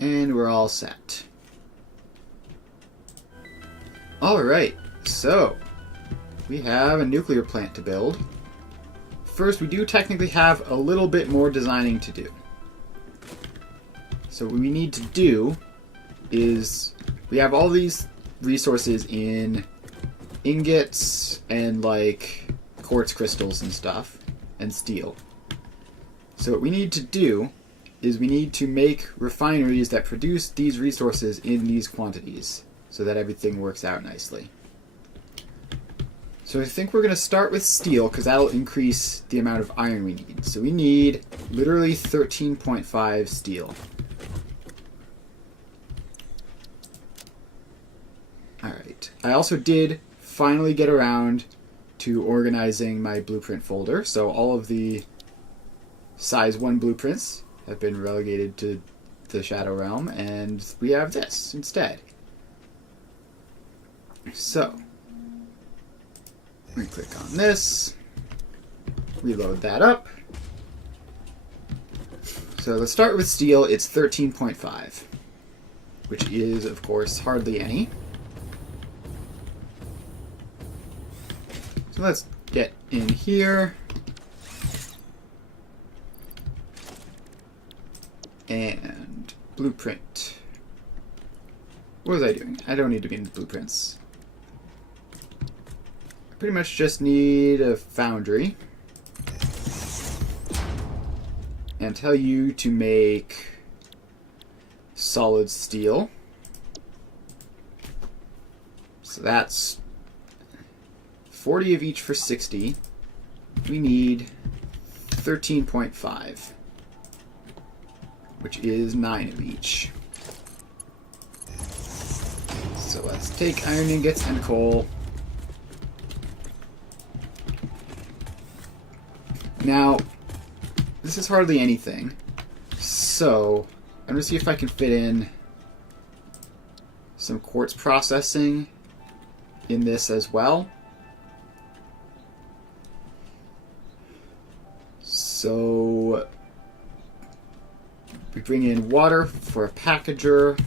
And we're all set. Alright, so we have a nuclear plant to build. First, we do technically have a little bit more designing to do. So what we need to do is, we have all these resources in ingots and like quartz crystals and stuff, and steel. So what we need to do is we need to make refineries that produce these resources in these quantities so that everything works out nicely. So I think we're going to start with steel because that'll increase the amount of iron we need. So we need literally 13.5 steel. Alright. I also did finally get around to organizing my blueprint folder. So all of the size 1 blueprints have been relegated to the Shadow Realm, and we have this instead. So, we click on this, reload that up. So let's start with steel. It's 13.5, which is, of course, hardly any. So let's get in here. And blueprint. What was I doing? I don't need to be in the blueprints. I pretty much just need a foundry. And tell you to make solid steel. So that's 40 of each for 60. We need 13.5. Which is 9 of each. So let's take iron ingots and coal. Now, this is hardly anything. So, I'm going to see if I can fit in some quartz processing in this as well. So we bring in water for a packager.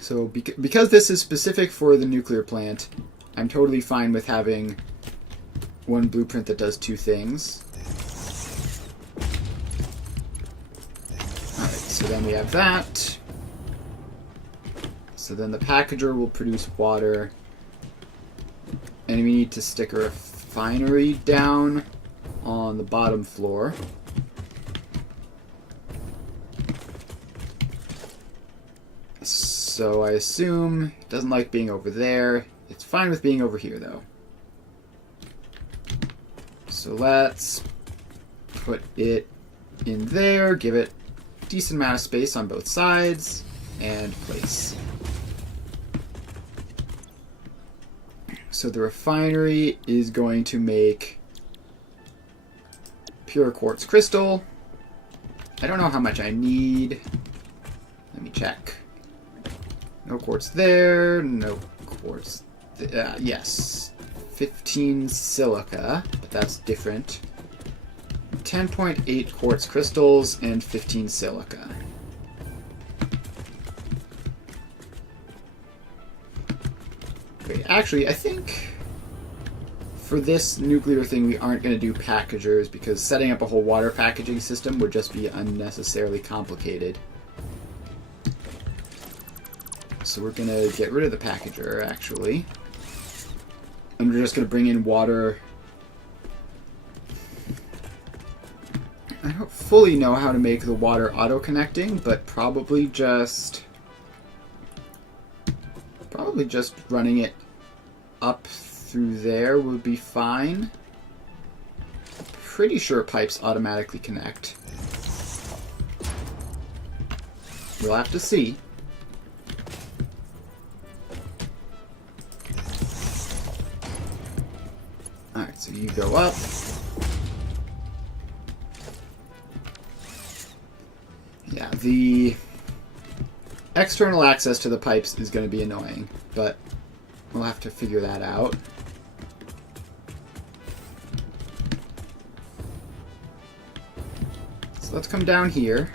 So because this is specific for the nuclear plant, I'm totally fine with having one blueprint that does 2 things. Alright, so then we have that. So then the packager will produce water. And we need to stick a refinery down on the bottom floor. So I assume it doesn't like being over there. It's fine with being over here though. So let's put it in there, give it a decent amount of space on both sides, and place. So the refinery is going to make pure quartz crystal. I don't know how much I need. Let me check. No quartz there. No quartz. Yes. 15 silica, but that's different. 10.8 quartz crystals and 15 silica. Okay, actually, I think for this nuclear thing, we aren't going to do packagers because setting up a whole water packaging system would just be unnecessarily complicated. So we're going to get rid of the packager, actually. And we're just going to bring in water. I don't fully know how to make the water auto-connecting, but probably just running it up through there would be fine. Pretty sure pipes automatically connect. We'll have to see. Alright, so you go up. Yeah, the external access to the pipes is going to be annoying, but we'll have to figure that out. So let's come down here.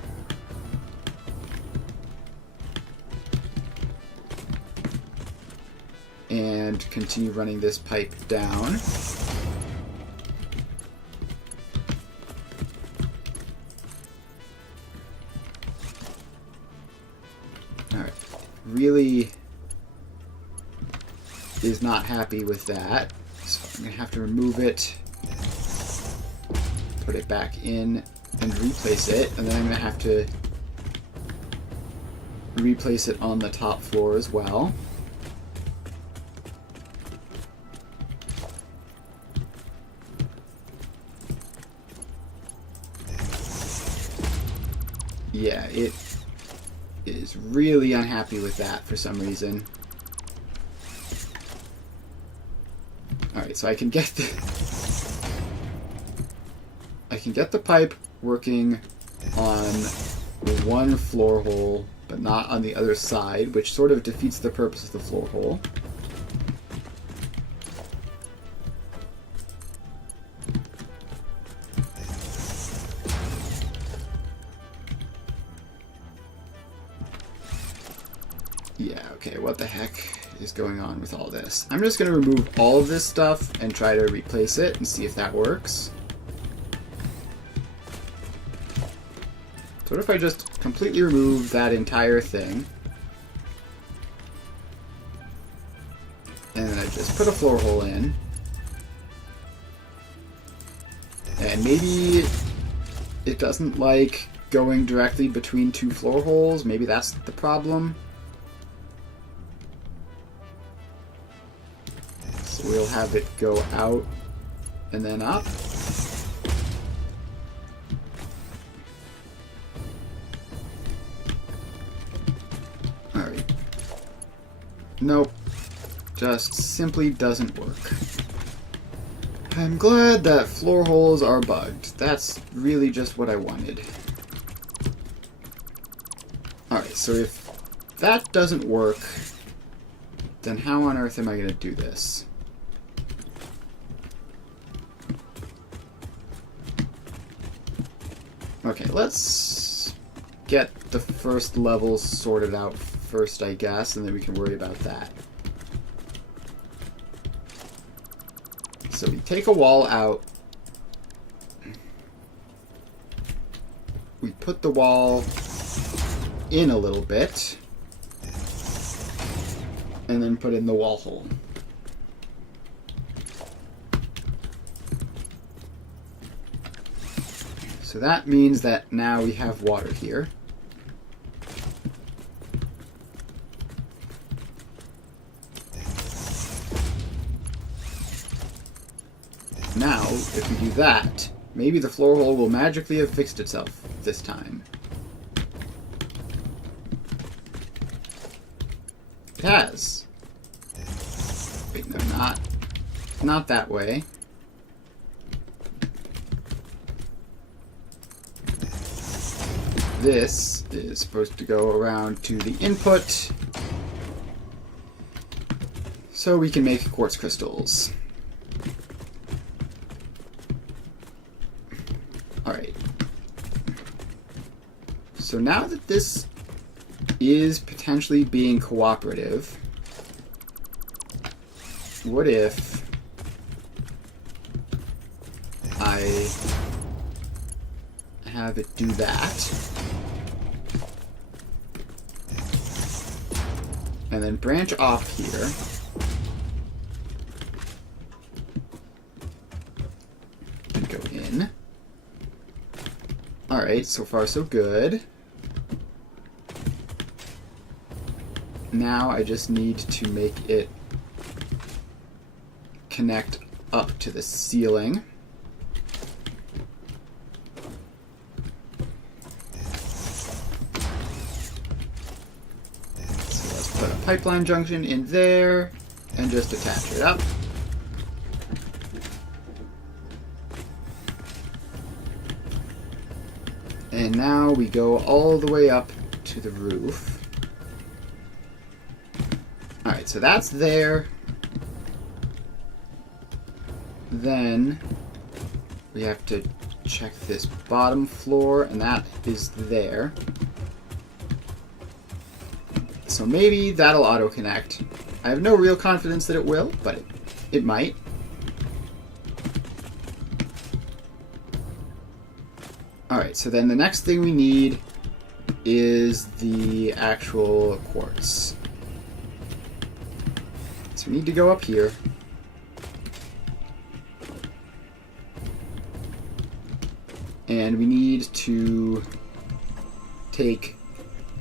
And continue running this pipe down. Alright. Really is not happy with that. So I'm going to have to remove it. Put it back in and replace it. And then I'm going to have to replace it on the top floor as well. Yeah, it is really unhappy with that for some reason. Alright, so I can get the pipe working on one floor hole, but not on the other side, which sort of defeats the purpose of the floor hole. Yeah, okay, what the heck is going on with all this? I'm just going to remove all of this stuff and try to replace it and see if that works. So what if I just completely remove that entire thing? And then I just put a floor hole in. And maybe it doesn't like going directly between two floor holes. Maybe that's the problem. So we'll have it go out and then up. Alright. Nope. Just simply doesn't work. I'm glad that floor holes are bugged. That's really just what I wanted. Alright, so if that doesn't work, then how on earth am I going to do this? Okay, let's get the first level sorted out first, I guess, and then we can worry about that. So we take a wall out. We put the wall in a little bit. And then put in the wall hole. So that means that now we have water here. Now, if we do that, maybe the floor hole will magically have fixed itself this time. It has. Wait, no, not that way. This is supposed to go around to the input so we can make quartz crystals. Alright. So now that this is potentially being cooperative, what if I have it do that, and then branch off here, and go in. Alright, so far so good. Now I just need to make it connect up to the ceiling. So let's put a pipeline junction in there and just attach it up. And now we go all the way up to the roof. Alright, so that's there. Then we have to check this bottom floor, and that is there. So maybe that'll auto-connect. I have no real confidence that it will, but it might. Alright, so then the next thing we need is the actual quartz. So we need to go up here. And we need to take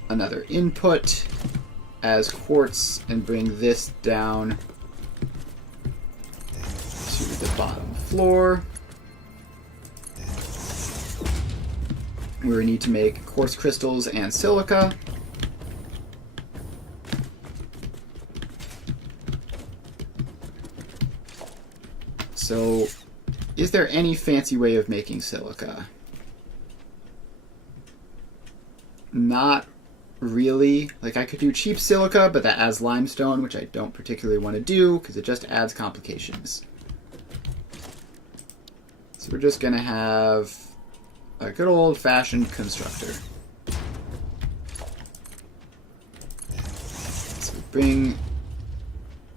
another input as quartz and bring this down to the bottom floor, where we need to make quartz crystals and silica. So, is there any fancy way of making silica? Not really. Like, I could do cheap silica, but that adds limestone, which I don't particularly want to do, because it just adds complications. So we're just going to have a good old-fashioned constructor. So we bring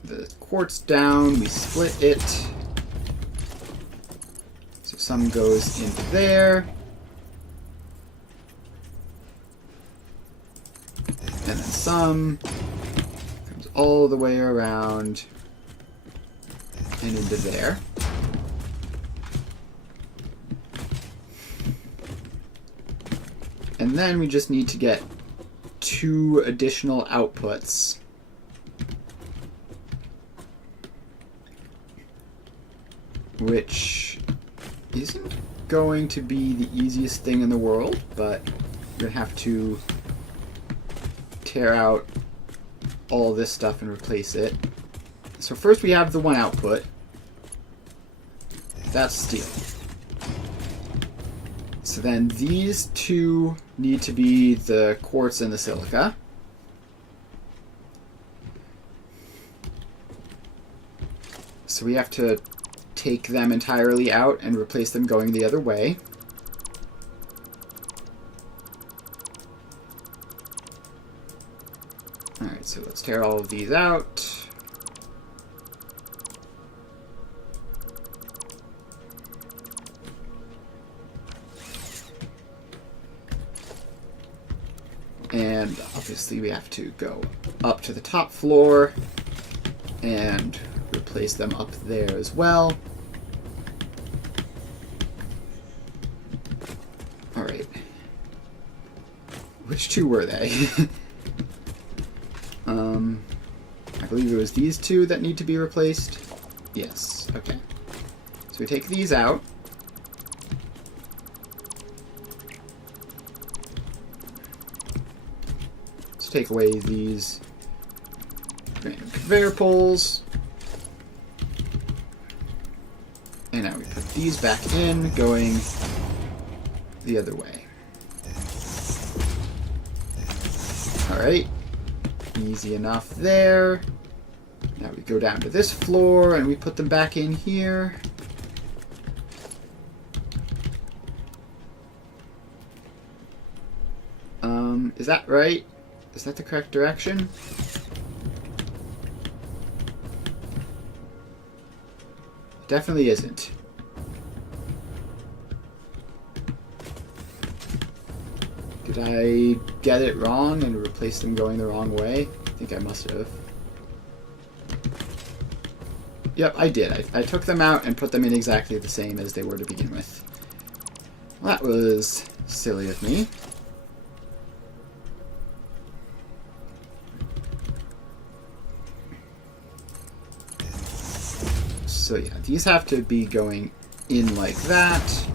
the quartz down, we split it. So some goes into there. And then some comes all the way around and into there. And then we just need to get 2 additional outputs. Which isn't going to be the easiest thing in the world, but we're going to have to tear out all this stuff and replace it. So first we have the 1 output. That's steel. So then these 2 need to be the quartz and the silica. So we have to take them entirely out and replace them going the other way. Alright, so let's tear all of these out. And obviously we have to go up to the top floor and replace them up there as well. Alright. Which 2 were they? I believe it was these 2 that need to be replaced. Yes, okay. So we take these out. Let's take away these random conveyor poles. And now we put these back in, going the other way. Alright. Easy enough there. Now we go down to this floor and we put them back in here. Is that right? Is that the correct direction? Definitely isn't. Did I get it wrong and replace them going the wrong way? I think I must have. Yep, I did. I took them out and put them in exactly the same as they were to begin with. Well, that was silly of me. So yeah, these have to be going in like that,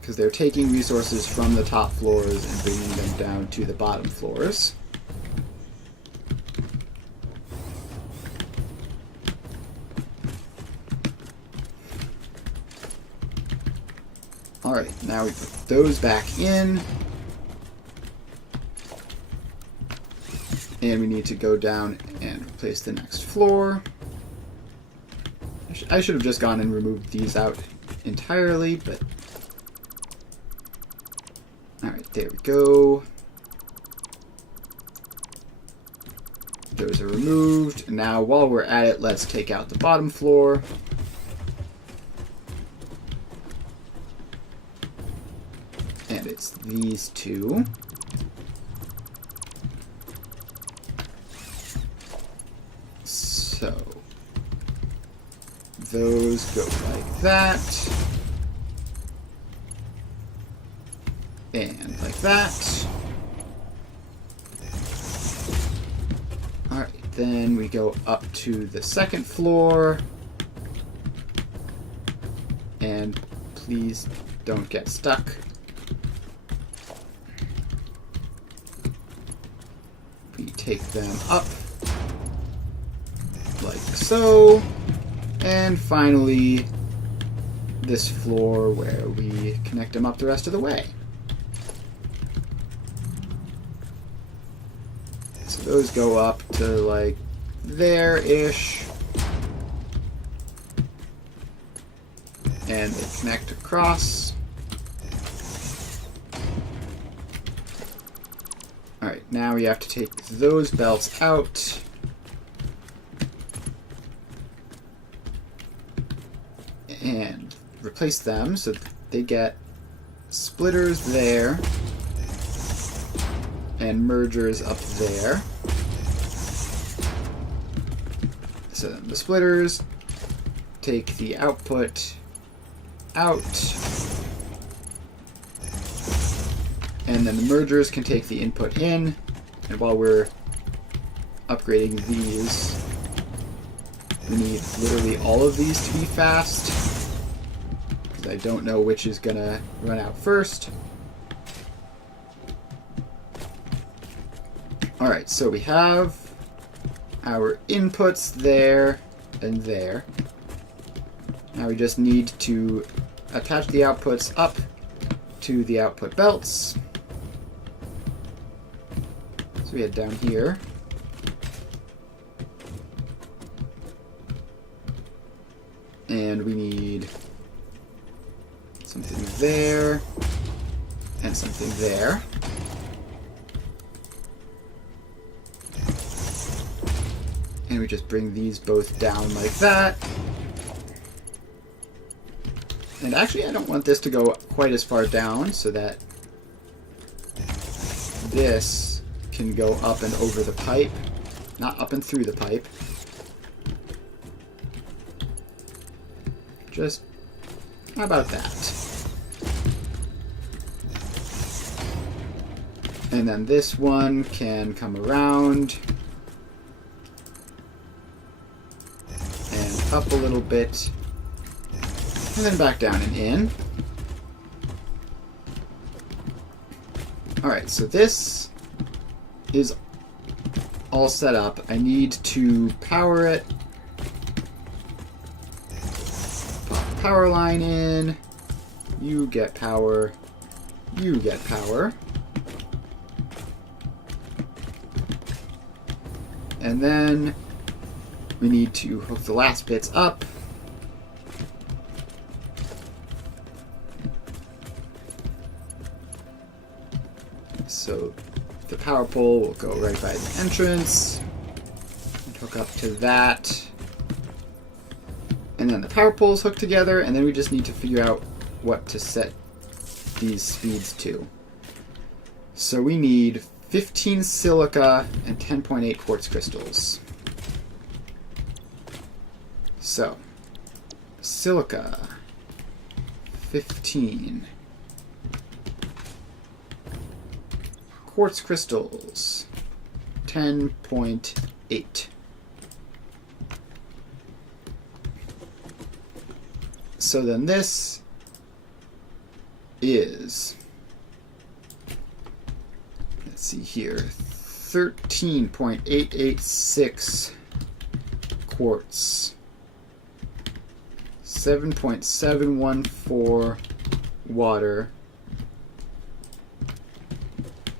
because they're taking resources from the top floors and bringing them down to the bottom floors. Alright, now we put those back in. And we need to go down and replace the next floor. I should have just gone and removed these out entirely, but Alright, there we go. Those are removed. And now, while we're at it, let's take out the bottom floor. And it's these two. So, those go like that. And like that. Alright, then we go up to the second floor. And please don't get stuck. We take them up like so. And finally, this floor where we connect them up the rest of the way. So those go up to like there-ish. And they connect across. Alright, now we have to take those belts out. And replace them so they get splitters there and mergers up there. So the splitters take the output out, and then the mergers can take the input in. And while we're upgrading these, we need literally all of these to be fast, because I don't know which is gonna run out first. Alright, so we have our inputs there and there. Now we just need to attach the outputs up to the output belts. So we head down here. And we need something there and something there. And we just bring these both down like that. And actually, I don't want this to go quite as far down, so that this can go up and over the pipe. Not up and through the pipe. Just how about that? And then this one can come around and up a little bit, and then back down and in. Alright, so this is all set up. I need to power it. Pop the power line in. You get power. You get power. And then we need to hook the last bits up. So the power pole will go right by the entrance and hook up to that. And then the power poles hook together, and then we just need to figure out what to set these speeds to. So we need 15 silica and 10.8 quartz crystals. So, silica, 15. Quartz crystals, 10.8. So then this is, let's see here, 13.886 quartz, 7.714 water,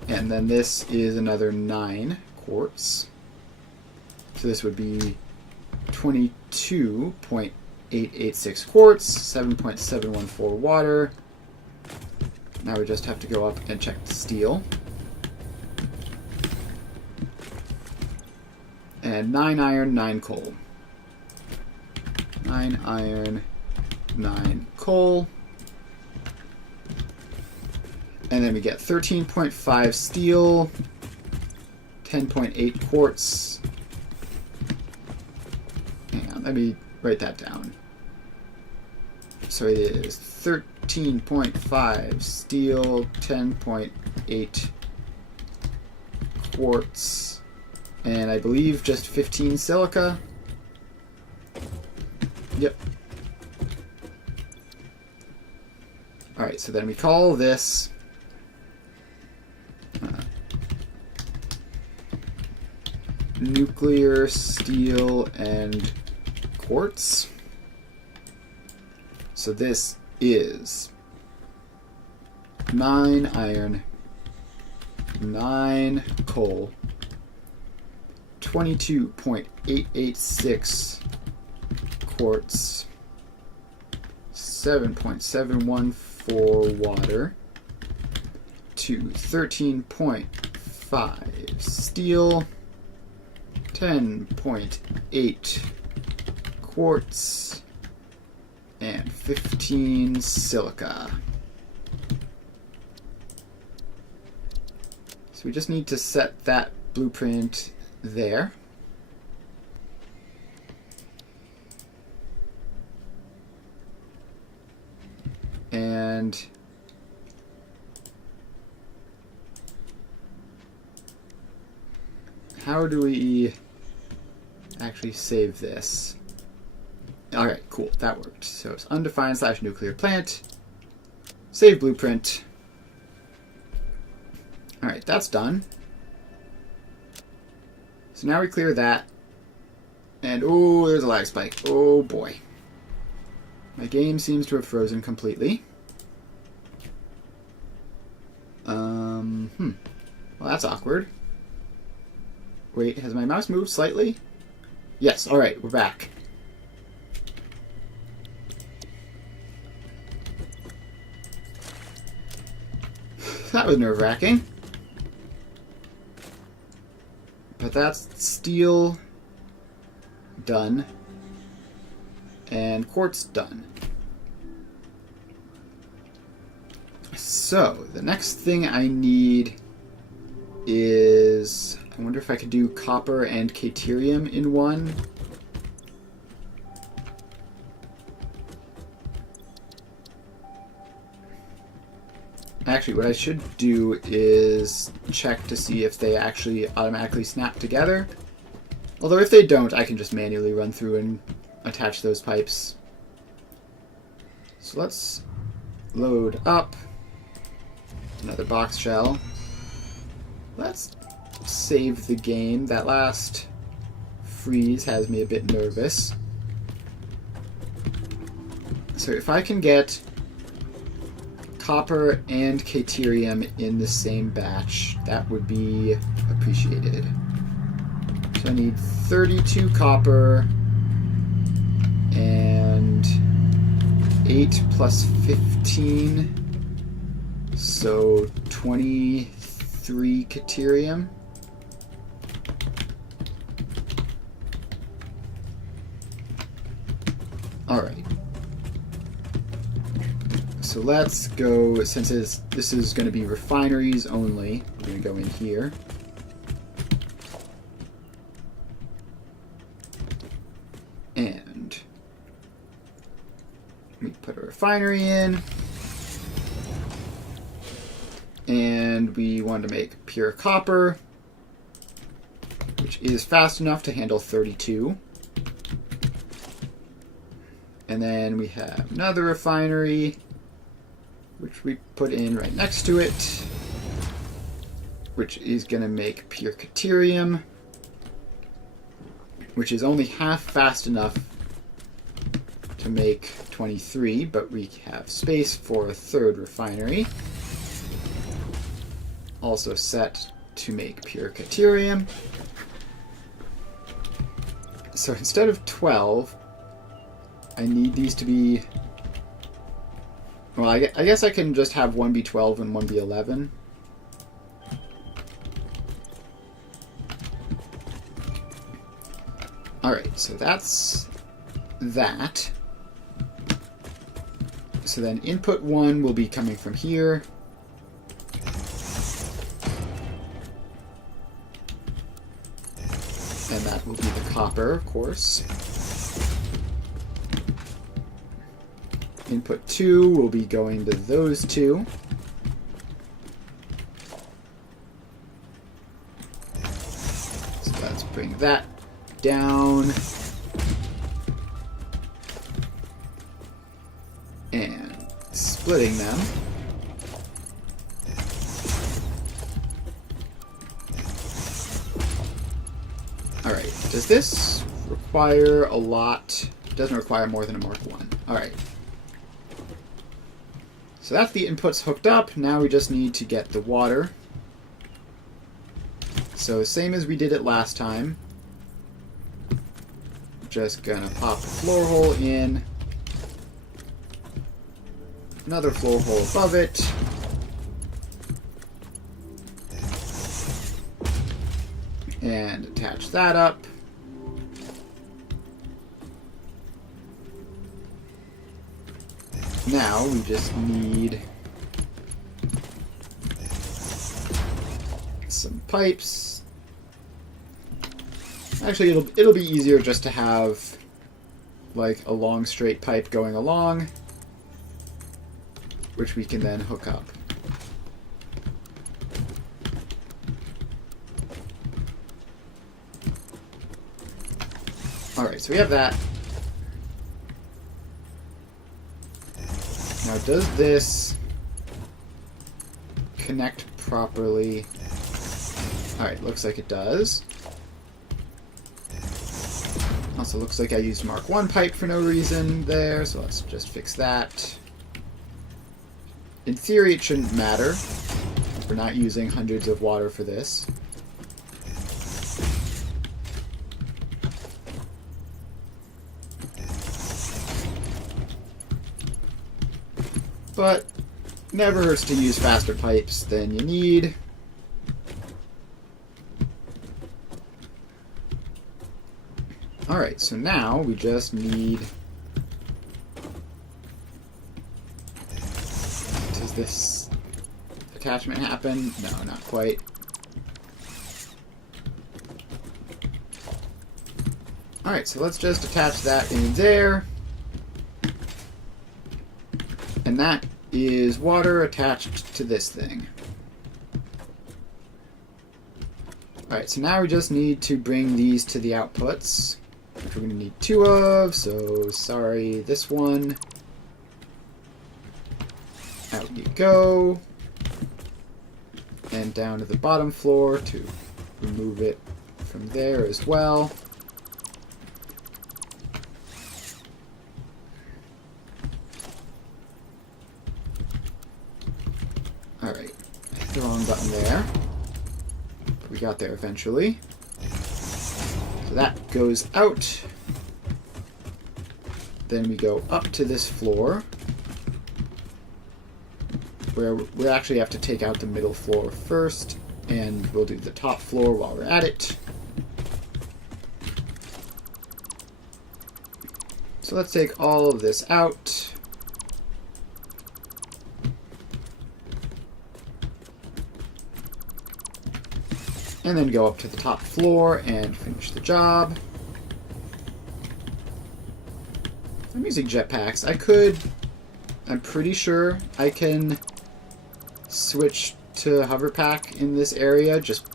and then this is another 9 quartz. So this would be 22.886 quartz, 7.714 water, Now we just have to go up and check steel. And 9 iron, 9 coal. 9 iron, 9 coal. And then we get 13.5 steel, 10.8 quartz. Hang on, let me write that down. So it is 13.5 steel, 10.8 quartz, and I believe just 15 silica. Yep. Alright, so then we call this nuclear, steel, and quartz. So this is 9 iron, 9 coal, 22.886 quartz, 7.714 water, to 13.5 steel, 10.8 quartz, and 15 silica. So we just need to set that blueprint there. And how do we actually save this? Alright, cool, that worked. So it's undefined / nuclear plant. Save blueprint. Alright, that's done. So now we clear that. And oh, there's a lag spike. Oh boy. My game seems to have frozen completely. Well, that's awkward. Wait, has my mouse moved slightly? Yes, alright, we're back. That was nerve-wracking. But that's steel done. And quartz done. So, the next thing I need is... I wonder if I could do copper and caterium in one. Actually, what I should do is check to see if they actually automatically snap together. Although if they don't, I can just manually run through and attach those pipes. So let's load up another box shell. Let's save the game. That last freeze has me a bit nervous. So if I can get copper and caterium in the same batch, that would be appreciated. So I need 32 copper and 8 plus 15, so 23 caterium. Alright. So let's go, since this is going to be refineries only, we're going to go in here. And we put a refinery in. And we want to make pure copper, which is fast enough to handle 32. And then we have another refinery, which we put in right next to it, which is going to make pure caterium, which is only half fast enough to make 23, but we have space for a third refinery. Also set to make pure caterium. So instead of 12, I need these to be Well, I guess I can just have one be 12 and one be 11. Alright, so that's that. So then input 1 will be coming from here. And that will be the copper, of course. Input 2 will be going to those two. So let's bring that down. And splitting them. Alright, does this require a lot? It doesn't require more than a Mark 1. Alright. So that's the inputs hooked up. Now we just need to get the water. So same as we did it last time. Just gonna pop a floor hole in. Another floor hole above it. And attach that up. Now we just need some pipes. Actually, it'll be easier just to have like a long straight pipe going along, which we can then hook up. Alright, so we have that. Now, does this connect properly? Alright, looks like it does. Also looks like I used Mark 1 pipe for no reason there, so let's just fix that. In theory, it shouldn't matter. We're not using hundreds of water for this. But never hurts to use faster pipes than you need. Alright, so now we just need... Does this attachment happen? No, not quite. Alright, so let's just attach that in there. And that is water attached to this thing. Alright, so now we just need to bring these to the outputs, which we're going to need 2 of, so sorry, this one. Out you go. And down to the bottom floor to remove it from there as well. Alright, I hit the wrong button there. But we got there eventually. So that goes out. Then we go up to this floor, where we actually have to take out the middle floor first, and we'll do the top floor while we're at it. So let's take all of this out. And then go up to the top floor and finish the job. I'm using jetpacks. I'm pretty sure I can switch to hoverpack in this area just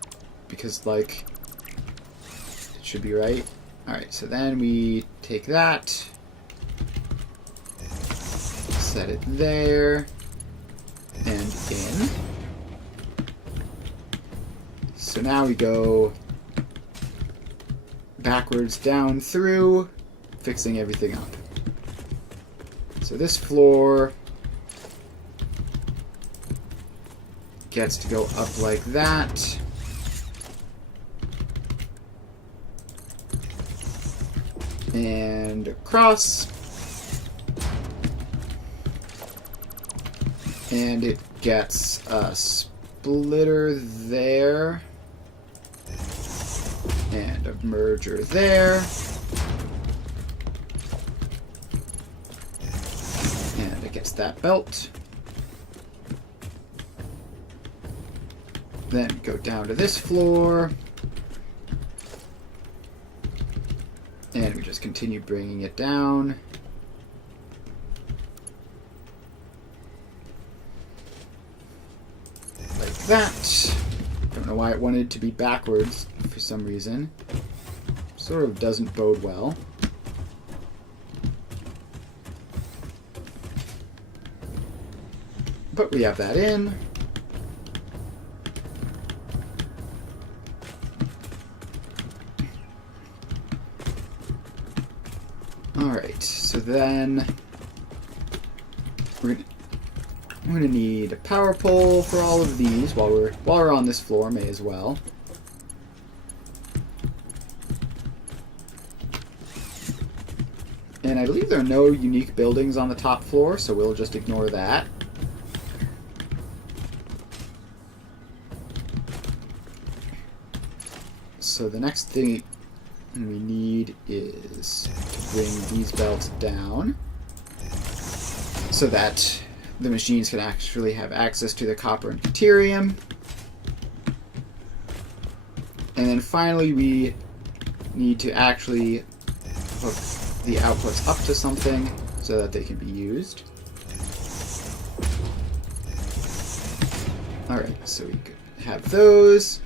because, like, it should be right. Alright, so then we take that, set it there, and in. So now we go backwards down through, fixing everything up. So this floor gets to go up like that. And across. And it gets a splitter there. And a merger there. And it gets that belt. Then go down to this floor. And we just continue bringing it down. Like that. Don't know why it wanted to be backwards for some reason. Sort of doesn't bode well. But we have that in. Alright, so then we're gonna need a power pole for all of these while we're on this floor, may as well. And I believe there are no unique buildings on the top floor, so we'll just ignore that. So the next thing we need is to bring these belts down so that the machines can actually have access to the copper and deuterium. And then finally we need to actually hook the outputs up to something so that they can be used. Alright, so we have those.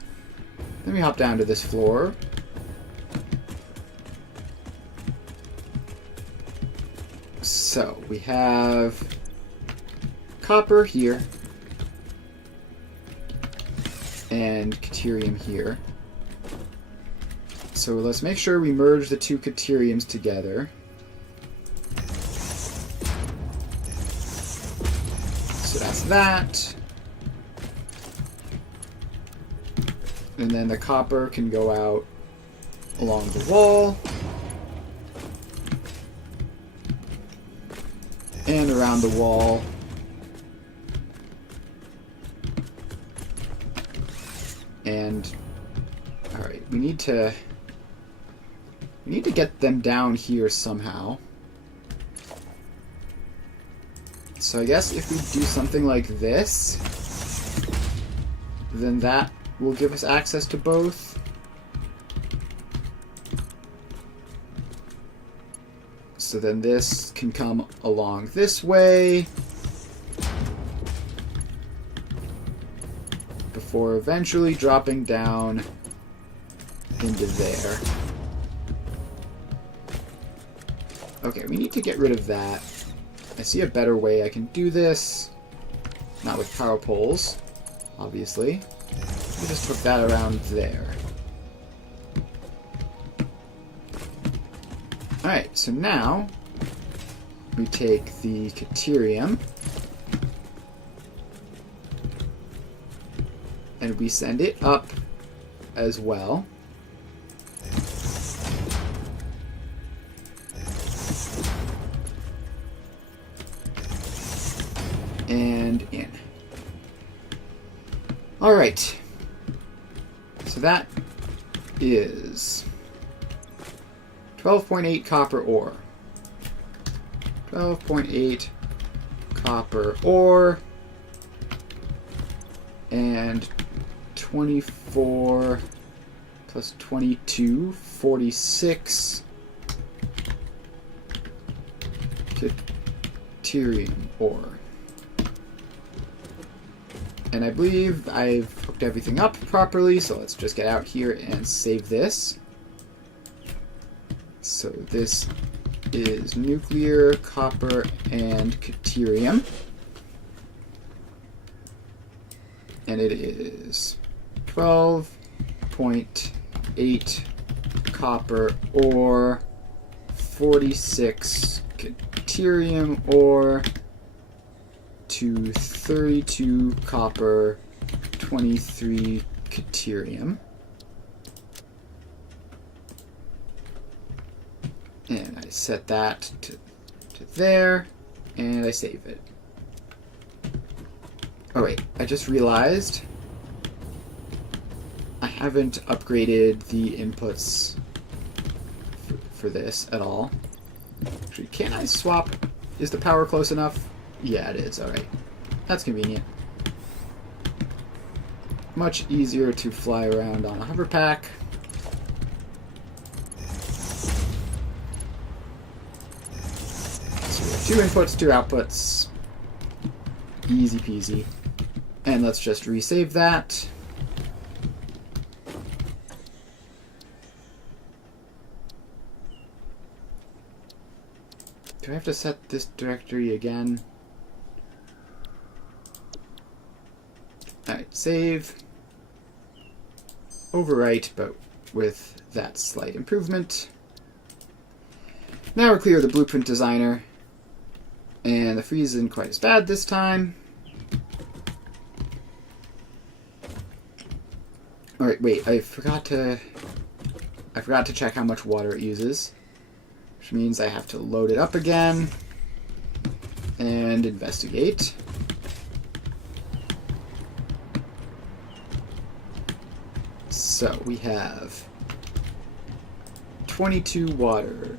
Then we hop down to this floor. So we have copper here and deuterium here. So let's make sure we merge the two deuteriums together. So that's that. And then the copper can go out along the wall. And around the wall. And alright, we need to get them down here somehow. So I guess if we do something like this, then that will give us access to both. So then this can come along this way before eventually dropping down into there. Okay, we need to get rid of that. I see a better way I can do this. Not with power poles, obviously. We just hook that around there. Alright, so now we take the deuterium and we send it up as well. And in. Alright. So that is 12.8 copper ore. 12.8 copper ore. And 24 plus 22, 46 deuterium ore. And I believe I've hooked everything up properly, so let's just get out here and save this. So this is nuclear, copper, and deuterium. And it is 12.8 copper ore, 46 deuterium ore, to 32 copper, 23 deuterium. And I set that to there, and I save it. Oh wait, I just realized I haven't upgraded the inputs for this at all. Actually, can I swap? Is the power close enough? Yeah, it is. Alright. That's convenient. Much easier to fly around on a hover pack. So we have 2 inputs, 2 outputs. Easy peasy. And let's just resave that. Do I have to set this directory again? Alright, save. Overwrite, but with that slight improvement. Now we're clear of the blueprint designer. And the freeze isn't quite as bad this time. Alright, wait, I forgot to check how much water it uses. Which means I have to load it up again and investigate. So we have 22 water,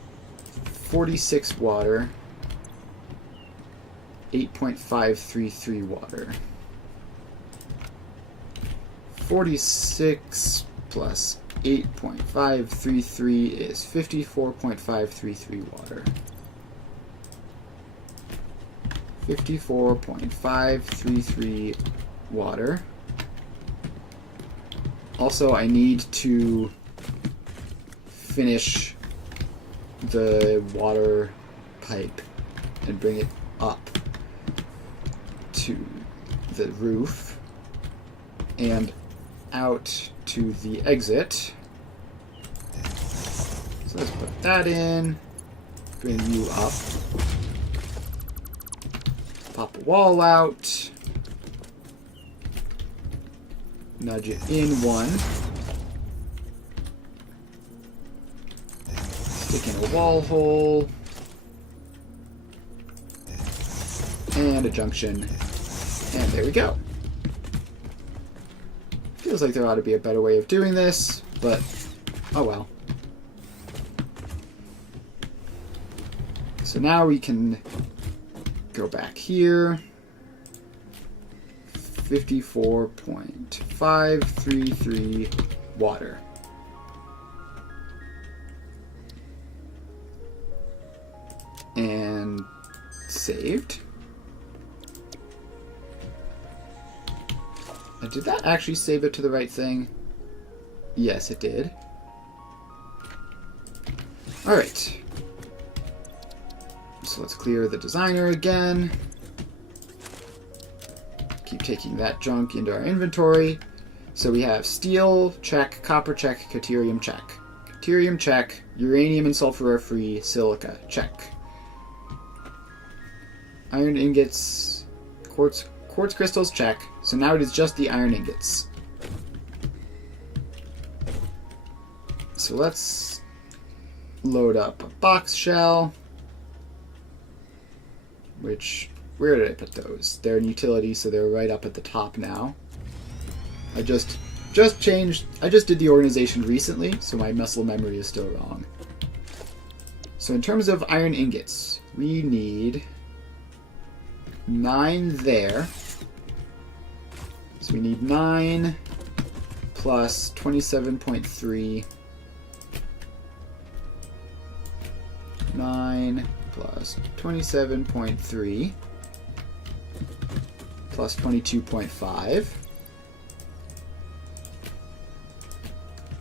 46 water, 8.533 water. 46 plus 8.533 is 54.533 water. 54.533 water. Also, I need to finish the water pipe and bring it up to the roof and out to the exit. So let's put that in, bring you up, pop a wall out, nudge it in 1, stick in a wall hole, and a junction, and there we go. Feels like there ought to be a better way of doing this, but oh well. So now we can go back here. 54.533 water. And saved. And did that actually save it to the right thing? Yes, it did. Alright. So let's clear the designer again. Keep taking that junk into our inventory. So we have steel, check, copper, check, caterium, check. Caterium, check, uranium and sulfur are free, silica, check. Iron ingots, quartz crystals, check. So now it is just the iron ingots. So let's load up a box shell. Which, where did I put those? They're in utility, so they're right up at the top now. I just did the organization recently, so my muscle memory is still wrong. So in terms of iron ingots, we need 9 there. So we need 9 plus 27.3. 9 plus 27.3 plus 22.5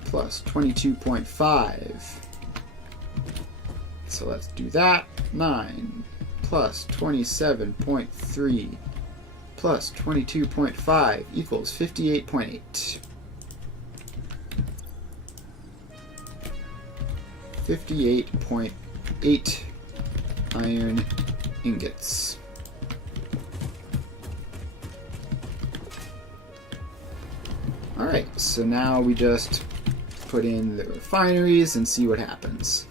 plus 22.5. So let's do that. 9 plus 27.3 plus 22.5 equals 58.8. 58.8 iron ingots. Alright, so now we just put in the refineries and see what happens.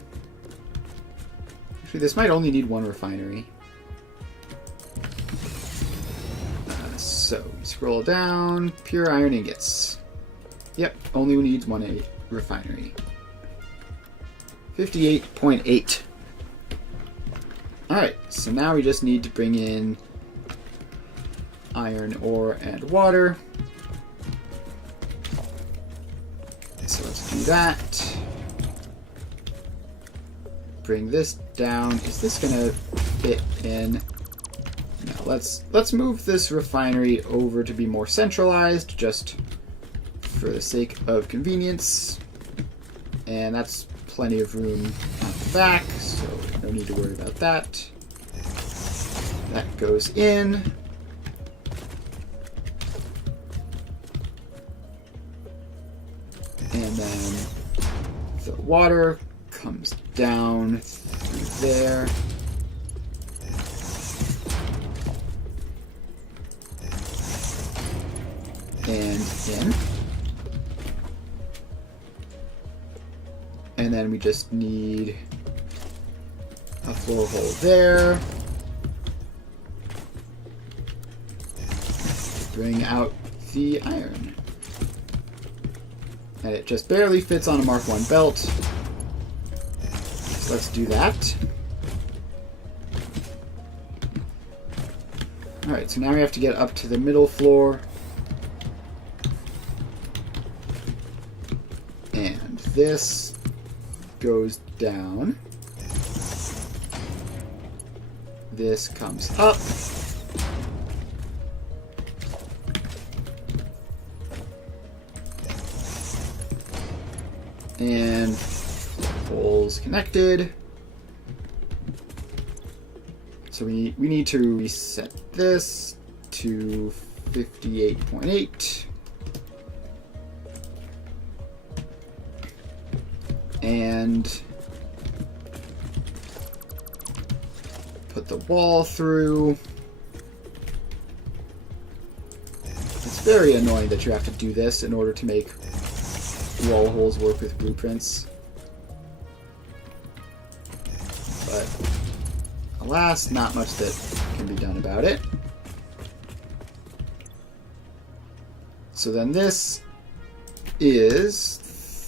Actually, this might only need 1 refinery. So, scroll down, pure iron ingots. Yep, only needs one refinery. 58.8. Alright, so now we just need to bring in iron ore and water. So let's do that. Bring this down. Is this gonna fit in? No, let's move this refinery over to be more centralized, just for the sake of convenience. And that's plenty of room on the back, so no need to worry about that. That goes in. And then the water comes down through there. And in. And then we just need a floor hole there. Bring out the iron. And it just barely fits on a Mark 1 belt. So let's do that. Alright, so now we have to get up to the middle floor. And this goes down. This comes up. And holes connected. So we need to reset this to 58.8. And put the wall through. It's very annoying that you have to do this in order to make wall holes work with blueprints. But alas, not much that can be done about it. So then this is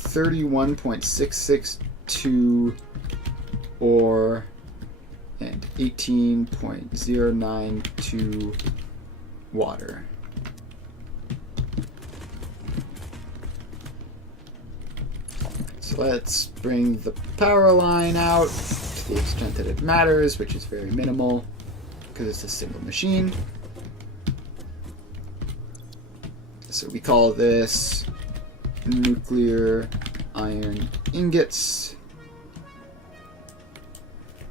31.662 ore and 18.092 water. So let's bring the power line out to the extent that it matters, which is very minimal because it's a single machine. So we call this nuclear iron ingots,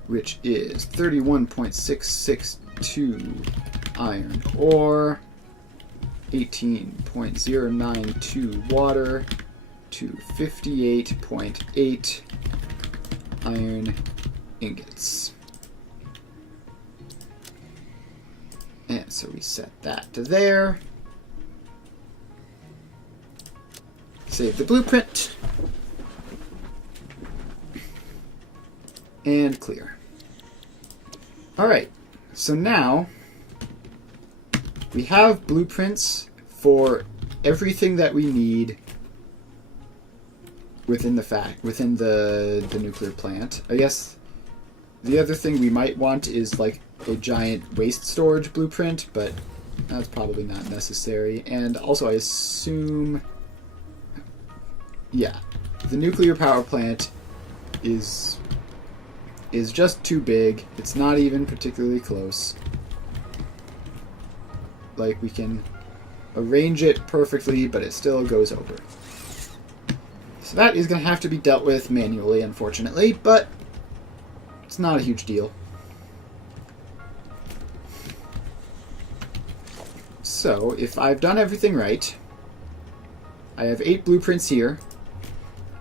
which is 31.662 iron ore, 18.092 water, to 58.8 iron ingots. And so we set that to there. Save the blueprint. And clear. Alright, so now we have blueprints for everything that we need within the nuclear plant. I guess the other thing we might want is like a giant waste storage blueprint, but that's probably not necessary. And also I assume, yeah, the nuclear power plant is just too big. It's not even particularly close. Like, we can arrange it perfectly, but it still goes over. So that is going to have to be dealt with manually, unfortunately, but it's not a huge deal. So, if I've done everything right, I have 8 blueprints here,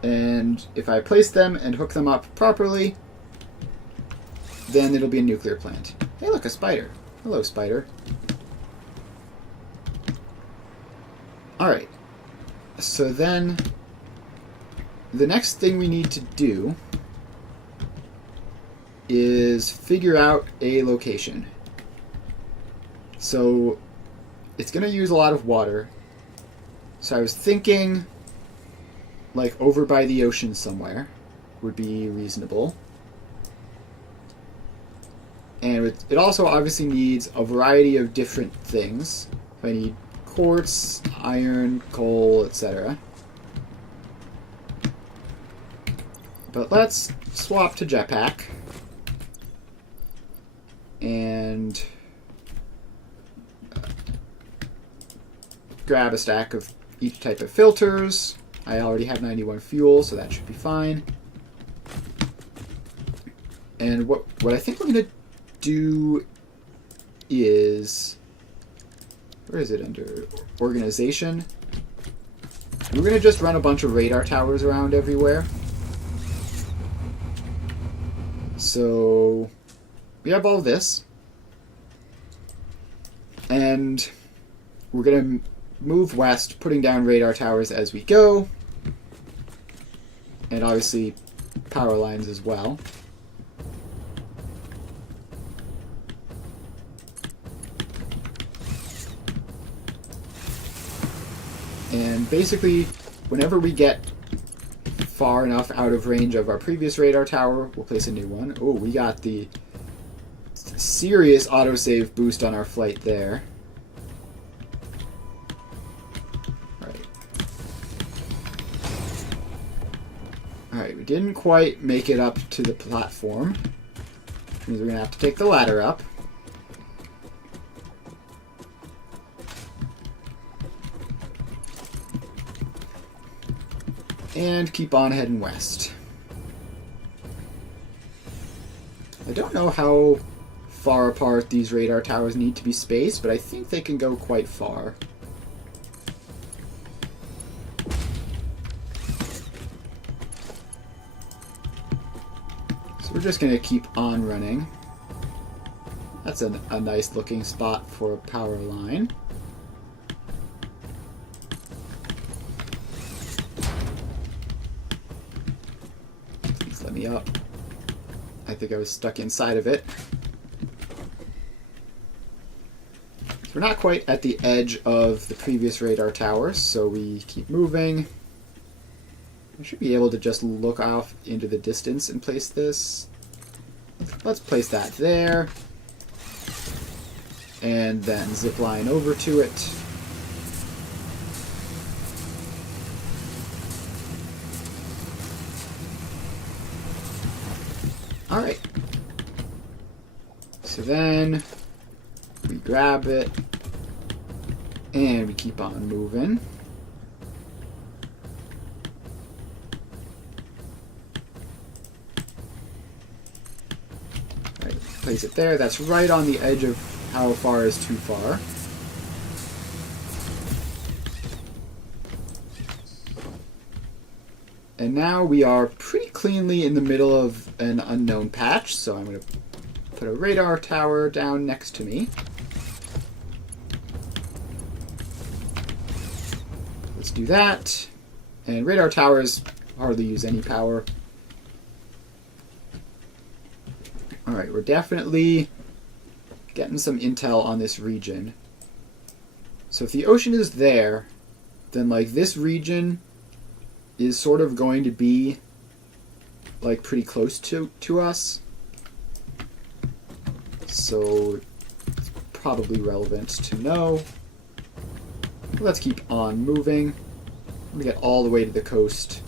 and if I place them and hook them up properly, then it'll be a nuclear plant. Hey, look, a spider. Hello, spider. Alright. So then, the next thing we need to do is figure out a location. So, it's going to use a lot of water. So I was thinking, like, over by the ocean somewhere would be reasonable. And it also obviously needs a variety of different things. I need quartz, iron, coal, etc. But let's swap to jetpack. And grab a stack of each type of filters. I already have 91 fuel, so that should be fine. And what I think we're going to do is... Where is it under? Organization. We're going to just run a bunch of radar towers around everywhere. So we have all this. And we're going to move west, putting down radar towers as we go. And obviously power lines as well. And basically, whenever we get far enough out of range of our previous radar tower, we'll place a new one. Oh, we got the serious autosave boost on our flight there. Alright, we didn't quite make it up to the platform, which means we're going to have to take the ladder up. And keep on heading west. I don't know how far apart these radar towers need to be spaced, but I think they can go quite far. So we're just going to keep on running. That's a nice looking spot for a power line. Please let me up. I think I was stuck inside of it. So we're not quite at the edge of the previous radar towers, so we keep moving. I should be able to just look off into the distance and place this. Let's place that there. And then zip line over to it. Alright. So then we grab it and we keep on moving. Right, place it there. That's right on the edge of how far is too far. And now we are pretty cleanly in the middle of an unknown patch, so I'm going to put a radar tower down next to me. Let's do that. And radar towers hardly use any power. Alright, we're definitely getting some intel on this region. So if the ocean is there, then like this region is sort of going to be like pretty close to us. So it's probably relevant to know. Let's keep on moving. We get all the way to the coast.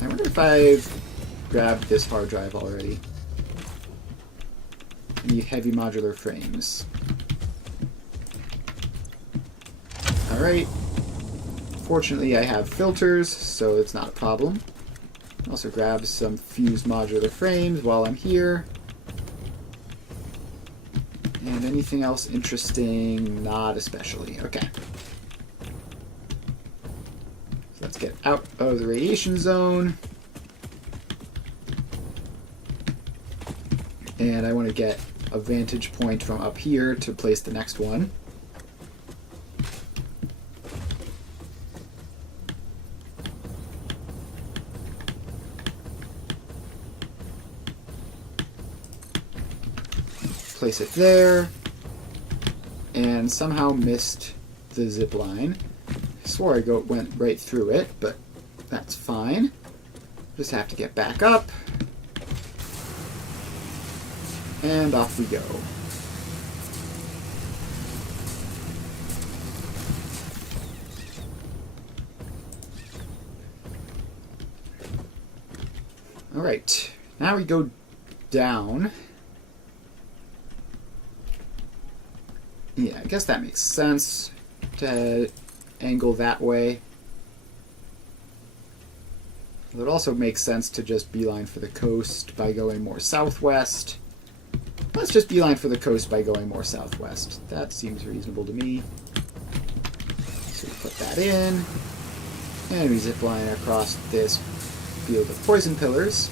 I wonder if I've grabbed this hard drive already. I need heavy modular frames. Alright. Fortunately, I have filters, so it's not a problem. Also grab some fused modular frames while I'm here. And anything else interesting? Not especially. Okay. So let's get out of the radiation zone. And I want to get a vantage point from up here to place the next one. Place it there. and somehow missed the zip line. I swore I went right through it, but that's fine. Just have to get back up. And off we go. Alright, now we go down. Yeah, I guess that makes sense to angle that way. It would also make sense to just beeline for the coast by going more southwest. Let's just beeline for the coast by going more southwest. That seems reasonable to me. So we put that in. And we zipline across this field of poison pillars.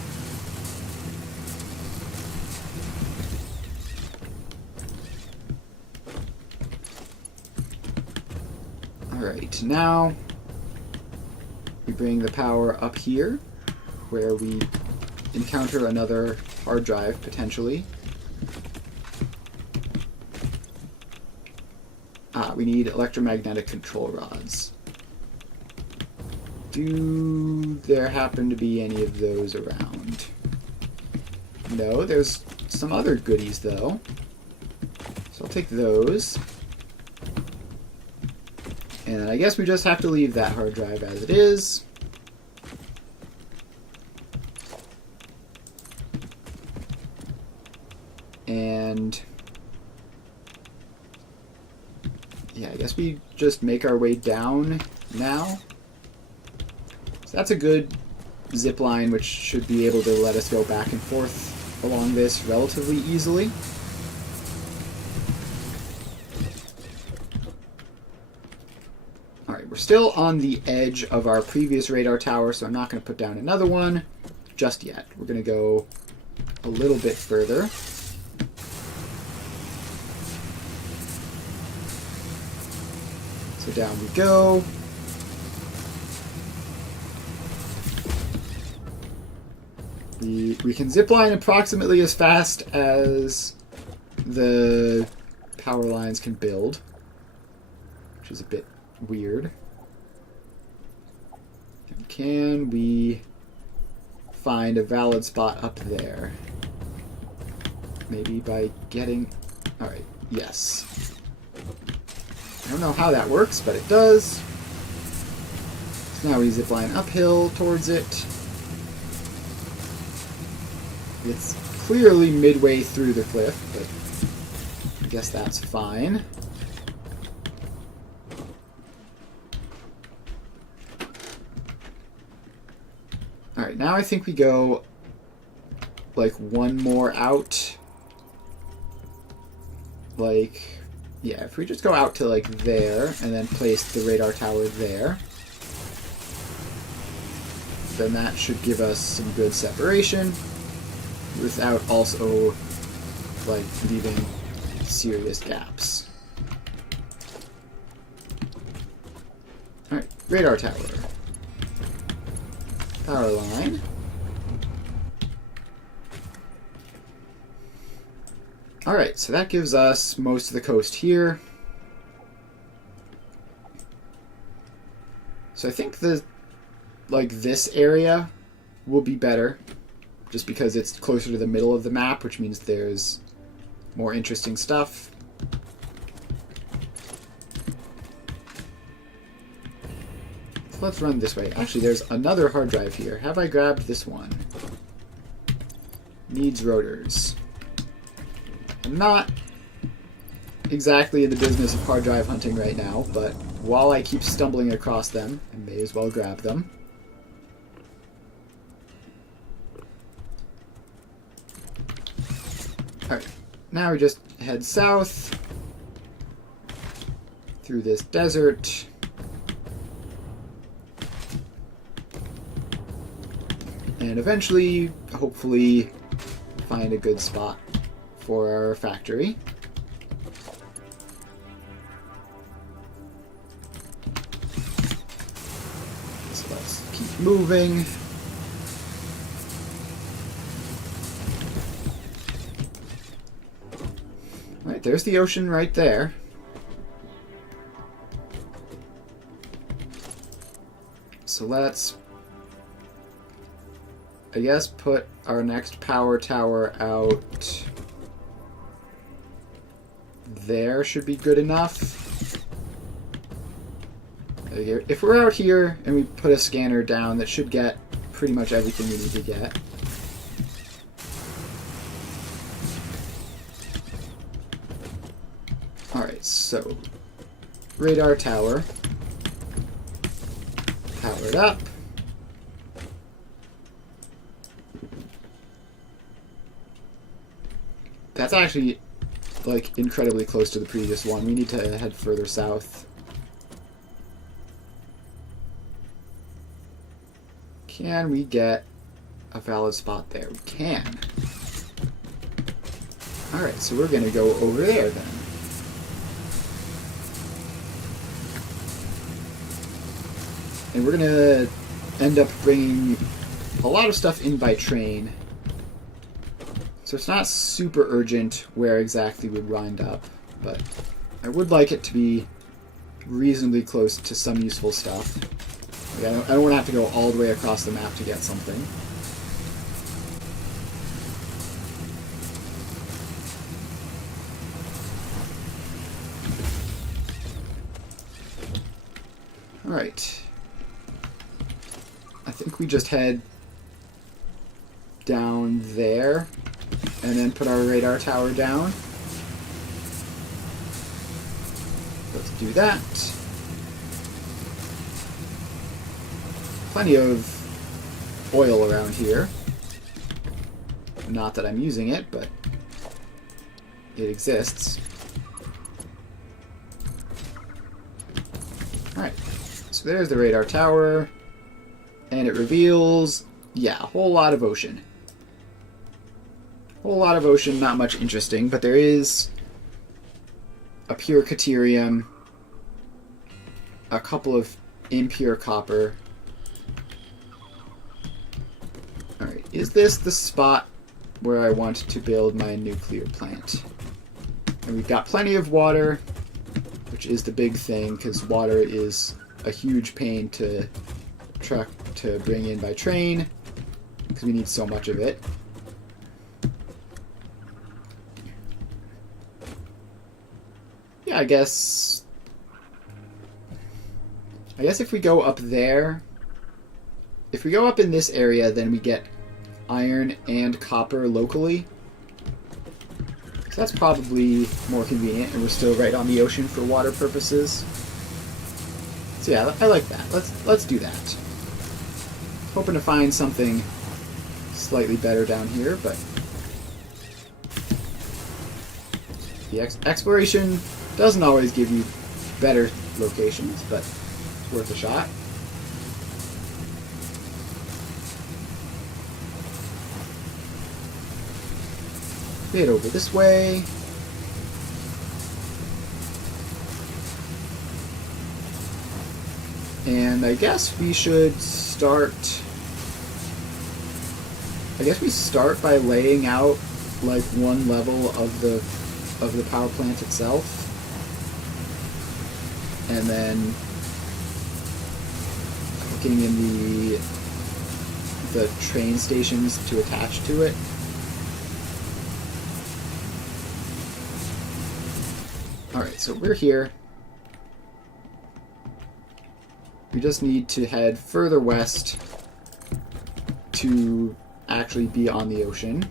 Alright, now we bring the power up here, where we encounter another hard drive, potentially. We need electromagnetic control rods. Do there happen to be any of those around? No, there's some other goodies, though. So I'll take those. And I guess we just have to leave that hard drive as it is. And yeah, I guess we just make our way down now. So that's a good zip line, which should be able to let us go back and forth along this relatively easily. Alright, we're still on the edge of our previous radar tower, so I'm not going to put down another one just yet. We're going to go a little bit further. So down we go. We can zipline approximately as fast as the power lines can build, which is a bit weird. And can we find a valid spot up there? Maybe by getting... Alright, yes. I don't know how that works, but it does. So now we zipline uphill towards it. It's clearly midway through the cliff, but I guess that's fine. Alright, now I think we go like one more out. Like, yeah, if we just go out to like there and then place the radar tower there, then that should give us some good separation without also like leaving serious gaps. Alright, radar tower. Power line. Alright, so that gives us most of the coast here. So I think this area will be better, just because it's closer to the middle of the map, which means there's more interesting stuff. So let's run this way. Actually, there's another hard drive here. Have I grabbed this one? Needs rotors. I'm not exactly in the business of hard drive hunting right now, but while I keep stumbling across them, I may as well grab them. Alright, now we just head south through this desert. And eventually, hopefully, find a good spot for our factory. So let's keep moving. Right, there's the ocean right there. So let's, I guess, put our next power tower out there. Should be good enough. If we're out here and we put a scanner down, that should get pretty much everything we need to get. Alright, so radar tower. Power it up. That's actually, like, incredibly close to the previous one. We need to head further south. Can we get a valid spot there? We can. Alright, so we're going to go over there then. And we're going to end up bringing a lot of stuff in by train. So it's not super urgent where exactly we'd wind up, but I would like it to be reasonably close to some useful stuff. Like, I don't want to have to go all the way across the map to get something. Alright. I think we just head down there and then put our radar tower down. Let's do that. Plenty of oil around here. Not that I'm using it, but it exists. Alright, so there's the radar tower. And it reveals, yeah, a whole lot of ocean. Whole lot of ocean, not much interesting, but there is a pure caterium, a couple of impure copper. Alright, is this the spot where I want to build my nuclear plant? And we've got plenty of water, which is the big thing, because water is a huge pain to bring in by train, because we need so much of it. Yeah, I guess if we go up there, if we go up in this area, then we get iron and copper locally. So that's probably more convenient, and we're still right on the ocean for water purposes. So yeah, I like that. Let's do that. Hoping to find something slightly better down here, but the exploration doesn't always give you better locations, but it's worth a shot. Head over this way. And I guess we should start... I guess we start by laying out like one level of the power plant itself, and then hooking in the train stations to attach to it. Alright, so we're here. We just need to head further west to actually be on the ocean.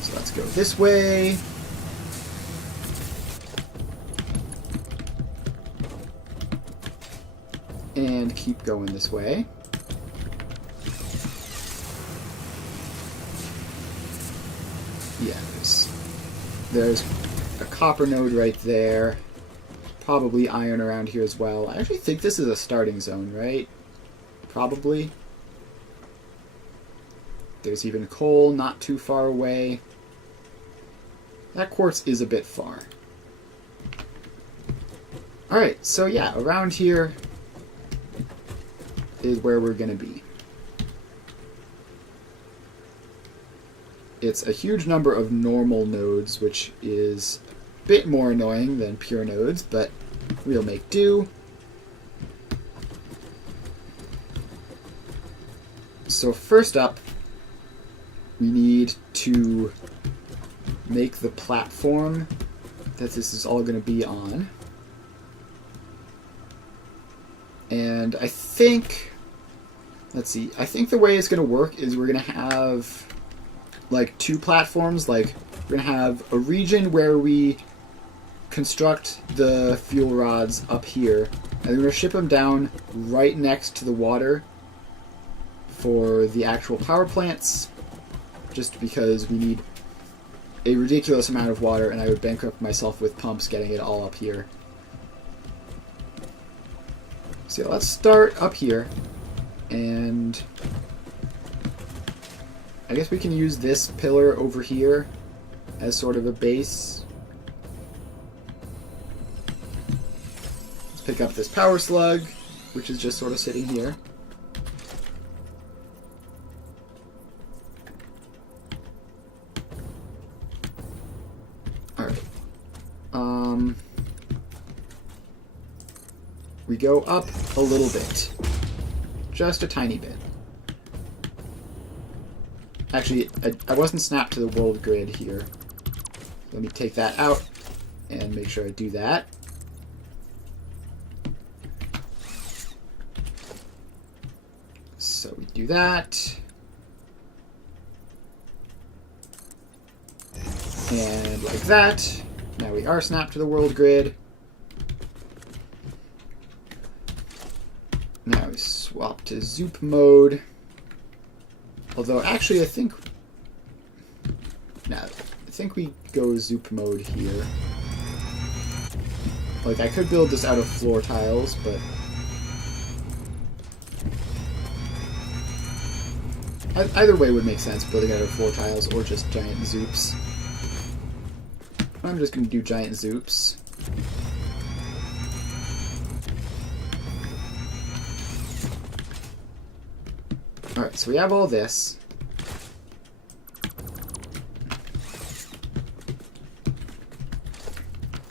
So let's go this way. And keep going this way. Yeah, there's a copper node right there. Probably iron around here as well. I actually think this is a starting zone, right? Probably. There's even coal not too far away. That quartz is a bit far. Alright, so yeah, around here is where we're going to be. It's a huge number of normal nodes, which is a bit more annoying than pure nodes, but we'll make do. So first up, we need to make the platform that this is all going to be on. And I think, let's see, I think the way it's going to work is we're going to have like two platforms. Like we're going to have a region where we construct the fuel rods up here, and we're going to ship them down right next to the water for the actual power plants, just because we need a ridiculous amount of water, and I would bankrupt myself with pumps getting it all up here. So let's start up here, and I guess we can use this pillar over here as sort of a base. Let's pick up this power slug, which is just sort of sitting here. We go up a little bit. Just a tiny bit. Actually, I wasn't snapped to the world grid here. Let me take that out and make sure I do that. So we do that. And like that. Now we are snapped to the world grid. Now we swap to Zoop mode. Although, actually, I think we go Zoop mode here. Like, I could build this out of floor tiles, but either way would make sense, building out of floor tiles or just giant Zoops. I'm just going to do giant Zoops. Alright, so we have all this.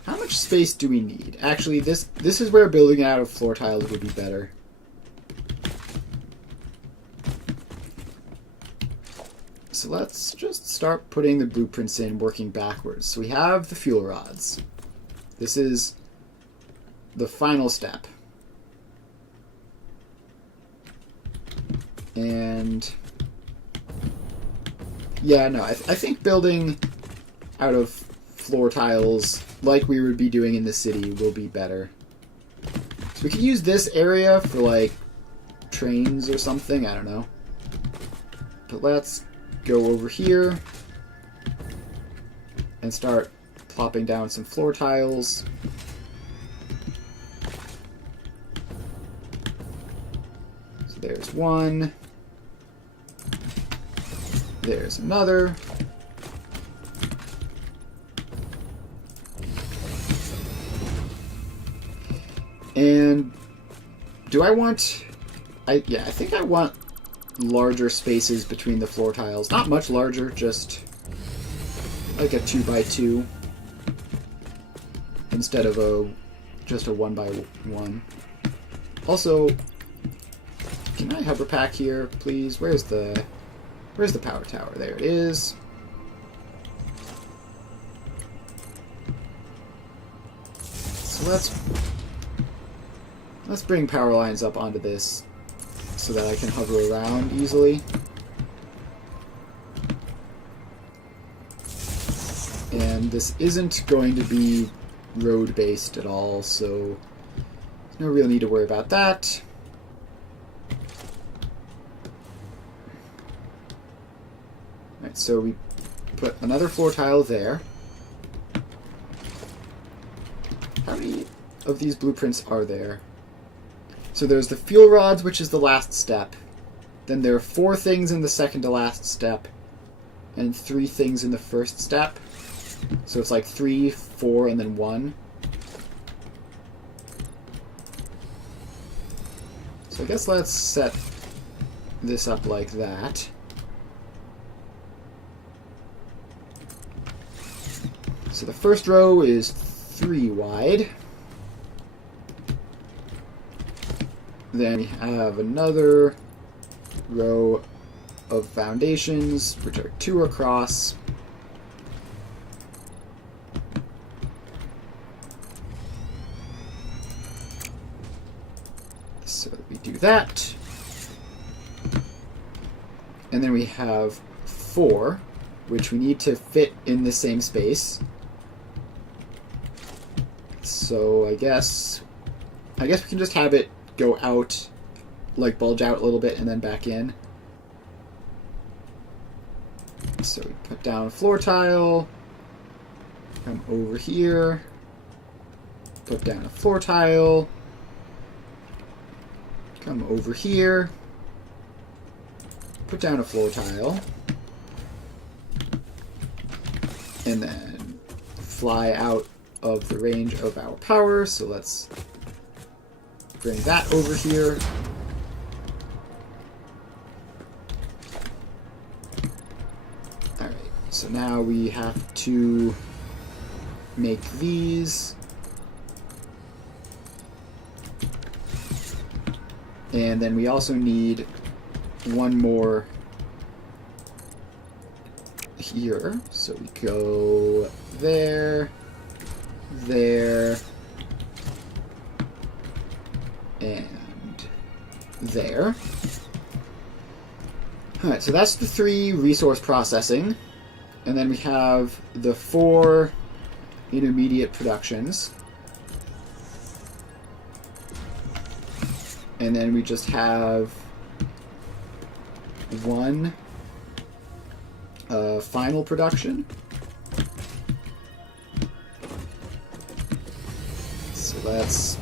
How much space do we need? Actually, this is where building out of floor tiles would be better. So let's just start putting the blueprints in, working backwards. So we have the fuel rods. This is the final step. And yeah, no, I think building out of floor tiles like we would be doing in the city will be better. So we could use this area for like trains or something, I don't know. But let's go over here and start plopping down some floor tiles. So there's one. There's another. And do I want... I think I want larger spaces between the floor tiles. Not much larger, just like a 2x2 instead of just a 1x1. Also, can I hover pack here, please? Where's the power tower? There it is. So let's bring power lines up onto this so that I can hover around easily. And this isn't going to be road-based at all, so there's no real need to worry about that. Alright, so we put another floor tile there. How many of these blueprints are there? So there's the fuel rods, which is the last step. Then there are 4 things in the second to last step, and 3 things in the first step. So it's like 3, 4, and then 1. So I guess let's set this up like that. So the first row is 3 wide. Then we have another row of foundations, which are 2 across. So we do that. And then we have 4, which we need to fit in the same space. So I guess we can just have it go out, like bulge out a little bit and then back in. So we put down a floor tile, come over here, put down a floor tile, come over here, put down a floor tile, and then fly out of the range of our power. So let's bring that over here. Alright, so now we have to make these. And then we also need one more here. So we go there, there, and there. Alright, so that's the 3 resource processing. And then we have the 4 intermediate productions. And then we just have 1 final production. So let's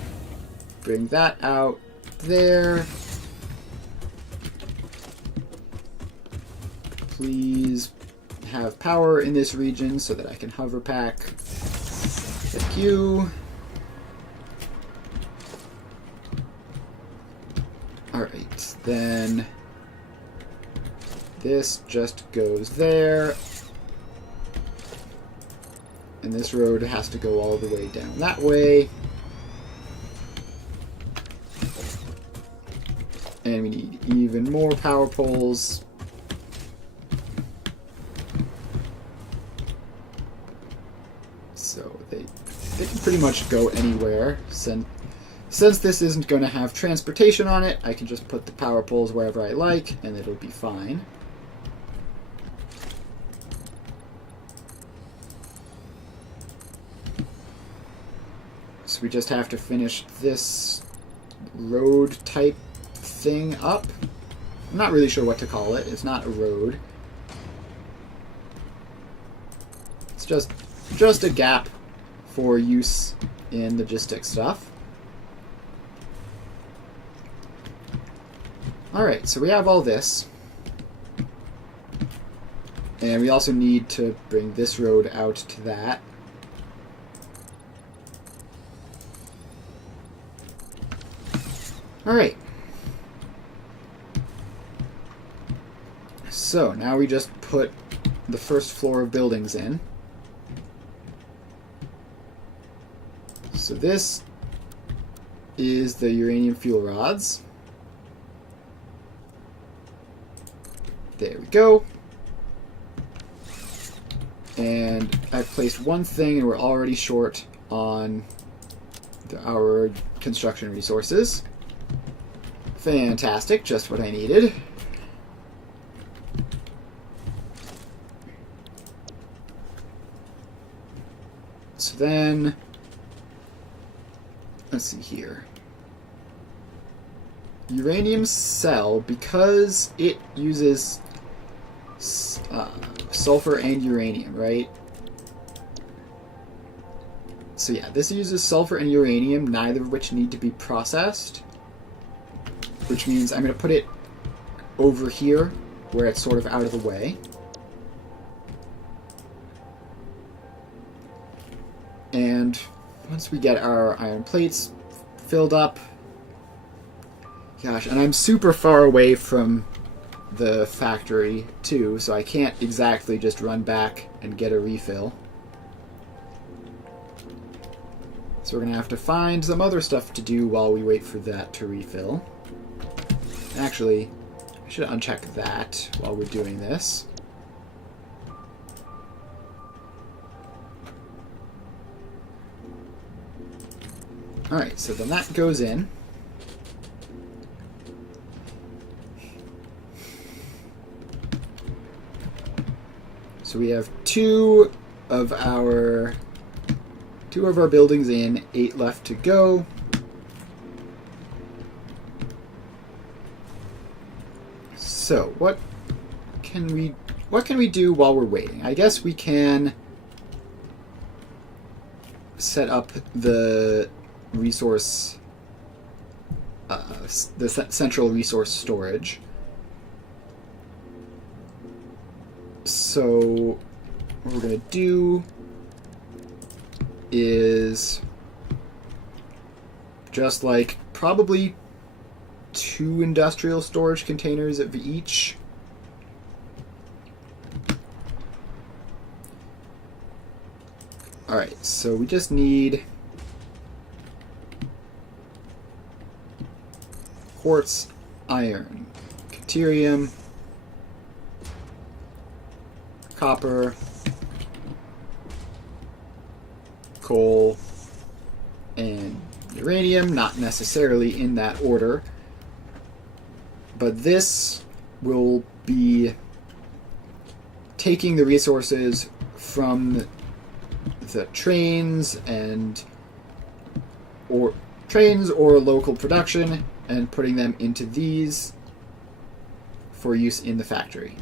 bring that out there. Please have power in this region so that I can hover pack. Thank you. Alright, then this just goes there. And this road has to go all the way down that way. And we need even more power poles. So they can pretty much go anywhere. Since this isn't going to have transportation on it, I can just put the power poles wherever I like, and it'll be fine. So we just have to finish this road type thing up. I'm not really sure what to call it. It's not a road. It's just a gap for use in logistic stuff. Alright, so we have all this. And we also need to bring this road out to that. Alright. So, now we just put the first floor of buildings in. So this is the uranium fuel rods. There we go. And I've placed one thing and we're already short on our construction resources. Fantastic, just what I needed. So then, let's see here. Uranium cell, because it uses sulfur and uranium, right? So yeah, this uses sulfur and uranium, neither of which need to be processed. Which means I'm going to put it over here, where it's sort of out of the way. And once we get our iron plates filled up... Gosh, and I'm super far away from the factory, too, so I can't exactly just run back and get a refill. So we're going to have to find some other stuff to do while we wait for that to refill. Actually, I should uncheck that while we're doing this. Alright, so then that goes in. So we have two of our buildings in, 8 left to go. So what can we do while we're waiting? I guess we can set up the resource, the central resource storage. So what we're going to do is just like probably 2 industrial storage containers of each. Alright, so we just need quartz, iron, deuterium, copper, coal, and uranium, not necessarily in that order. But this will be taking the resources from the trains or local production and putting them into these for use in the factory.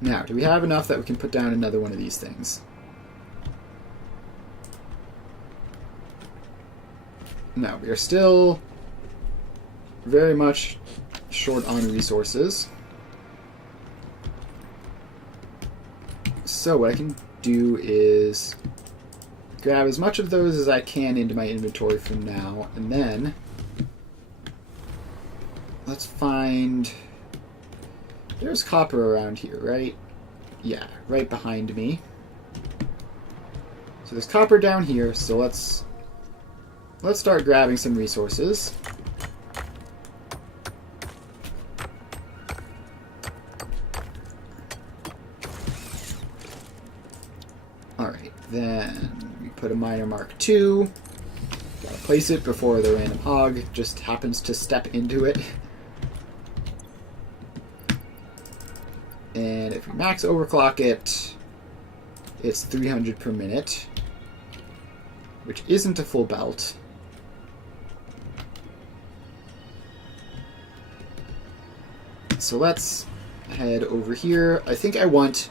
Now, do we have enough that we can put down another one of these things? No, we are still very much short on resources. So what I can do is grab as much of those as I can into my inventory for now, and then let's find... There's copper around here, right? Yeah, right behind me. So there's copper down here, so let's start grabbing some resources. Alright, then we put a miner mark 2. Gotta place it before the random hog just happens to step into it. And if we max overclock it, it's 300 per minute, which isn't a full belt. So let's head over here. I think I want,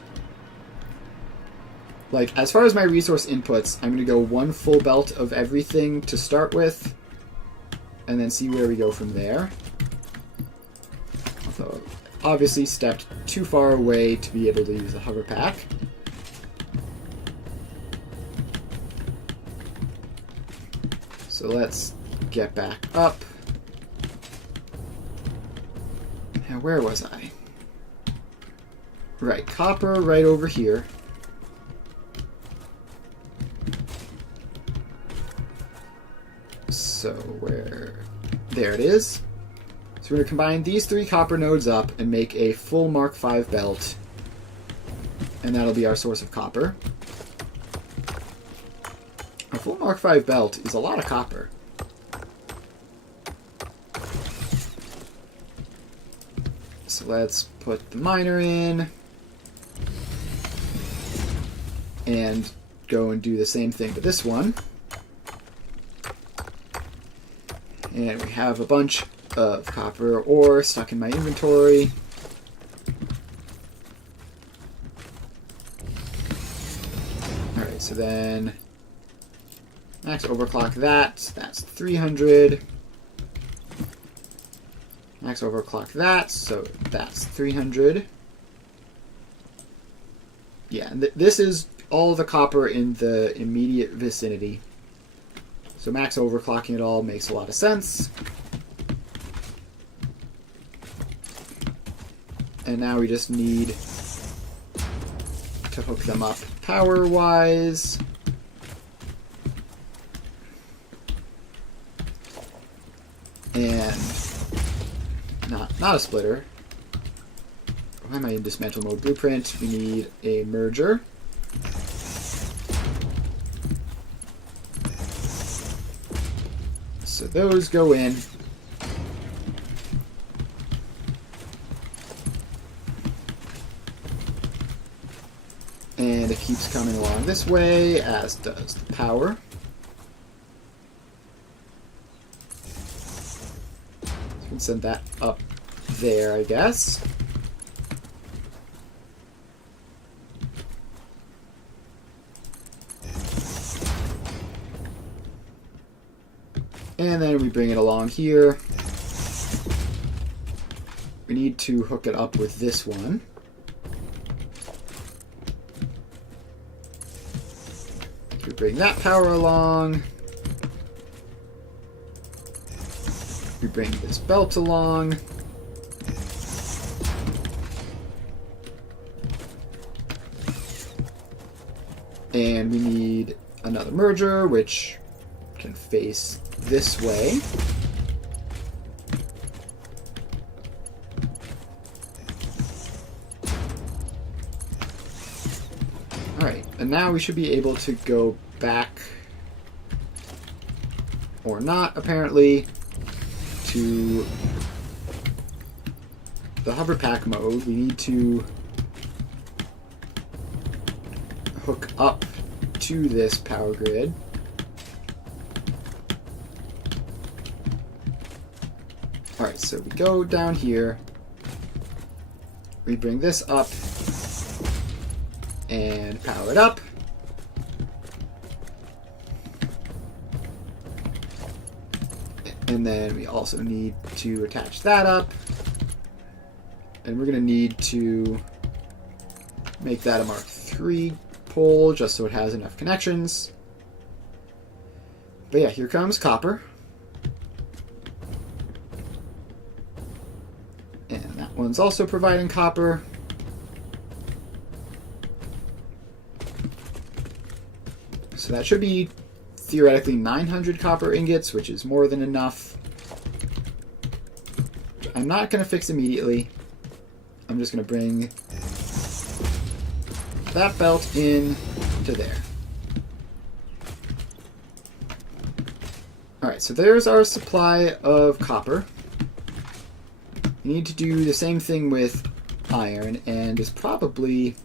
like, as far as my resource inputs, I'm going to go 1 full belt of everything to start with, and then see where we go from there. Although, obviously stepped too far away to be able to use the hover pack. So let's get back up. Now, where was I? Right, copper right over here. So where... There it is. So we're going to combine these 3 copper nodes up and make a full Mark V belt. And that'll be our source of copper. A full Mark V belt is a lot of copper. So let's put the miner in. And go and do the same thing to this one. And we have a bunch of copper ore stuck in my inventory. Alright, so then max overclock that. That's 300. Max overclock that, so that's 300. Yeah, this is all the copper in the immediate vicinity. So max overclocking it all makes a lot of sense. And now we just need to hook them up power-wise. And not a splitter. Why am I in dismantle mode? Blueprint. We need a merger. So those go in. And it keeps coming along this way, as does the power. So we can send that up there, I guess. And then we bring it along here. We need to hook it up with this one. We bring that power along. We bring this belt along. And we need another merger, which can face this way. Alright, and now we should be able to go back, or not apparently, to the hover pack mode. We need to hook up to this power grid. Alright, so we go down here, we bring this up, and power it up. And then we also need to attach that up. And we're going to need to make that a Mark III pole, just so it has enough connections. But yeah, here comes copper. And that one's also providing copper. So that should be theoretically 900 copper ingots, which is more than enough. I'm not going to fix immediately. I'm just going to bring that belt in to there. Alright, so there's our supply of copper. We need to do the same thing with iron, and it's probably...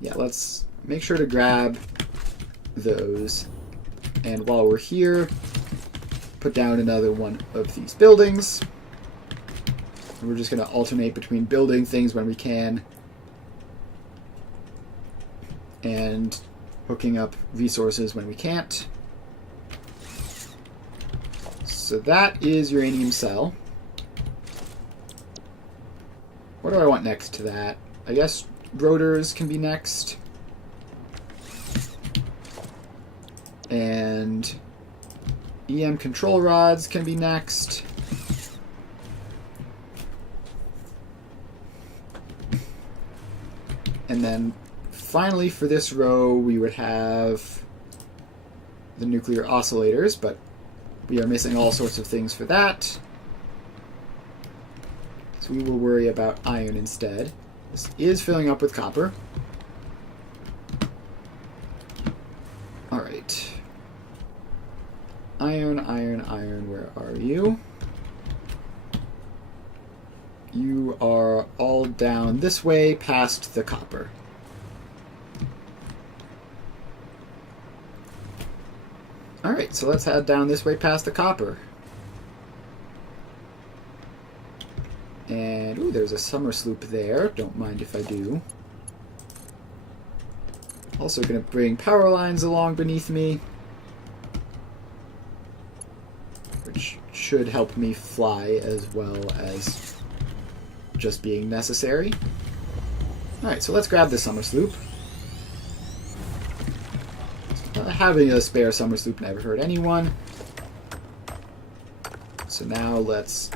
Yeah, let's make sure to grab those. And while we're here, put down another one of these buildings. We're just going to alternate between building things when we can and hooking up resources when we can't. So that is uranium cell. What do I want next to that? I guess rotors can be next. And EM control rods can be next. And then finally for this row we would have the nuclear oscillators, but we are missing all sorts of things for that. So we will worry about iron instead. This is filling up with copper. Alright. Iron, iron, iron, where are you? You are all down this way past the copper. Alright, so let's head down this way past the copper. And, ooh, there's a summer sloop there. Don't mind if I do. Also going to bring power lines along beneath me, which should help me fly as well as just being necessary. Alright, so let's grab the summer sloop. Having a spare summer sloop never hurt anyone. So now let's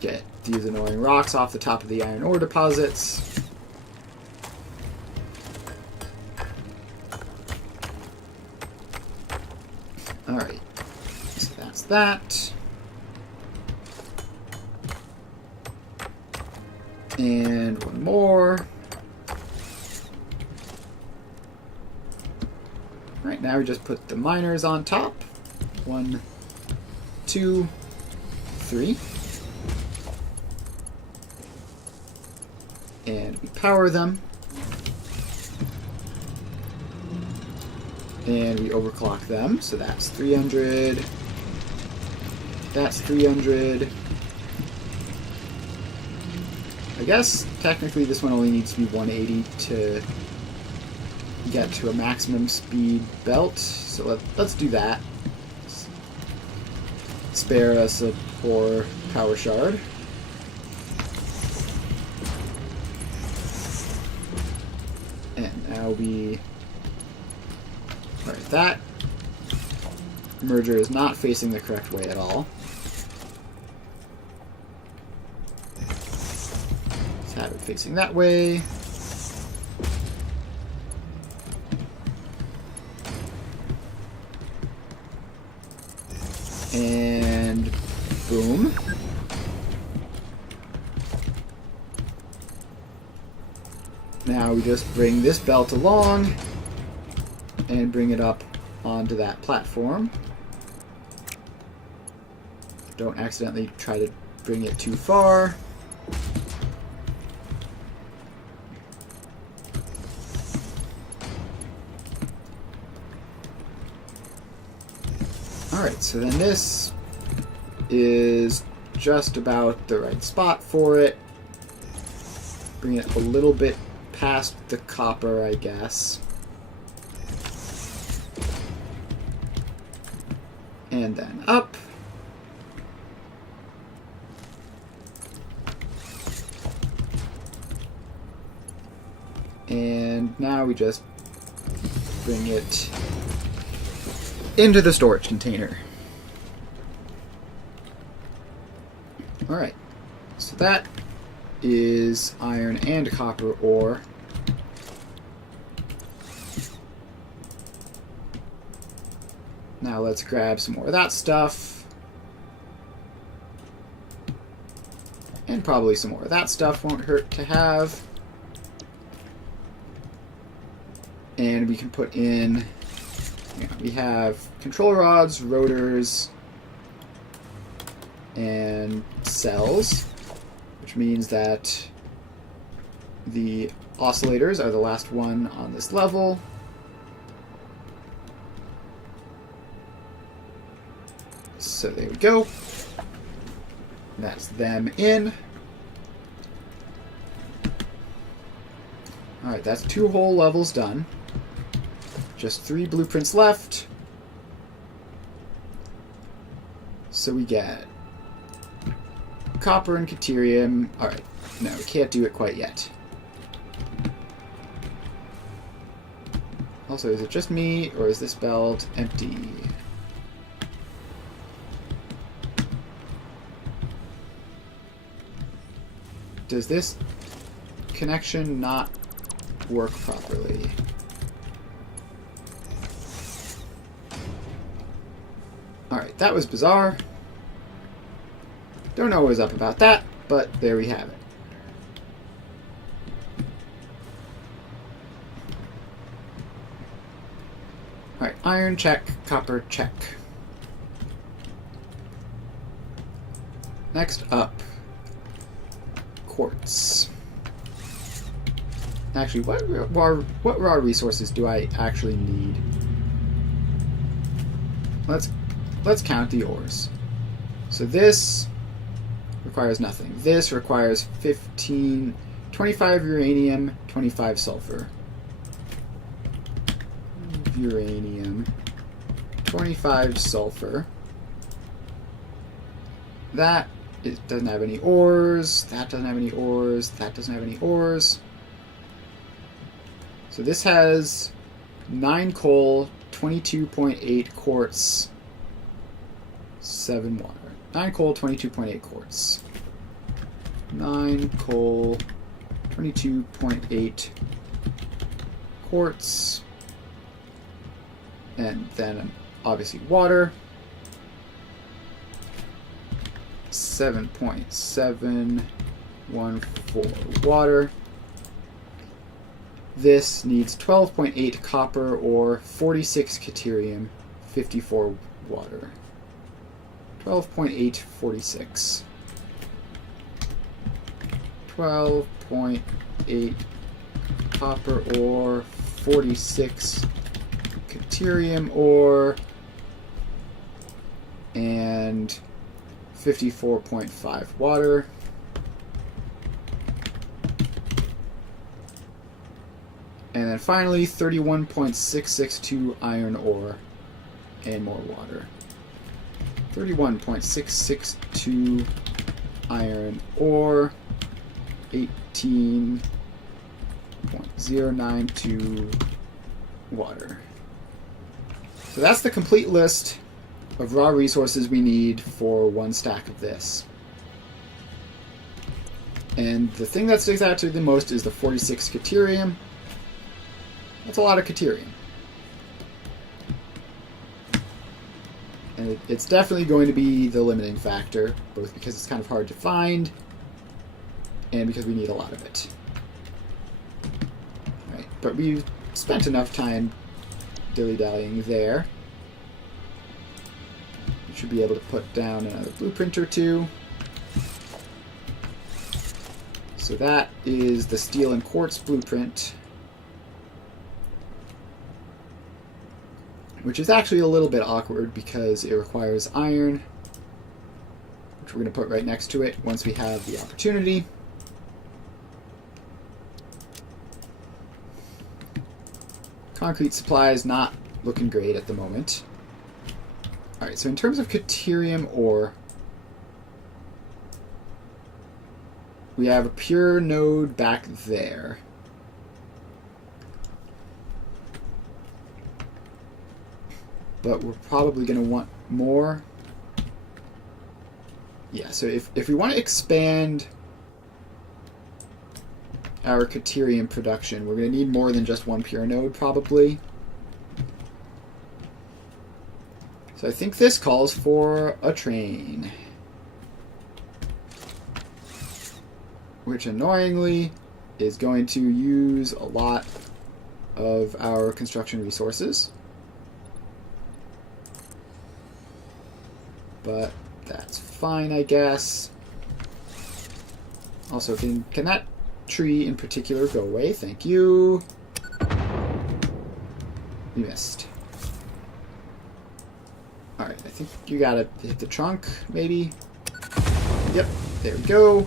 get these annoying rocks off the top of the iron ore deposits. Alright, so that's that. And one more. Right, now we just put the miners on top. 1, 2, 3. And we power them. And we overclock them, so that's 300. That's 300. I guess technically this one only needs to be 180 to get to a maximum speed belt, so let's do that. Spare us a poor power shard. And now we... Alright, that merger is not facing the correct way at all. Let's have it facing that way. And boom. Now we just bring this belt along and bring it up onto that platform. Don't accidentally try to bring it too far. Alright, so then this is just about the right spot for it. Bring it a little bit past the copper, I guess. And then up. And now we just bring it into the storage container. Alright, so that is iron and copper ore. Now let's grab some more of that stuff. And probably some more of that stuff won't hurt to have. And we can put in... we have control rods, rotors, and cells, which means that the oscillators are the last one on this level. So there we go. That's them in. Alright, that's 2 whole levels done. Just 3 blueprints left. So we get copper and caterium. Alright, no, we can't do it quite yet. Also, is it just me, or is this belt empty? Does this connection not work properly? Alright, that was bizarre. Don't know what was up about that, but there we have it. Alright, iron check, copper check. Next up, quartz. Actually, what raw resources do I actually need? Let's count the ores. So this requires nothing. This requires 25 uranium, 25 sulfur. Uranium, 25 sulfur. That doesn't have any ores. That doesn't have any ores. That doesn't have any ores. So this has 9 coal, 22.8 quartz, 7 water. 9 coal, 22.8 quartz. 9 coal, 22.8 quartz. And then obviously water. 7.714 water. This needs 12.8 copper ore, 46 deuterium, 54 water. 12.846. 12.8 copper ore, 46 deuterium ore, and 54.5 water. And then finally 31.662 iron ore and more water. 31.662 iron ore, 18.092 water. So that's the complete list of raw resources we need for one stack of this. And the thing that sticks out to the most is the 46 deuterium. That's a lot of deuterium. And it's definitely going to be the limiting factor, both because it's kind of hard to find and because we need a lot of it. Right, but we've spent enough time dilly-dallying there. We should be able to put down another blueprint or two. So that is the steel and quartz blueprint, which is actually a little bit awkward because it requires iron, which we're going to put right next to it once we have the opportunity. Concrete supply is not looking great at the moment. Alright, so in terms of deuterium ore, we have a pure node back there. But we're probably going to want more. Yeah, so if we want to expand our deuterium production, we're going to need more than just one pure node, probably. So I think this calls for a train. Which, annoyingly, is going to use a lot of our construction resources. But that's fine, I guess. Also, can that tree in particular go away? Thank you. We missed. Alright, I think you gotta hit the trunk, maybe. Yep, there we go.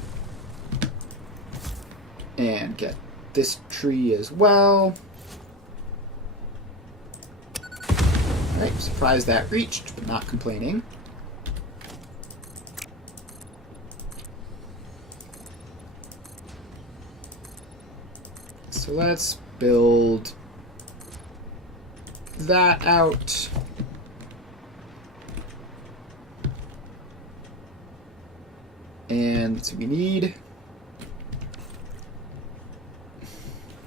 And get this tree as well. Alright, surprised that reached, but not complaining. So let's build that out. And so we need...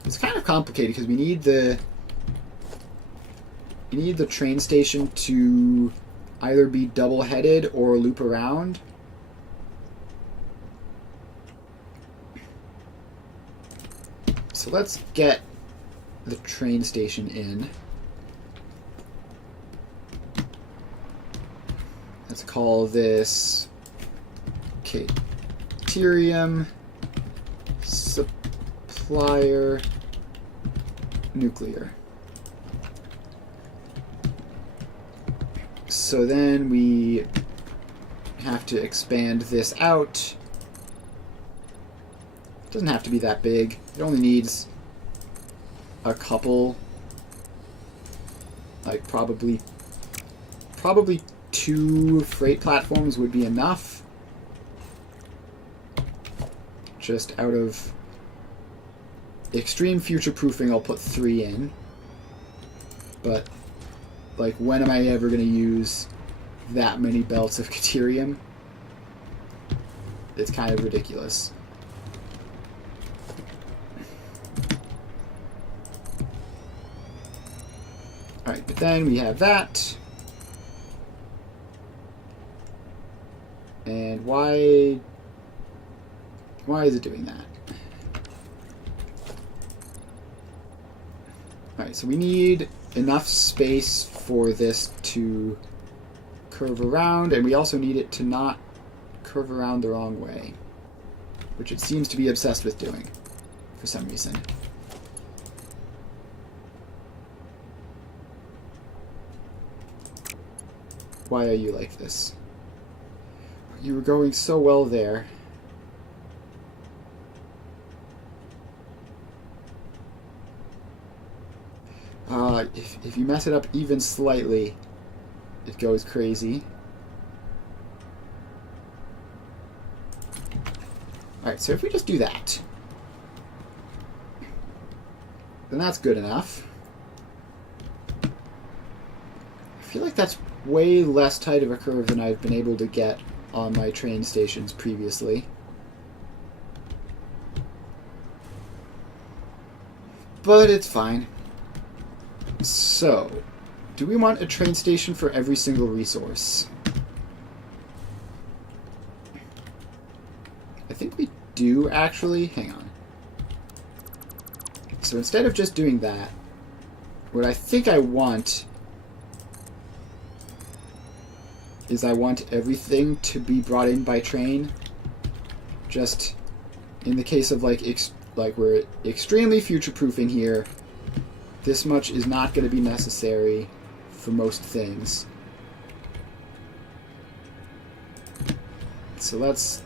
It's kind of complicated because we need the train station to either be double-headed or loop around. So let's get the train station in. Let's call this deuterium supplier nuclear. So then we have to expand this out. It doesn't have to be that big. It only needs a couple, like probably 2 freight platforms would be enough. Just out of extreme future-proofing, I'll put 3 in. But, like, when am I ever going to use that many belts of deuterium? It's kind of ridiculous. Alright, but then we have that. And why is it doing that? Alright, so we need enough space for this to curve around, and we also need it to not curve around the wrong way, which it seems to be obsessed with doing for some reason. Why are you like this? You were going so well there. If you mess it up even slightly, it goes crazy. Alright, so if we just do that, then that's good enough. I feel like that's way less tight of a curve than I've been able to get on my train stations previously. But it's fine. So, do we want a train station for every single resource? I think we do, actually. Hang on. So instead of just doing that, what I think I want is I want everything to be brought in by train. Just in the case of like we're extremely future-proofing here, this much is not going to be necessary for most things. So let's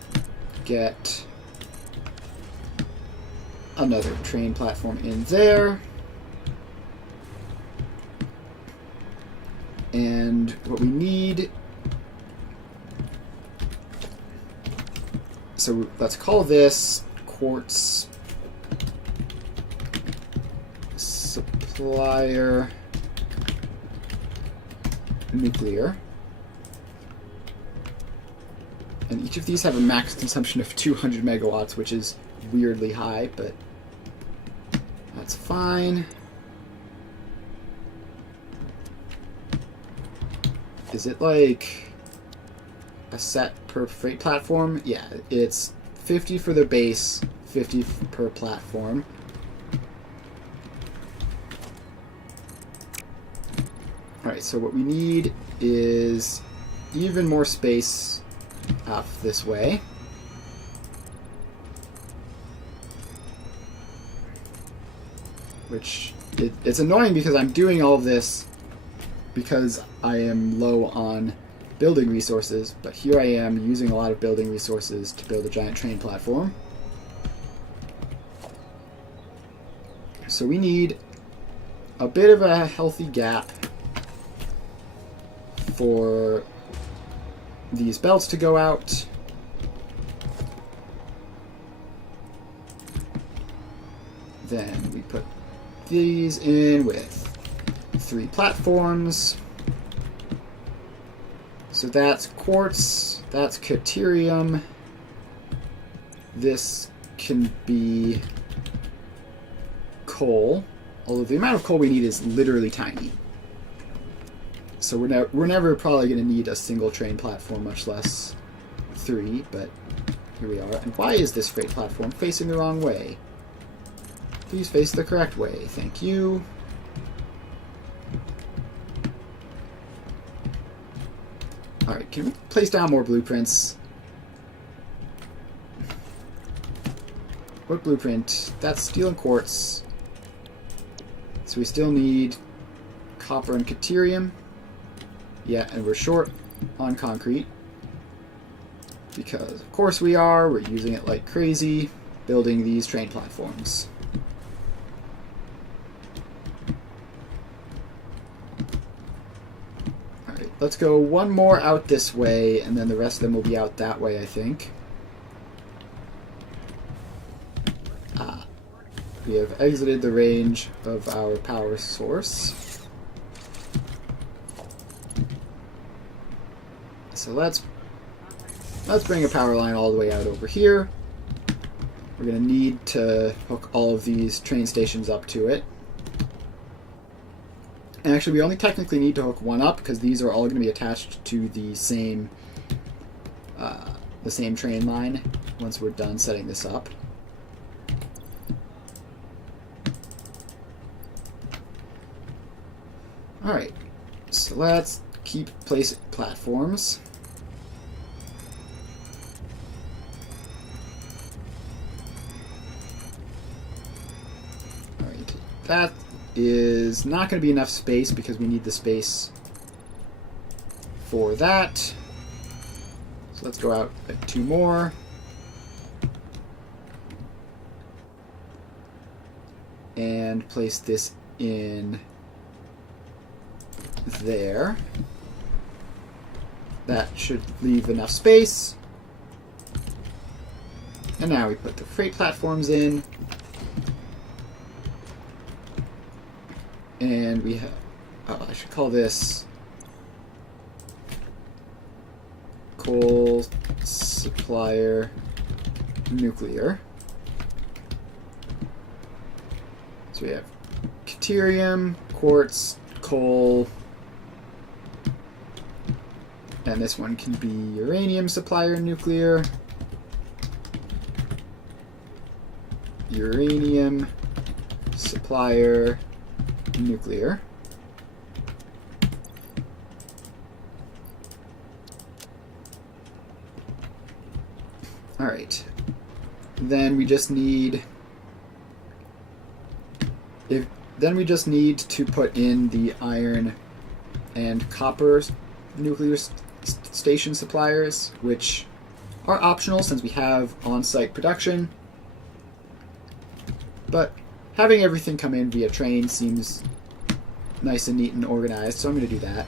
get another train platform in there. And what we need... So let's call this quartz supplier nuclear. And each of these have a max consumption of 200 megawatts, which is weirdly high, but that's fine. Is it like a set per freight platform? Yeah, it's 50 for the base, 50 per platform. Alright, so what we need is even more space off this way. Which, it's annoying because I'm doing all of this because I am low on building resources, but here I am using a lot of building resources to build a giant train platform. So we need a bit of a healthy gap for these belts to go out. Then we put these in with 3 platforms. So that's quartz, that's caterium. This can be coal, although the amount of coal we need is literally tiny. So we're never probably going to need a single train platform, much less 3, but here we are. And why is this freight platform facing the wrong way? Please face the correct way. Thank you. Alright, can we place down more blueprints? What blueprint? That's steel and quartz. So we still need copper and caterium. Yeah, and we're short on concrete. Because, of course we are. We're using it like crazy, building these train platforms. Alright, let's go one more out this way, and then the rest of them will be out that way, I think. We have exited the range of our power source. So let's bring a power line all the way out over here. We're going to need to hook all of these train stations up to it. And actually, we only technically need to hook one up because these are all going to be attached to the same the same train line once we're done setting this up. Alright, so let's keep placing platforms. Alright, that is not going to be enough space because we need the space for that. So let's go out at 2 more. And place this in there. That should leave enough space. And now we put the freight platforms in. And we have... oh, I should call this coal supplier nuclear. So we have deuterium, quartz, coal, and this one can be uranium supplier nuclear, uranium supplier nuclear. All right. Then we just need to put in the iron and copper nuclear station suppliers, which are optional since we have on-site production. But having everything come in via train seems nice and neat and organized, so I'm going to do that.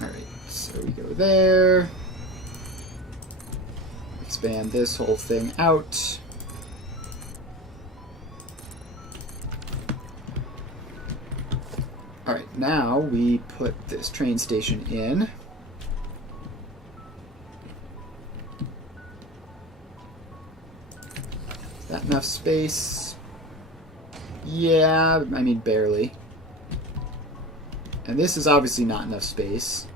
Alright, so we go there. Expand this whole thing out. Alright, now we put this train station in. Is that enough space? Yeah, I mean barely. And this is obviously not enough space.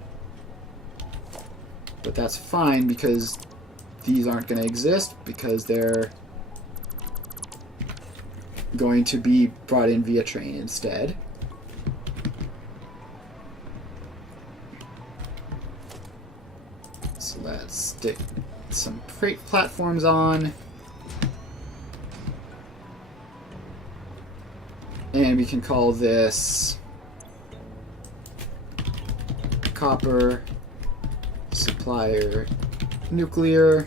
But that's fine because these aren't going to exist because they're going to be brought in via train instead. So let's stick some freight platforms on. And we can call this copper supplier nuclear.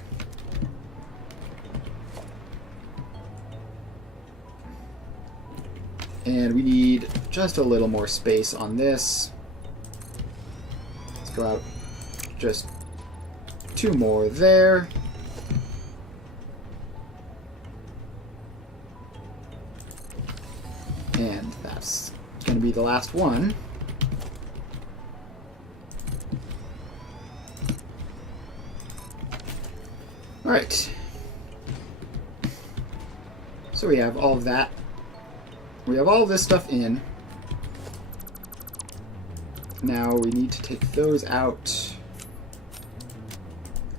And we need just a little more space on this. Let's go out just 2 more there. And that's going to be the last one. Alright. So we have all of that. We have all of this stuff in. Now we need to take those out.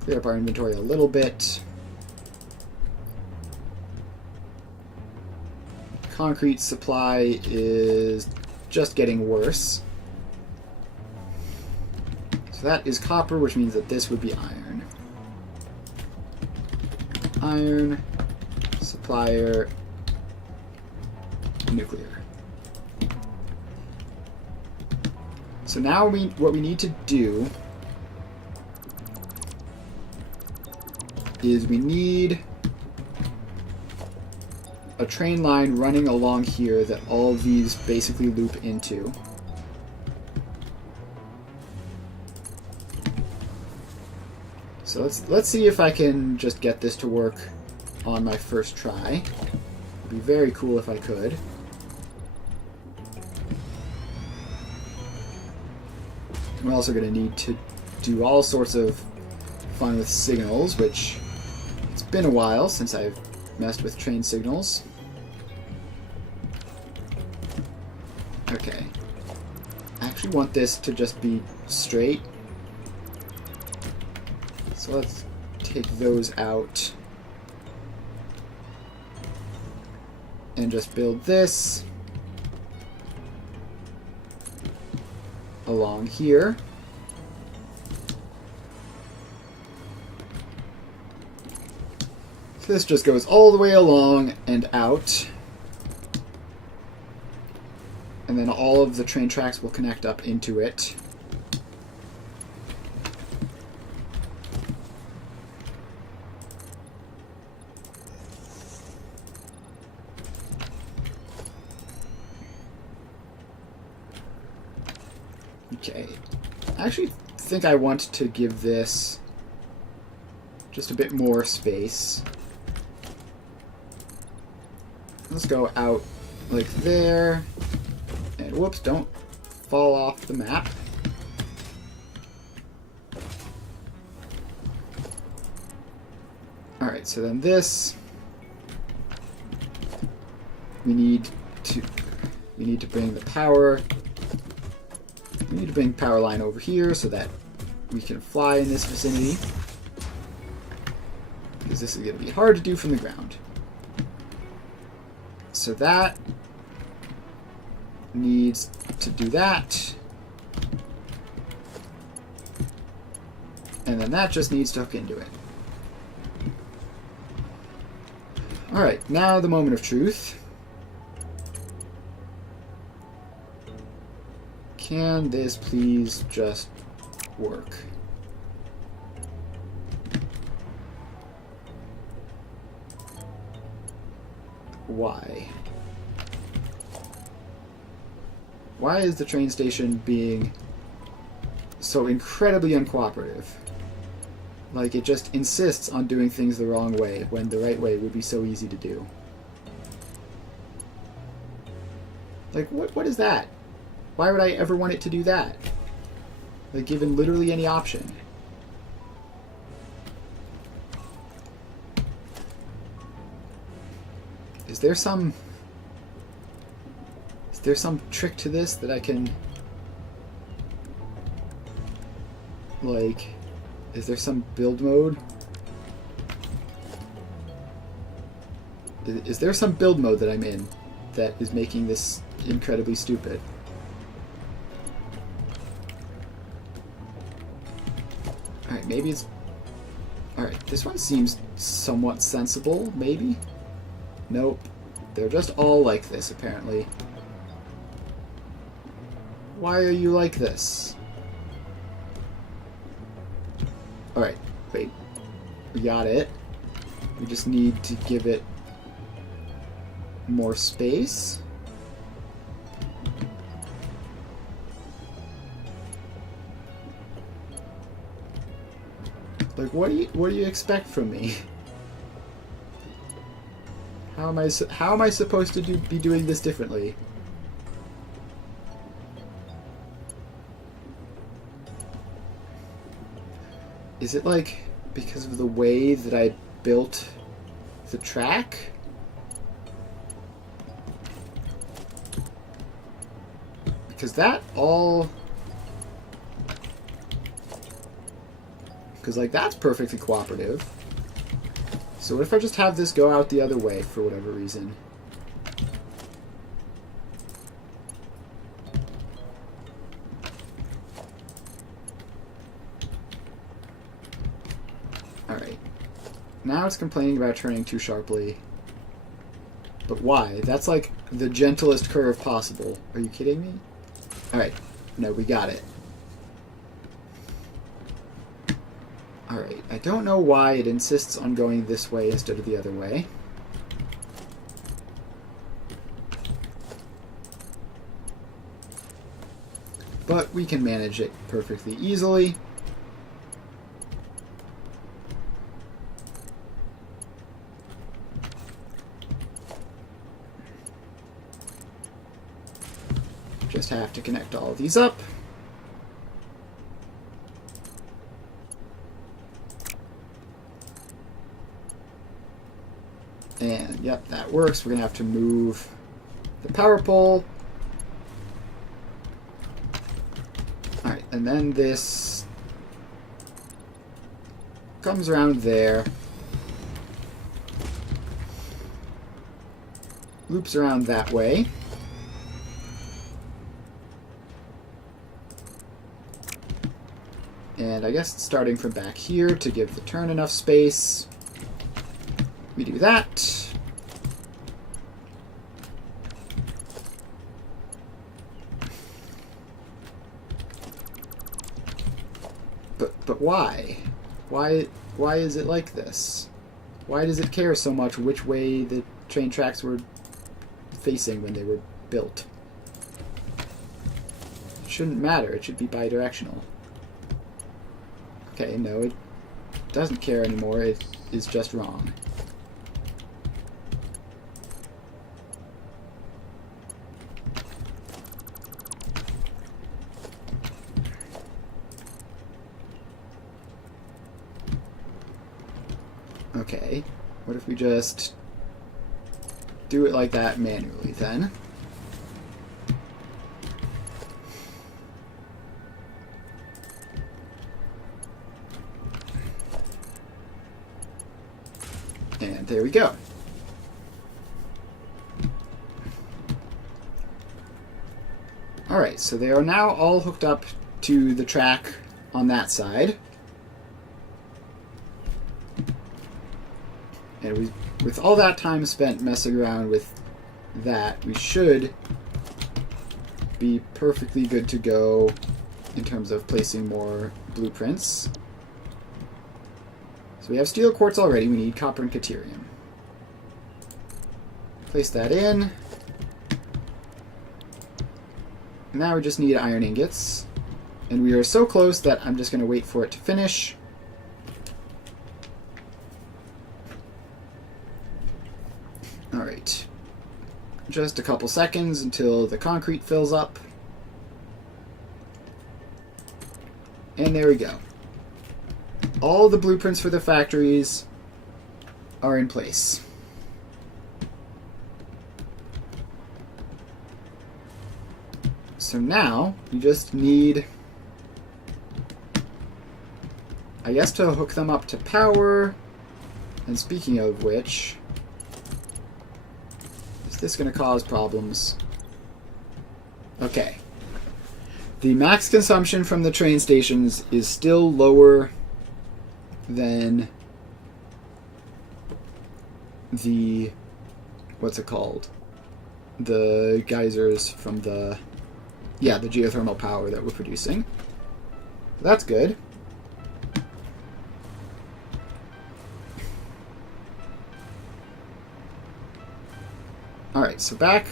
Clear up our inventory a little bit. Concrete supply is just getting worse. So that is copper, which means that this would be iron. Iron, supplier, nuclear. So now what we need to do is we need a train line running along here that all of these basically loop into. So let's see if I can just get this to work on my first try. It'd be very cool if I could. We're also going to need to do all sorts of fun with signals, which it's been a while since I've messed with train signals. Okay. actually want this to just be straight. So let's take those out. And just build this along here. So this just goes all the way along and out. And then all of the train tracks will connect up into it. Okay. I actually think I want to give this just a bit more space. Let's go out like there. And whoops, don't fall off the map. Alright, so then this we need to bring the power. We need to bring power line over here so that we can fly in this vicinity. Because this is going to be hard to do from the ground. So that needs to do that. And then that just needs to hook into it. Alright, now the moment of truth. Can this please just work? Why? Why is the train station being so incredibly uncooperative? Like, it just insists on doing things the wrong way, when the right way would be so easy to do. Like, what is that? Why would I ever want it to do that? Like, given literally any option. Is there some trick to this that I can, like, is there some build mode? Is there some build mode that I'm in that is making this incredibly stupid? Alright, maybe it's... Alright, this one seems somewhat sensible, maybe? Nope. They're just all like this, apparently. Why are you like this? Alright, wait. We got it. We just need to give it more space. Like, what do you expect from me? How am I supposed to be doing this differently? Is it like because of the way that I built the track? Because that all... Because, like, that's perfectly cooperative. So what if I just have this go out the other way for whatever reason? Alright. Now it's complaining about turning too sharply. But why? That's like the gentlest curve possible. Are you kidding me? Alright. No, we got it. Alright, I don't know why it insists on going this way instead of the other way. But we can manage it perfectly easily. Just have to connect all of these up. And, yep, that works. We're going to have to move the power pole. And then this comes around there. Loops around that way. And I guess starting from back here to give the turn enough space. We do that. But why? Why is it like this? Why does it care so much which way the train tracks were facing when they were built? It shouldn't matter. It should be bidirectional. Okay, no, it doesn't care anymore. It is just wrong. Okay, what if we just do it like that manually then? And there we go. Alright, so they are now all hooked up to the track on that side. And with all that time spent messing around with that, we should be perfectly good to go in terms of placing more blueprints. So we have steel quartz already, we need copper and caterium. Place that in. Now we just need iron ingots. And we are so close that I'm just going to wait for it to finish. Alright. Just a couple seconds until the concrete fills up. And there we go. All the blueprints for the factories are in place. So now, you just need, I guess, to hook them up to power. And speaking of which, is this going to cause problems? Okay. The max consumption from the train stations is still lower than the, what's it called? The geysers from the, yeah, the geothermal power that we're producing. That's good. Alright, so back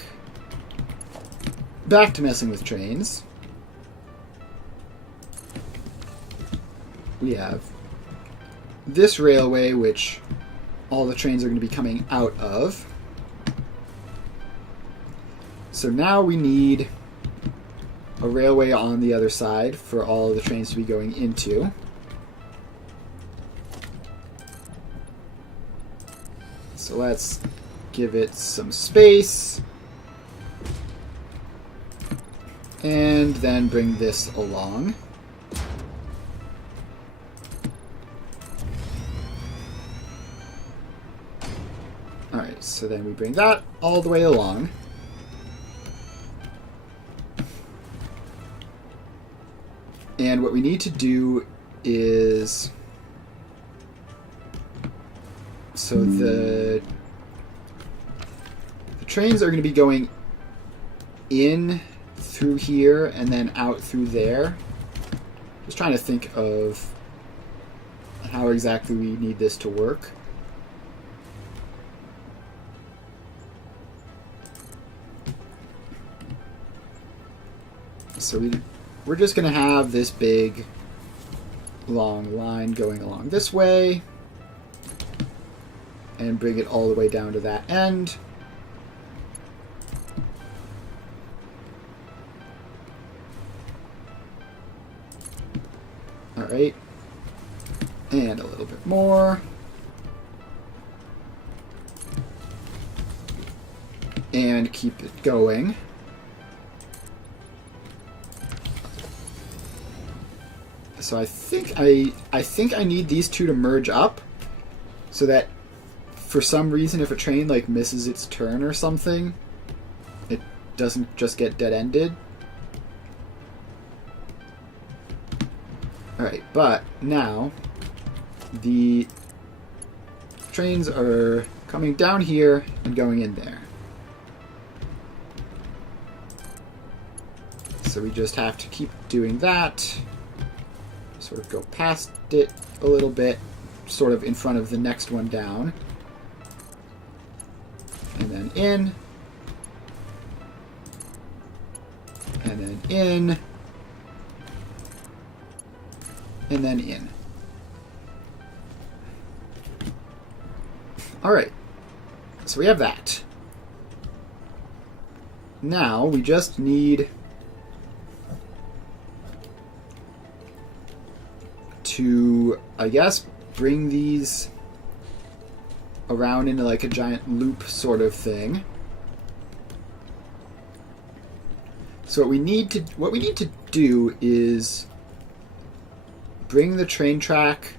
to messing with trains. We have this railway, which all the trains are going to be coming out of. So now we need a railway on the other side for all of the trains to be going into. So let's give it some space. And then bring this along. Alright, so then we bring that all the way along. And what we need to do is, so the trains are going to be going in through here and then out through there. Just trying to think of how exactly we need this to work. So we're just going to have this big long line going along this way and bring it all the way down to that end. Alright. And a little bit more. And keep it going. So I think I need these two to merge up, so that for some reason, if a train like misses its turn or something, it doesn't just get dead-ended. Alright, but now the trains are coming down here and going in there. So we just have to keep doing that. Sort of go past it a little bit, sort of in front of the next one down. And then in. And then in. And then in. Alright. So we have that. Now we just need to, I guess, bring these around into like a giant loop sort of thing. So what we need to do is bring the train track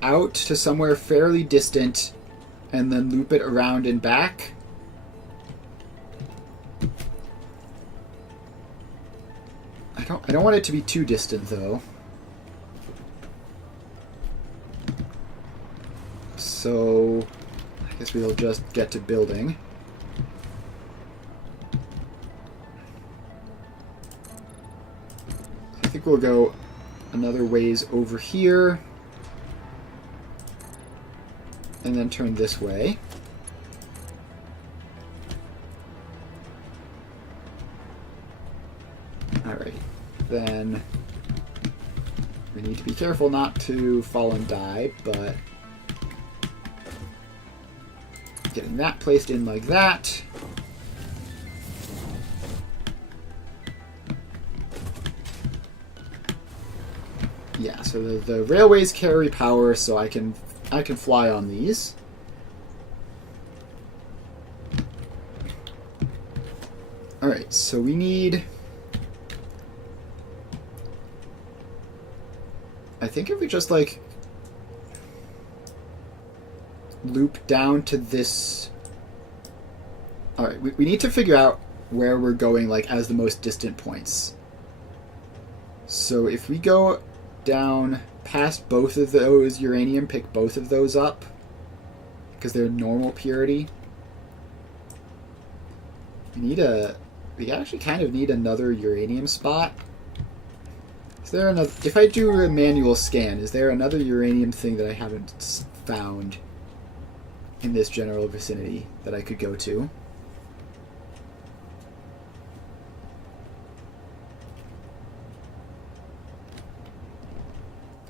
out to somewhere fairly distant and then loop it around and back. I don't want it to be too distant though. So I guess we'll just get to building. I think we'll go another ways over here and then turn this way. Alright, then we need to be careful not to fall and die, but getting that placed in like that. Yeah, so the railways carry power, so I can fly on these. Alright, so we need... I think if we just, like, loop down to this... Alright, we need to figure out where we're going, like, as the most distant points. So if we go down past both of those uranium, pick both of those up, because they're normal purity. We actually kind of need another uranium spot. Is there another... If I do a manual scan, is there another uranium thing that I haven't found in this general vicinity that I could go to?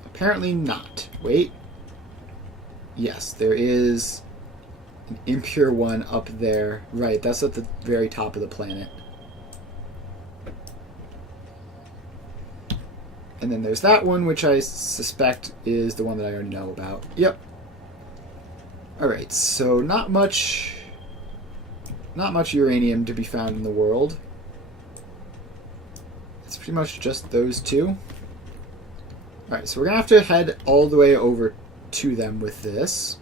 Apparently not. Wait. Yes, there is an impure one up there. Right, that's at the very top of the planet. And then there's that one, which I suspect is the one that I already know about. Yep. Alright, so not much uranium to be found in the world. It's pretty much just those two. Alright, so we're going to have to head all the way over to them with this.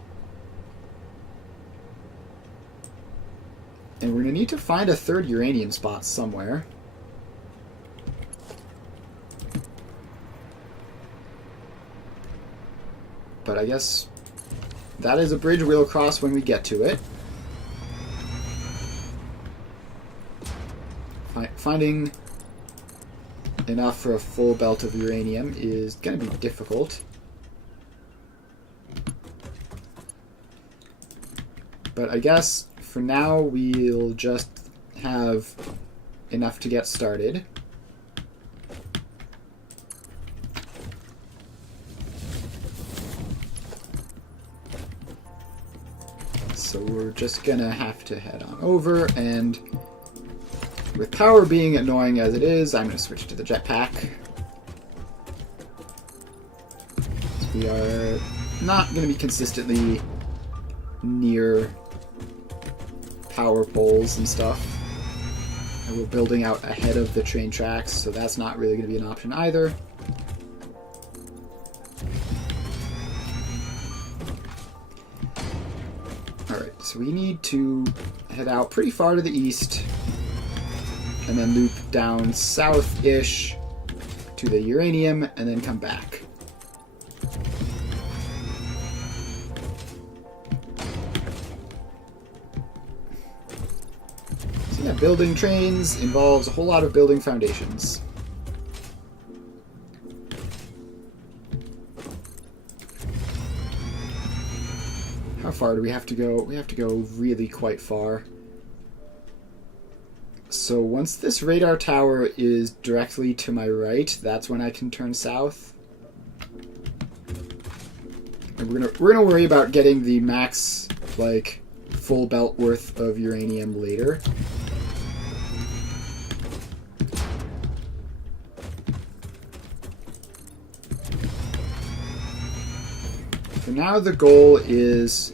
And we're going to need to find a third uranium spot somewhere. But I guess that is a bridge we'll cross when we get to it. Finding enough for a full belt of uranium is going to be difficult. But I guess for now we'll just have enough to get started. So we're just gonna have to head on over, and with power being annoying as it is, I'm gonna switch to the jetpack. We are not gonna be consistently near power poles and stuff. And we're building out ahead of the train tracks, so that's not really gonna be an option either. So we need to head out pretty far to the east and then loop down south-ish to the uranium and then come back. So yeah, building trains involves a whole lot of building foundations. How far do we have to go? We have to go really quite far. So once this radar tower is directly to my right, that's when I can turn south. And we're gonna worry about getting the max, like, full belt worth of uranium later. For now, the goal is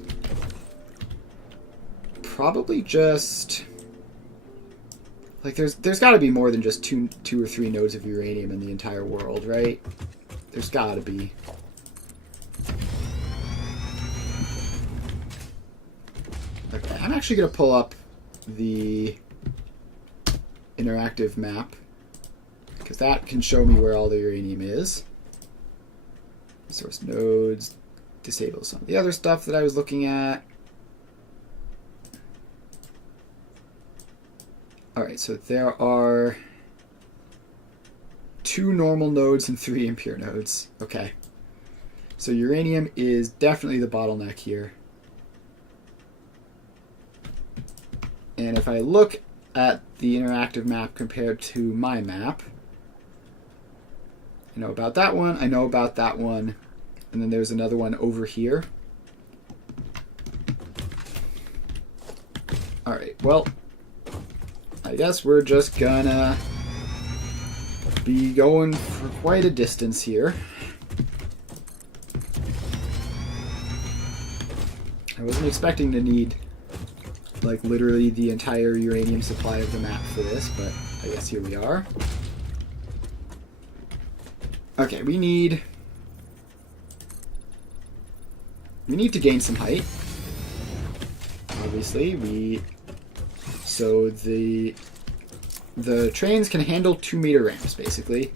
probably just, like, there's got to be more than just two or three nodes of uranium in the entire world, right? There's got to be. Okay, I'm actually going to pull up the interactive map because that can show me where all the uranium is. Source nodes. Disable some of the other stuff that I was looking at. Alright, so there are 2 normal nodes and 3 impure nodes. Okay. So uranium is definitely the bottleneck here. And if I look at the interactive map compared to my map, I know about that one, I know about that one. And then there's another one over here. Alright, well, I guess we're just gonna be going for quite a distance here. I wasn't expecting to need, like, literally the entire uranium supply of the map for this, but I guess here we are. Okay, we need to gain some height. Obviously, so the trains can handle 2-meter ramps, basically.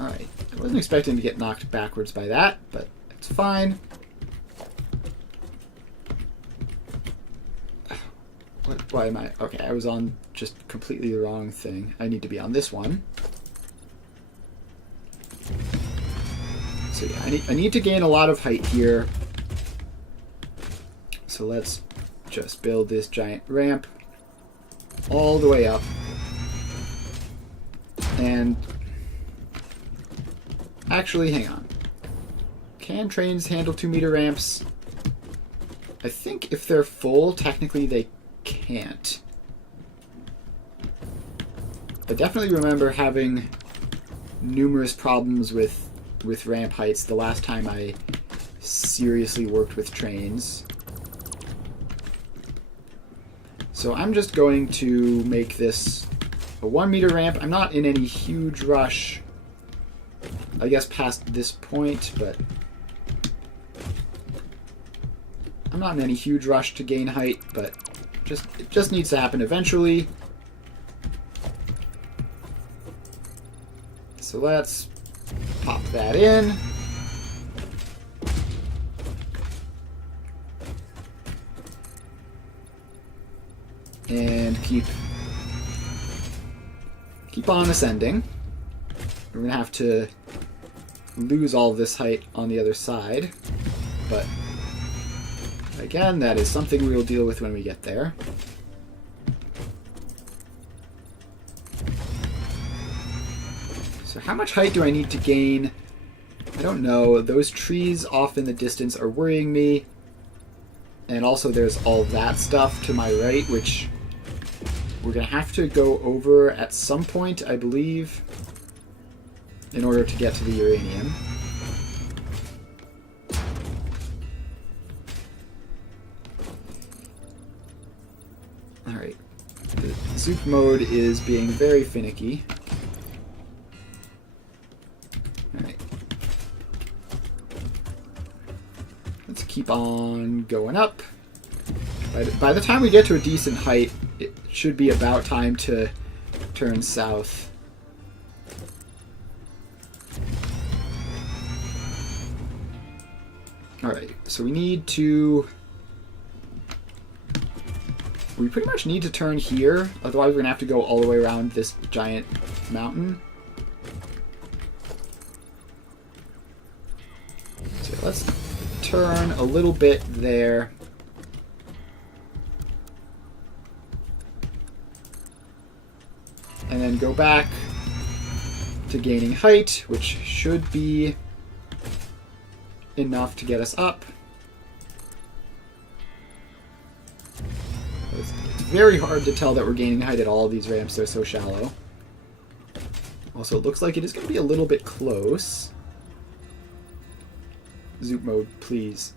Alright, I wasn't expecting to get knocked backwards by that, but it's fine. Why am I... Okay, I was on just completely the wrong thing. I need to be on this one. So yeah, I need to gain a lot of height here. So let's just build this giant ramp all the way up. And actually, hang on. Can trains handle 2-meter ramps? I think if they're full, technically they can't. I definitely remember having numerous problems with ramp heights the last time I seriously worked with trains. So I'm just going to make this a 1-meter ramp. I'm not in any huge rush, I guess, past this point, but I'm not in any huge rush to gain height, but it just needs to happen eventually. So let's pop that in. And keep on ascending. We're going to have to lose all this height on the other side. But again, that is something we will deal with when we get there. So how much height do I need to gain? I don't know. Those trees off in the distance are worrying me. And also there's all that stuff to my right, which we're going to have to go over at some point, I believe, in order to get to the uranium. Alright. The zoop mode is being very finicky. keep on going up. By the time we get to a decent height, it should be about time to turn south. Alright, so we pretty much need to turn here, otherwise we're going to have to go all the way around this giant mountain. So let's turn a little bit there. And then go back to gaining height, which should be enough to get us up. It's very hard to tell that we're gaining height at all. These ramps, they're so shallow. Also, it looks like it is going to be a little bit close. Zoop mode, please.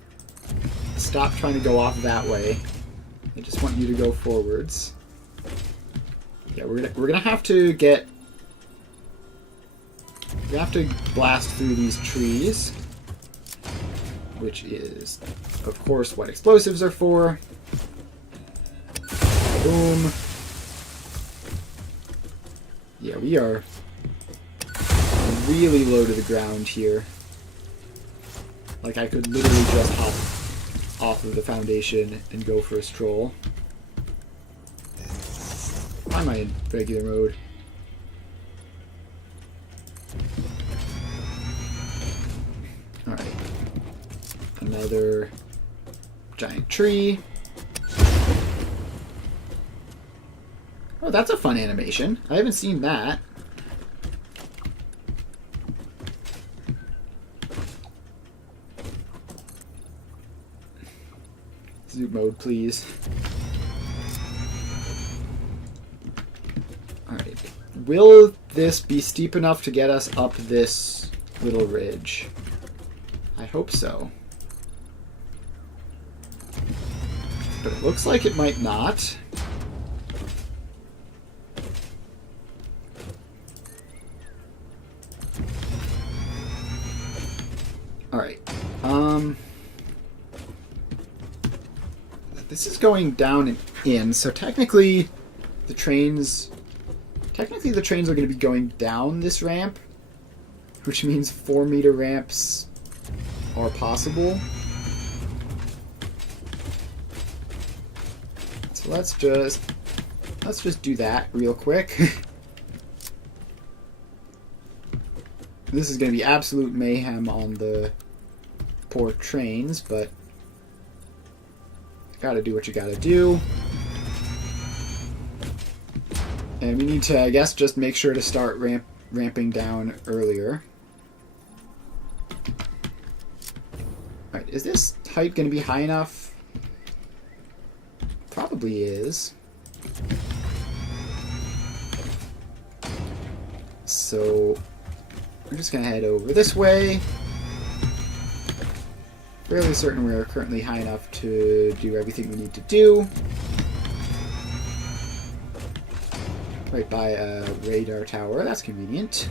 Stop trying to go off that way. I just want you to go forwards. Yeah, we're gonna have to get. We have to blast through these trees, which is, of course, what explosives are for. Boom. Yeah, we are really low to the ground here. Like, I could literally just hop off of the foundation and go for a stroll. Why am I in regular mode? Alright. Another giant tree. Oh, that's a fun animation. I haven't seen that. Zoom mode, please. Alright. Will this be steep enough to get us up this little ridge? I hope so. But it looks like it might not. Alright. This is going down and in, so technically the trains are going to be going down this ramp, which means 4-meter ramps are possible. So let's just do that real quick. This is going to be absolute mayhem on the poor trains, but gotta do what you gotta do. And we need to, I guess, just make sure to start ramping down earlier. Alright, is this height going to be high enough? Probably is. So, we're just going to head over this way. Fairly certain we're currently high enough to do everything we need to do. Right by a radar tower, that's convenient.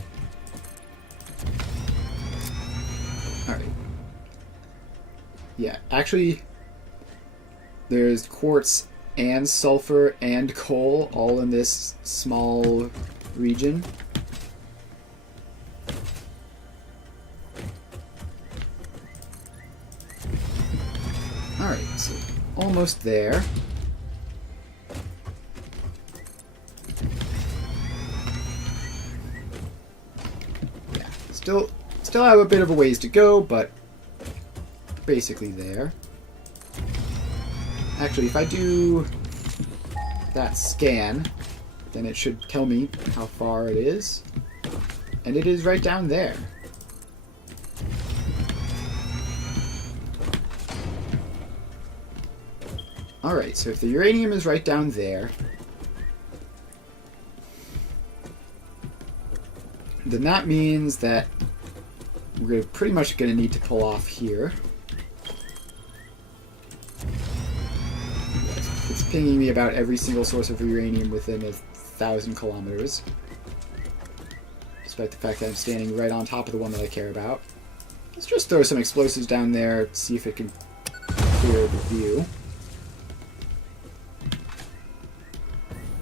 Alright. Yeah, actually, there's quartz and sulfur and coal all in this small region. Alright, so almost there. Yeah, still have a bit of a ways to go, but basically there. Actually, if I do that scan, then it should tell me how far it is. And it is right down there. Alright, so if the uranium is right down there, then that means that we're pretty much going to need to pull off here. It's pinging me about every single source of uranium within 1,000 kilometers. Despite the fact that I'm standing right on top of the one that I care about. Let's just throw some explosives down there, see if it can clear the view.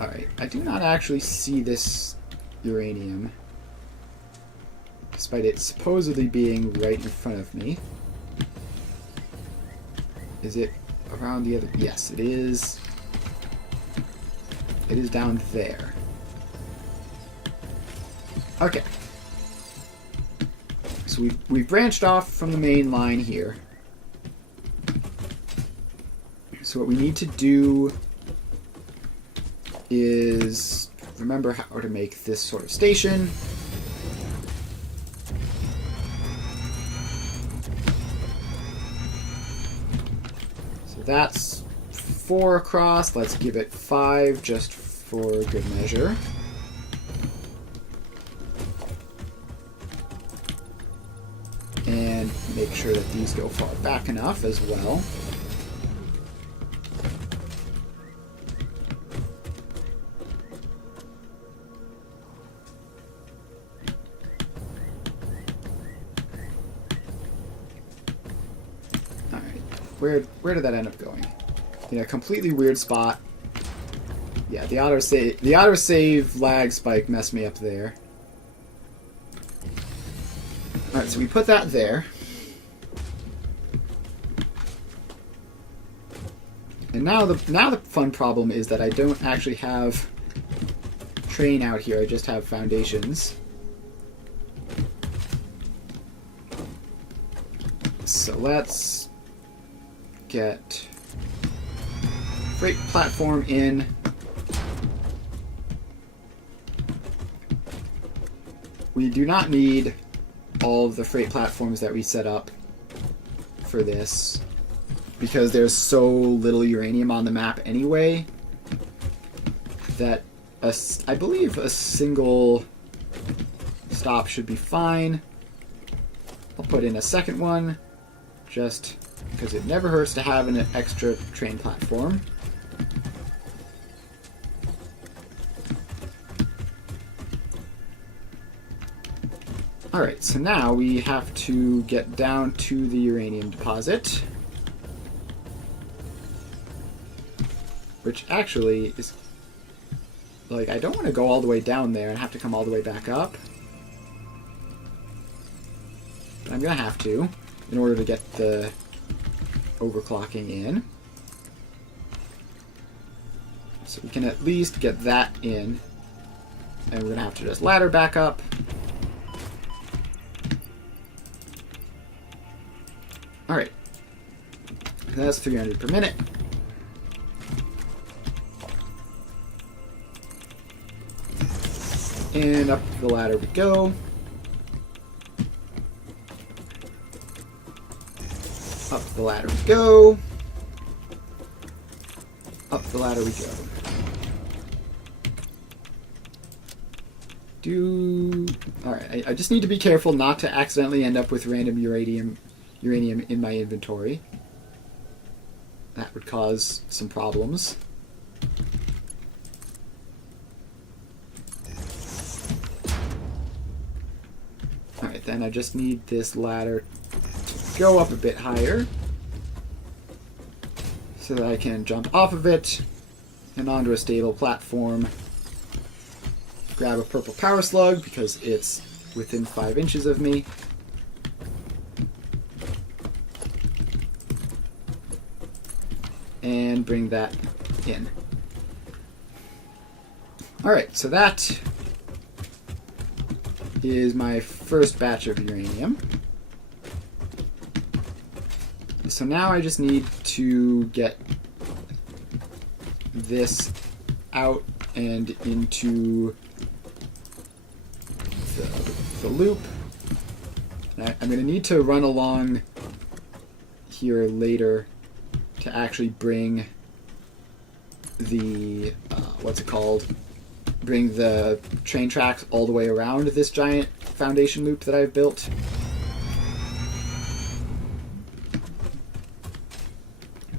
Alright, I do not actually see this uranium, despite it supposedly being right in front of me. Is it around the other? Yes, it is. It is down there. Okay. So we've branched off from the main line here. So what we need to do is remember how to make this sort of station. So that's 4 across. Let's give it 5 just for good measure. And make sure that these go far back enough as well. Where did that end up going? In a completely weird spot. Yeah, the autosave lag spike messed me up there. Alright, so we put that there. And now the fun problem is that I don't actually have train out here, I just have foundations. So let's get freight platform in. We do not need all of the freight platforms that we set up for this because there's so little uranium on the map anyway that I believe a single stop should be fine. I'll put in a second one just because it never hurts to have an extra train platform. Alright, so now we have to get down to the uranium deposit. Which actually is... like, I don't want to go all the way down there and have to come all the way back up. But I'm going to have to, in order to get the overclocking in. So we can at least get that in. And we're going to have to just ladder back up. Alright. That's 300 per minute. And up the ladder we go. Up the ladder we go. Up the ladder we go. Alright, I just need to be careful not to accidentally end up with random uranium in my inventory. That would cause some problems. Alright, then I just need this ladder to go up a bit higher so that I can jump off of it and onto a stable platform. Grab a purple power slug because it's within 5 inches of me. And bring that in. Alright, so that is my first batch of uranium. So now I just need to get this out and into the loop. And I'm going to need to run along here later to actually bring the, bring the train tracks all the way around this giant foundation loop that I've built.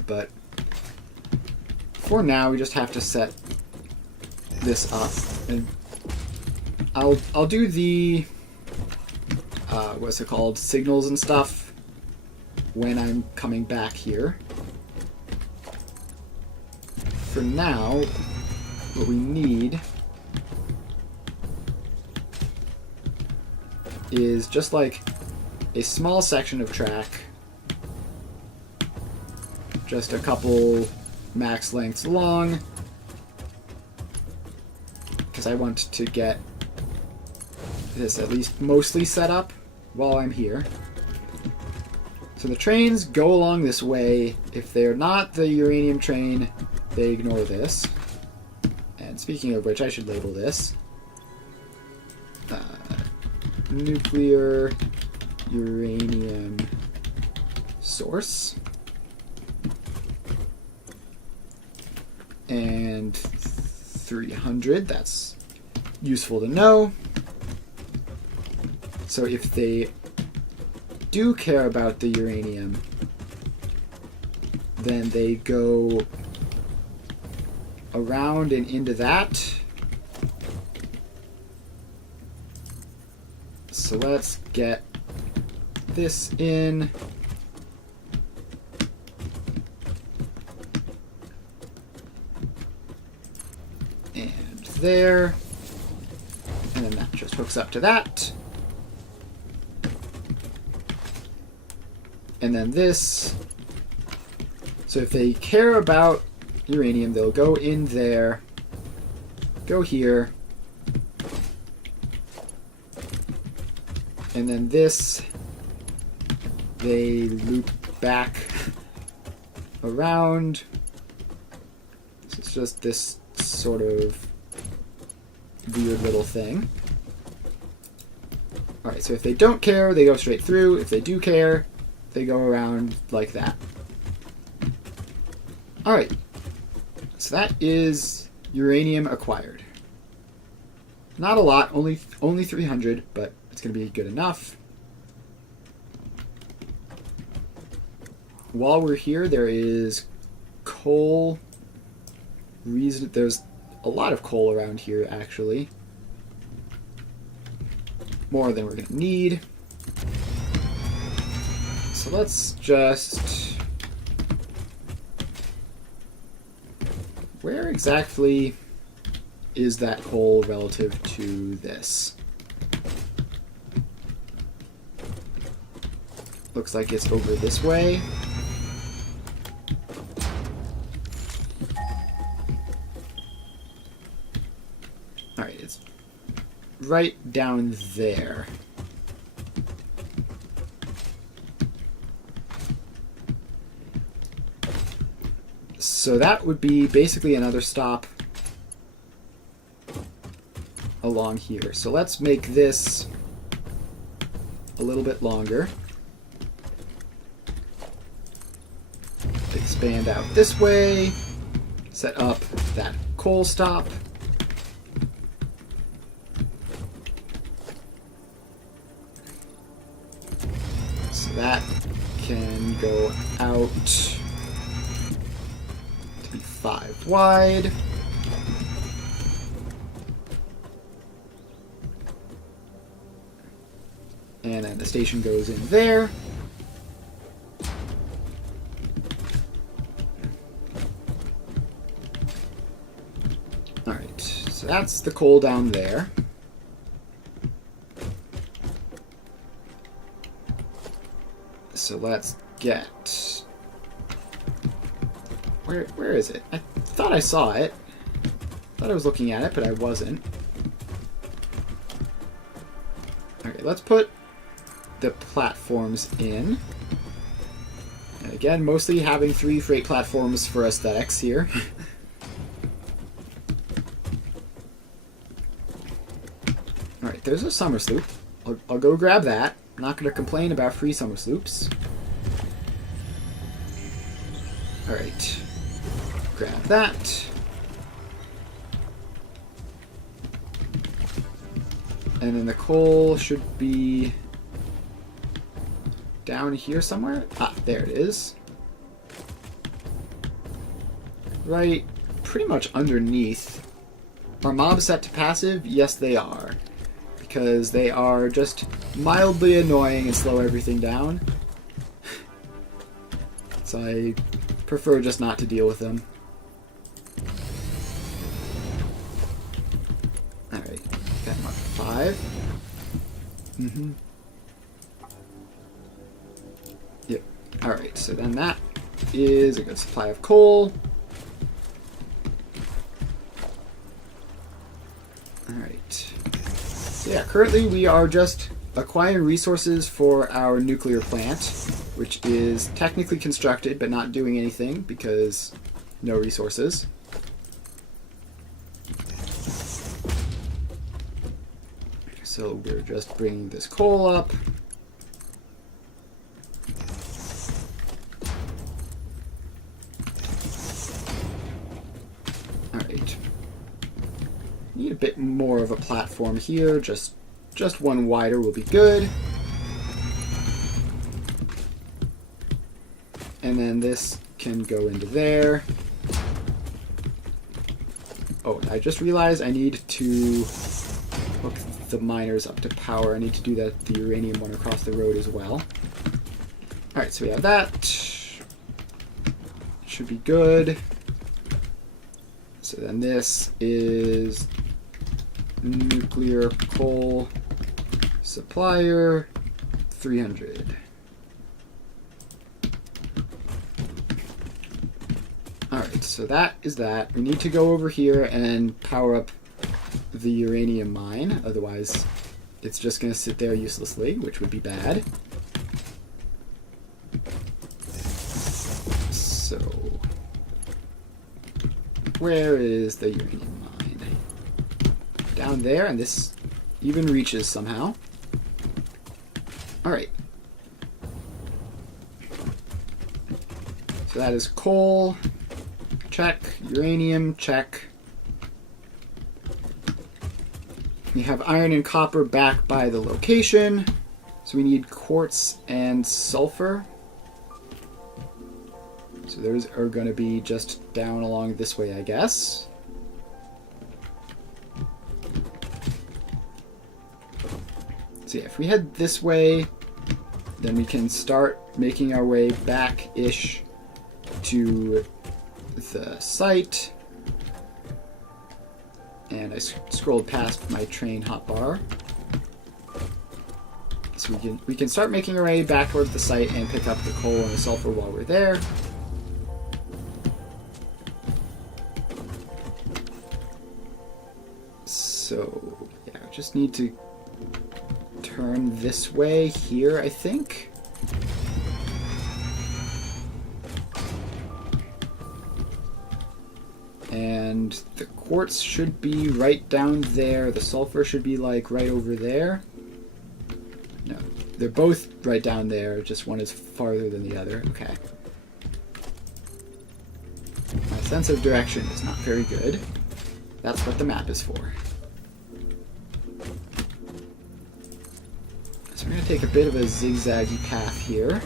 But for now, we just have to set this up, and I'll do the signals and stuff when I'm coming back here. for now, what we need is just like a small section of track, just a couple max lengths long, because I want to get this at least mostly set up while I'm here. So the trains go along this way. If they're not the uranium train, they ignore this. And speaking of which, I should label this nuclear uranium source. And 300, that's useful to know. So if they do care about the uranium, then they go around and into that. So let's get this in. And there. And then that just hooks up to that. And then this. So if they care about uranium, they'll go in there, go here, and then this, they loop back around. So it's just this sort of weird little thing. Alright, so if they don't care, they go straight through. If they do care, they go around like that. Alright, so that is uranium acquired. Not a lot, only 300, but it's going to be good enough. While we're here, there is coal. There's a lot of coal around here, actually. More than we're going to need. So let's just... Where exactly is that coal relative to this? Looks like it's over this way. Alright, it's right down there. So that would be basically another stop along here. So let's make this a little bit longer. Expand out this way. Set up that coal stop. So that can go out 5 wide. And then the station goes in there. Alright, so that's the coal down there. So let's get... Where is it? I thought I saw it. Thought I was looking at it, but I wasn't. Okay, let's put the platforms in. And again, mostly having 3 freight platforms for aesthetics here. Alright, there's a summer sloop. I'll go grab that. I'm not going to complain about free summer sloops. Alright. Grab that. And then the coal should be down here somewhere. Ah, there it is. Right, pretty much underneath. Are mobs set to passive? Yes, they are. Because they are just mildly annoying and slow everything down. So I prefer just not to deal with them. Mm-hmm. Yep. Alright, so then that is a good supply of coal. Alright. So yeah, currently we are just acquiring resources for our nuclear plant, which is technically constructed but not doing anything because no resources. So we're just bringing this coal up. Alright. Need a bit more of a platform here. Just one wider will be good. And then this can go into there. Oh, I just realized I need to hook the miners up to power. I need to do that the uranium one across the road as well. Alright, so we have that. Should be good. So then this is nuclear coal supplier 300. Alright, so that is that. We need to go over here and power up the uranium mine, otherwise it's just going to sit there uselessly, which would be bad. So, where is the uranium mine? Down there, and this even reaches somehow. Alright. So that is coal. Check. Uranium. Check. We have iron and copper back by the location. So we need quartz and sulfur. So those are going to be just down along this way, I guess. So yeah, if we head this way, then we can start making our way back-ish to the site. And I scrolled past my train hotbar. So we can start making our way back towards the site and pick up the coal and the sulfur while we're there. So yeah, I just need to turn this way here, I think. And the quartz should be right down there. The sulfur should be like right over there. No, they're both right down there. Just one is farther than the other. Okay. My sense of direction is not very good. That's what the map is for. So we're going to take a bit of a zigzaggy path here.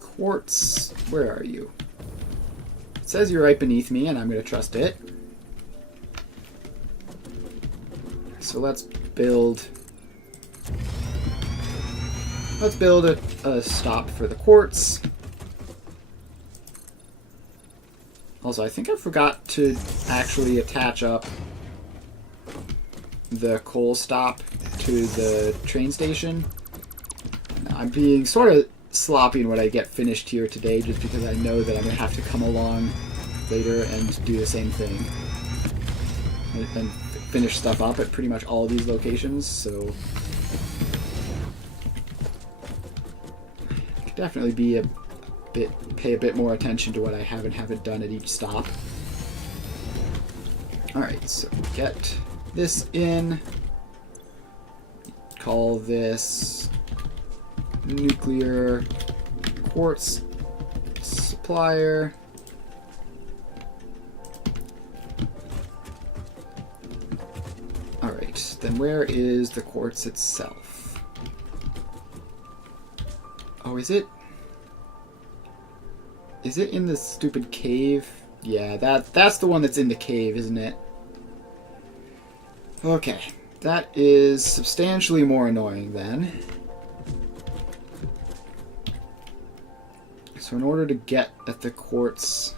Quartz, where are you? It says you're right beneath me, and I'm going to trust it. So let's build a stop for the quartz. Also, I think I forgot to actually attach up the coal stop to the train station. I'm being sort of sloppy in what I get finished here today, just because I know that I'm going to have to come along later and do the same thing. And finish stuff up at pretty much all these locations, so I could definitely be pay a bit more attention to what I have and haven't done at each stop. Alright, so get this in. Call this nuclear quartz supplier. Alright, then where is the quartz itself? Oh, is it? Is it in the stupid cave? Yeah, that's the one that's in the cave, isn't it? Okay, that is substantially more annoying then. So in order to get at the quartz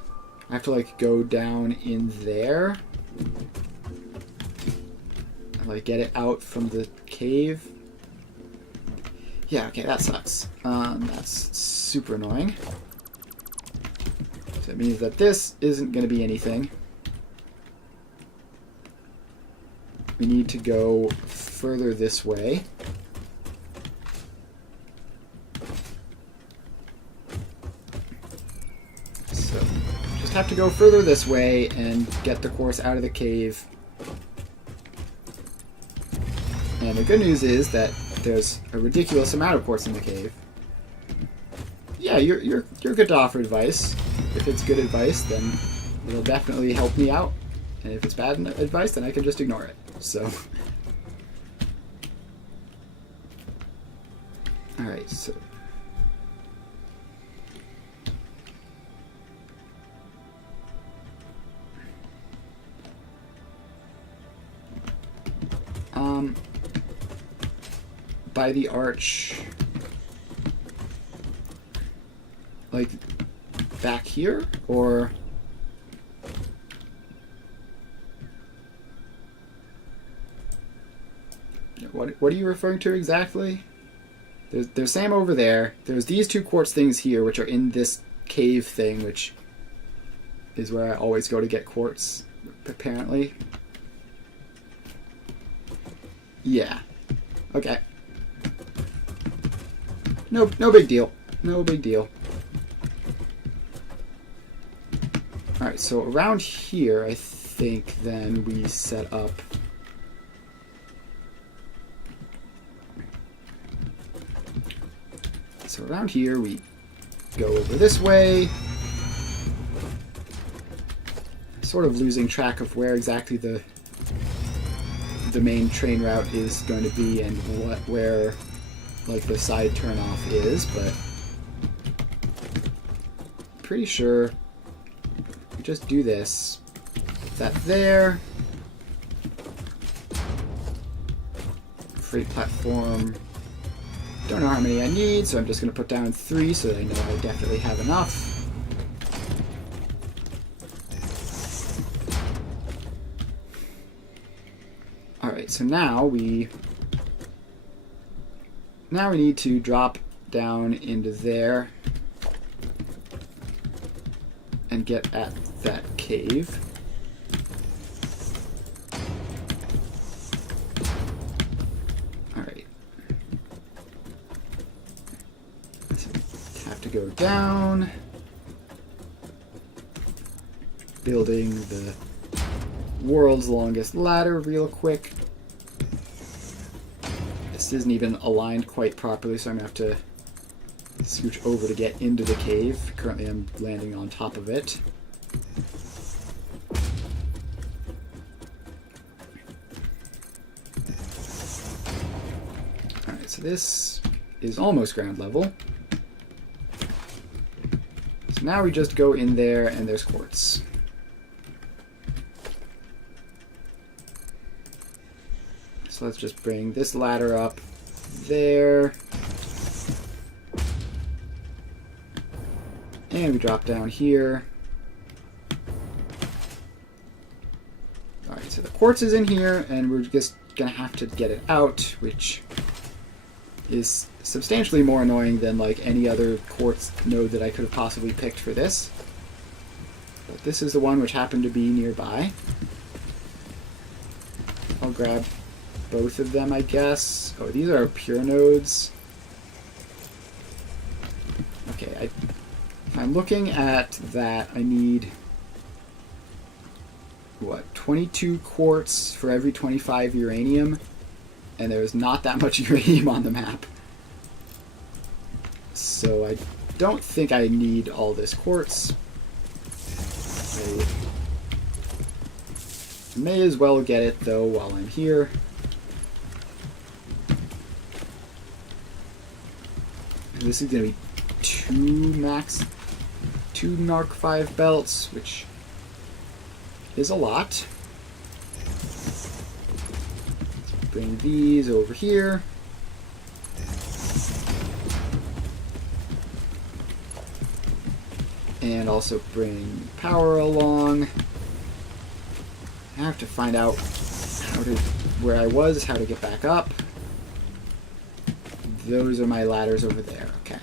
I have to like go down in there and like get it out from the cave. Yeah, okay, that sucks. That's super annoying. So it means that this isn't going to be anything. We need to go further this way. So, just have to go further this way and get the quartz out of the cave. And the good news is that there's a ridiculous amount of quartz in the cave. Yeah, you're good to offer advice. If it's good advice, then it'll definitely help me out. And if it's bad advice, then I can just ignore it. So, all right. So, by the arch, like back here, or what are you referring to exactly? There's Sam over there. There's these two quartz things here, which are in this cave thing, which is where I always go to get quartz, apparently. Yeah. Okay. No big deal. No big deal. Alright, so around here, I think then we set up... So around here, we go over this way. Sort of losing track of where exactly the main train route is going to be and where like the side turnoff is, but pretty sure we just do this. Put that there. Freight platform. Don't know how many I need, so I'm just going to put down 3 so that I know I definitely have enough. Alright, so now we need to drop down into there and get at that cave. Alright. So have to go down. Building the world's longest ladder real quick. This isn't even aligned quite properly, so I'm going to have to scooch over to get into the cave. Currently I'm landing on top of it. Alright, so this is almost ground level. So now we just go in there and there's quartz. So let's just bring this ladder up there. And we drop down here. Alright, so the quartz is in here, and we're just going to have to get it out, which is substantially more annoying than like any other quartz node that I could have possibly picked for this. But this is the one which happened to be nearby. I'll grab both of them, I guess. Oh, these are pure nodes. Okay, if I'm looking at that, I need, what, 22 quartz for every 25 uranium? And there's not that much uranium on the map. So I don't think I need all this quartz. I may as well get it, though, while I'm here. This is going to be 2 Mark 5 belts, which is a lot. Let's bring these over here. And also bring power along. I have to find out where I was, how to get back up. Those are my ladders over there. Okay.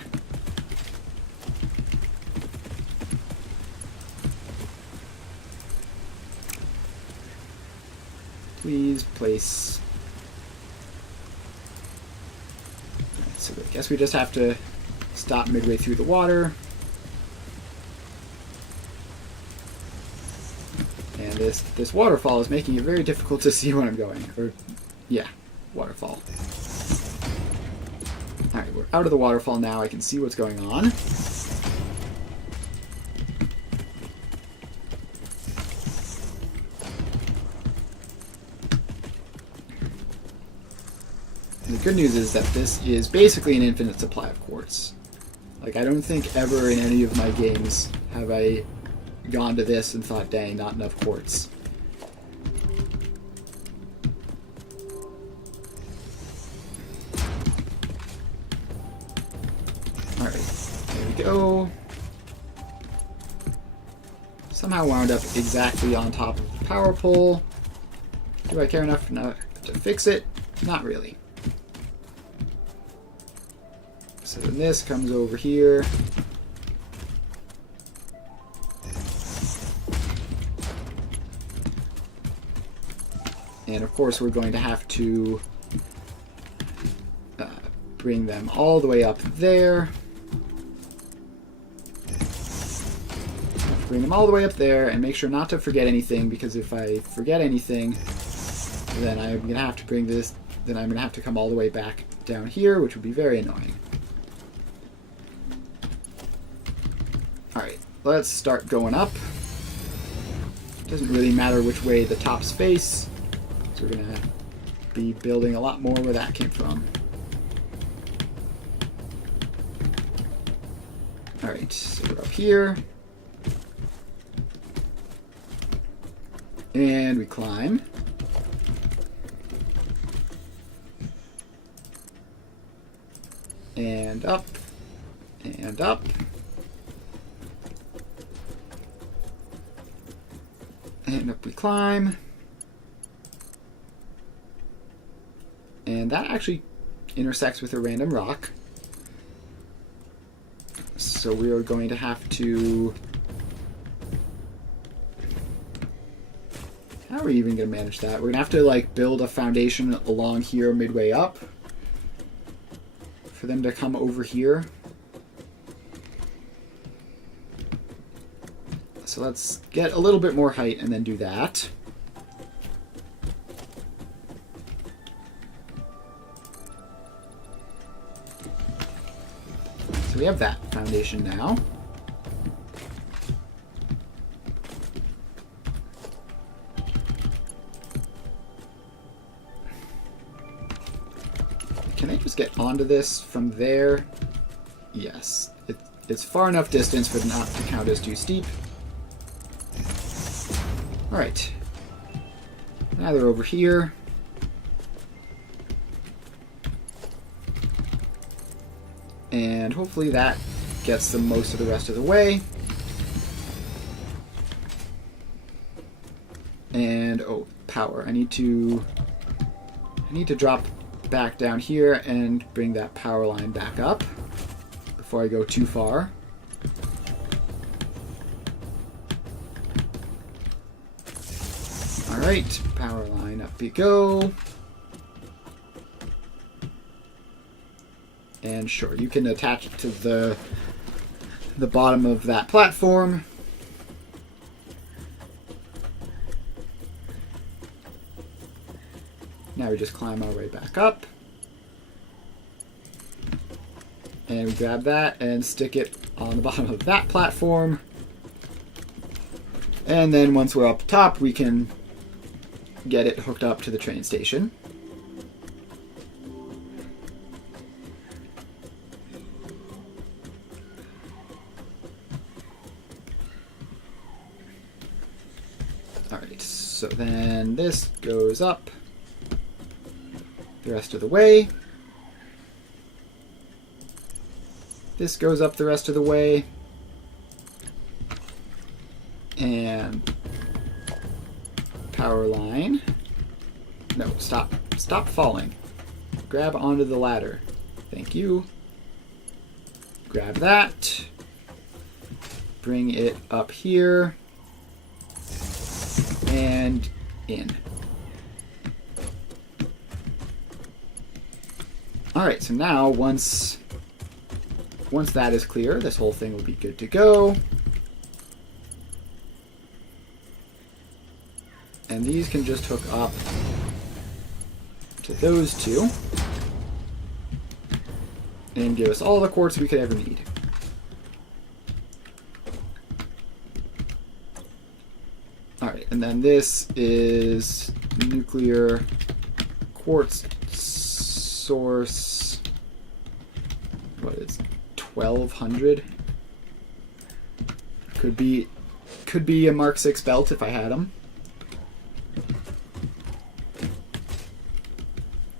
Please place. So I guess we just have to stop midway through the water. And this waterfall is making it very difficult to see where I'm going. Or, yeah, waterfall. Alright, we're out of the waterfall now. I can see what's going on. And the good news is that this is basically an infinite supply of quartz. Like, I don't think ever in any of my games have I gone to this and thought, dang, not enough quartz. Alright, there we go. Somehow wound up exactly on top of the power pole. Do I care enough to fix it? Not really. So then this comes over here. And of course we're going to have to bring them all the way up there. Bring them all the way up there and make sure not to forget anything, because if I forget anything, then I'm going to have to bring this, then I'm going to have to come all the way back down here, which would be very annoying. Alright, let's start going up. Doesn't really matter which way the tops face, so we're going to be building a lot more where that came from. Alright, so we're up here. And we climb. And up. And up. And up we climb. And that actually intersects with a random rock. So we are going to have to... How are we even going to manage that? We're going to have to like build a foundation along here midway up for them to come over here. So let's get a little bit more height and then do that. So we have that foundation now. Can I just get onto this from there? Yes. It's far enough distance for it not to count as too steep. Alright. Now they're over here. And hopefully that gets them most of the rest of the way. And, oh, power. I need to drop back down here and bring that power line back up before I go too far. Alright, power line, up we go. And sure, you can attach it to the bottom of that platform. Now we just climb our way back up. And we grab that and stick it on the bottom of that platform. And then once we're up top, we can get it hooked up to the train station. Alright, so then this goes up the rest of the way. This goes up the rest of the way. And power line. No, stop. Stop falling. Grab onto the ladder. Thank you. Grab that. Bring it up here. And in. Alright, so now once that is clear, this whole thing will be good to go. And these can just hook up to those two and give us all the quartz we could ever need. Alright, and then this is nuclear quartz source. What is 1200? Could be a Mark 6 belt if I had them.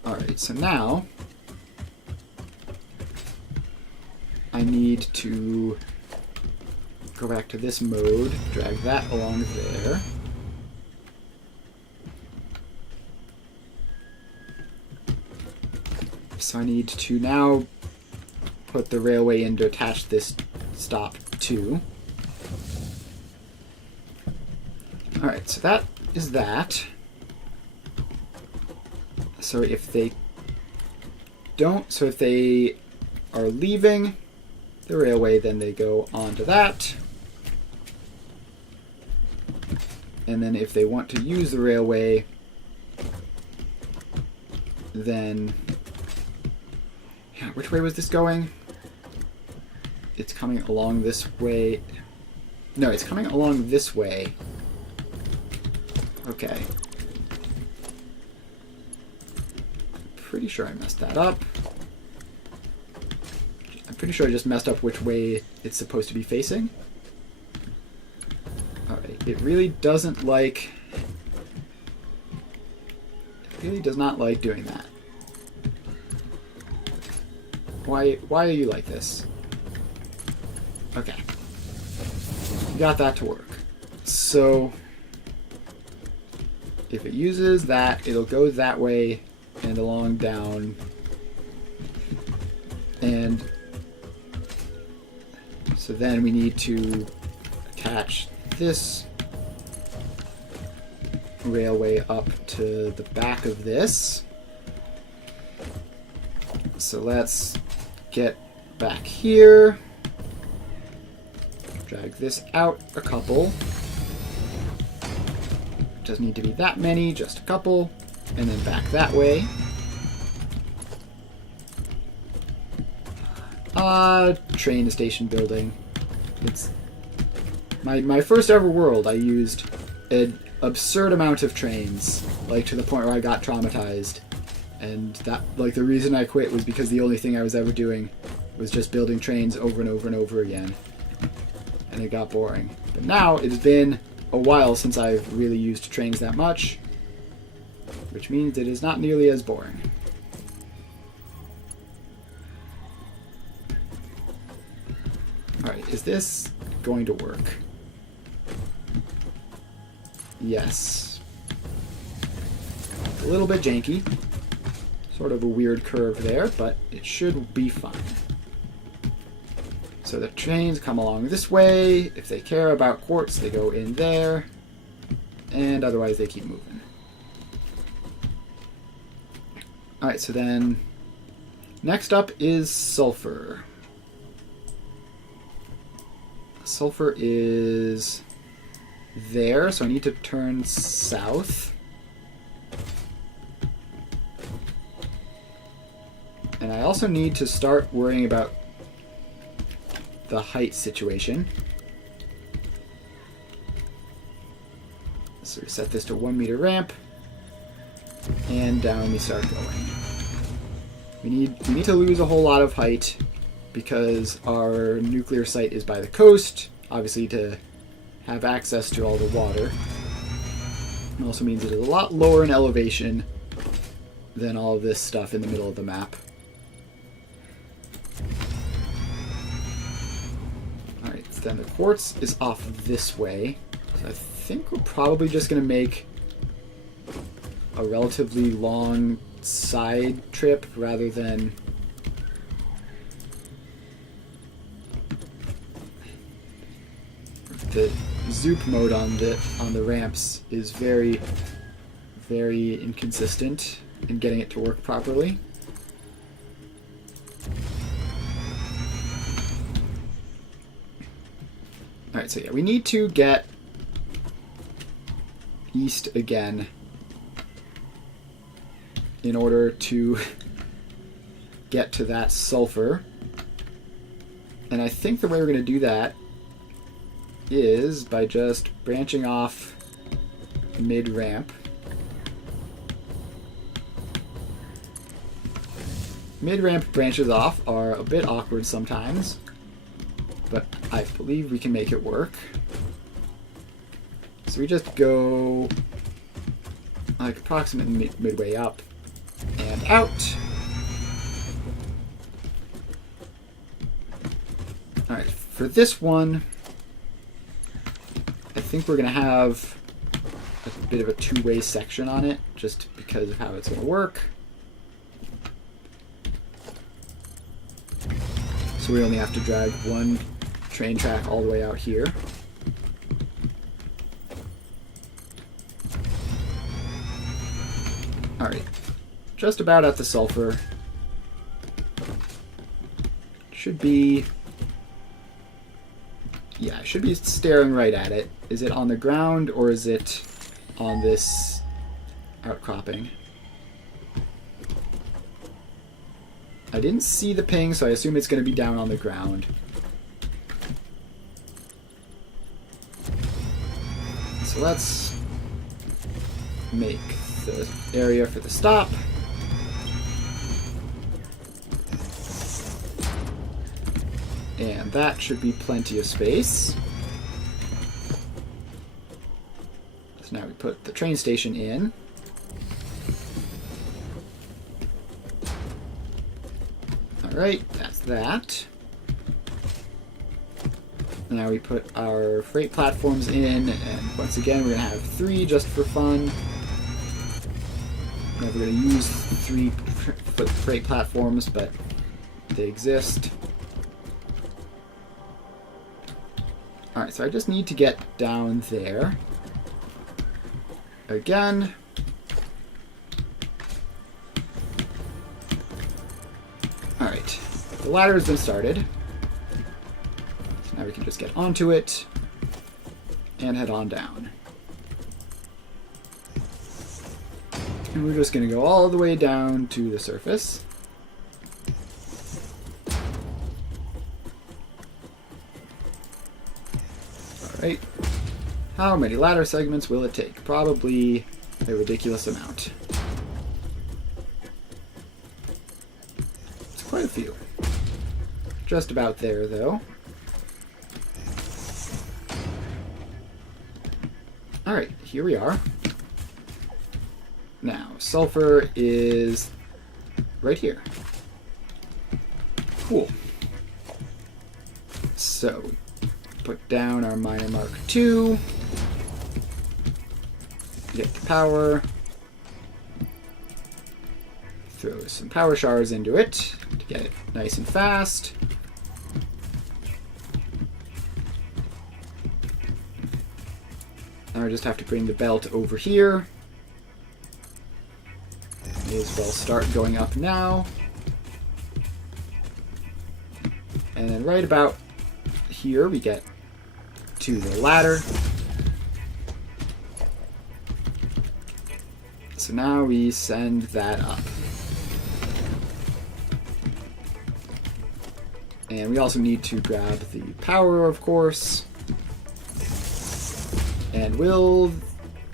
Alright, so now I need to go back to this mode, drag that along there. So I need to now put the railway in to attach this stop to. Alright, so that is that. So if they are leaving the railway, then they go onto that. And then if they want to use the railway, then... Yeah, which way was this going? It's coming along this way. No, it's coming along this way. Okay. Pretty sure I messed that up. I'm pretty sure I just messed up which way it's supposed to be facing. Alright, it really doesn't like... It really does not like doing that. Why are you like this? Okay. Got that to work. So... if it uses that, it'll go that way and along down, and so then we need to attach this railway up to the back of this. So let's get back here, drag this out a couple. Doesn't need to be that many, just a couple. And then back that way. Train station building. It's my first ever world. I used an absurd amount of trains, like to the point where I got traumatized. And that, like, the reason I quit was because the only thing I was ever doing was just building trains over and over and over again. And it got boring. But now it's been a while since I've really used trains that much, which means it is not nearly as boring. Alright, is this going to work? Yes. A little bit janky. Sort of a weird curve there, but it should be fine. So the trains come along this way. If they care about quartz, they go in there. And otherwise they keep moving. Alright, so then next up is sulfur. Sulfur is there, so I need to turn south. And I also need to start worrying about the height situation. So we set this to 1 meter ramp, and down we start going. We need to lose a whole lot of height because our nuclear site is by the coast, obviously to have access to all the water. It also means it is a lot lower in elevation than all of this stuff in the middle of the map. Alright, then the quartz is off this way. So I think we're probably just going to make a relatively long side trip rather than the zoop mode on the ramps is very, very inconsistent in getting it to work properly. Alright, so yeah, we need to get east again in order to get to that sulfur. And I think the way we're going to do that is by just branching off mid-ramp. Mid-ramp branches off are a bit awkward sometimes, but I believe we can make it work. So we just go like approximately midway up and out. Alright, for this one, I think we're going to have a bit of a two-way section on it, just because of how it's going to work. So we only have to drag one train track all the way out here. Alright, just about at the sulfur. Should be... yeah, I should be staring right at it. Is it on the ground or is it on this outcropping? I didn't see the ping, so I assume it's going to be down on the ground. So let's make the area for the stop. And that should be plenty of space. So now we put the train station in. Alright, that's that. Now we put our freight platforms in, and once again we're going to have 3 just for fun. We're going to use 3 freight platforms, but they exist. Alright, so I just need to get down there. Again. Alright, the ladder has been started. So now we can just get onto it and head on down. And we're just going to go all the way down to the surface. Alright. How many ladder segments will it take? Probably a ridiculous amount. It's quite a few. Just about there, though. Alright, here we are. Now, sulfur is right here. Cool. So, put down our miner mark 2. Get the power. Throw some power shards into it to get it nice and fast. Now I just have to bring the belt over here. May as well start going up now. And then right about here we get to the ladder. So now we send that up. And we also need to grab the power, of course. And will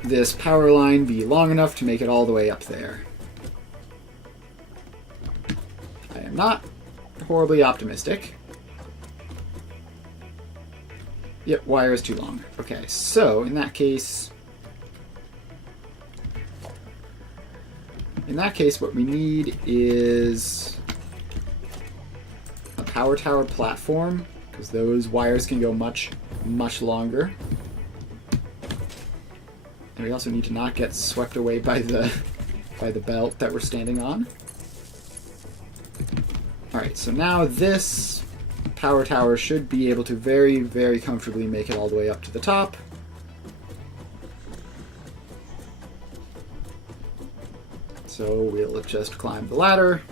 this power line be long enough to make it all the way up there? I am not horribly optimistic. Yep, wire is too long. Okay, so in that case, what we need is a power tower platform, because those wires can go much, much longer. And we also need to not get swept away by the belt that we're standing on. Alright, so now this power tower should be able to very, very comfortably make it all the way up to the top. So we'll just climb the ladder.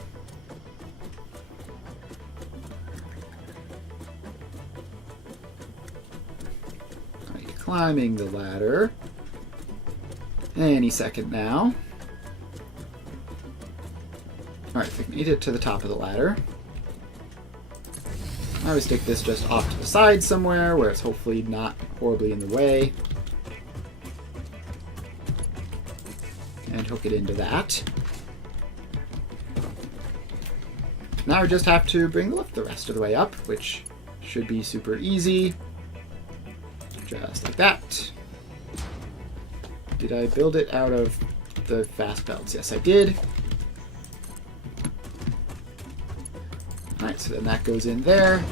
Alright, climbing the ladder. Any second now. Alright, we made it to the top of the ladder. Now we stick this just off to the side somewhere where it's hopefully not horribly in the way. And hook it into that. Now we just have to bring the lift the rest of the way up, which should be super easy. Just like that. Did I build it out of the fast belts? Yes, I did. Alright, so then that goes in there.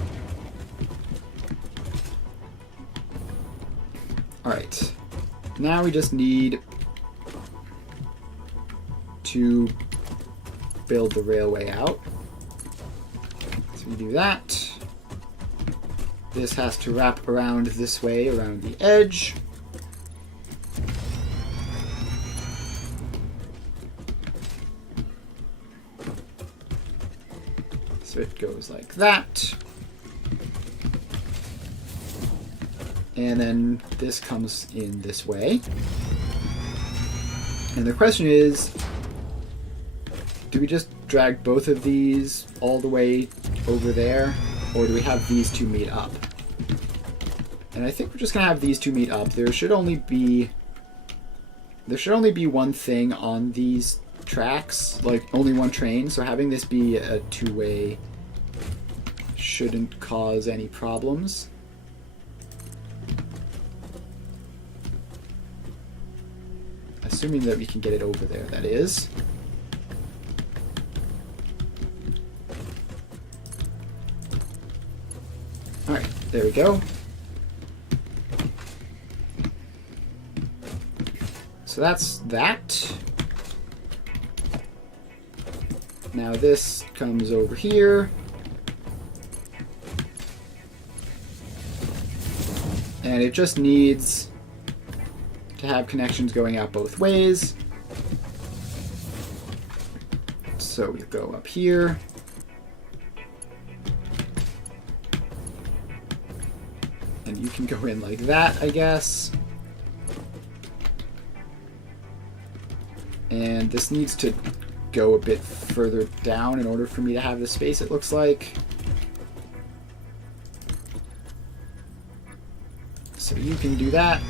Alright. Now we just need to build the railway out. So we do that. This has to wrap around this way, around the edge. So it goes like that. And then this comes in this way. And the question is, do we just drag both of these all the way over there? Or do we have these two meet up? And I think we're just going to have these two meet up. There should only be one thing on these tracks, like only one train, so having this be a two-way shouldn't cause any problems. Assuming that we can get it over there, that is. Alright, there we go. So that's that. Now this comes over here. And it just needs to have connections going out both ways. So we go up here. And you can go in like that, I guess. And this needs to go a bit further down in order for me to have the space, it looks like. So you can do that.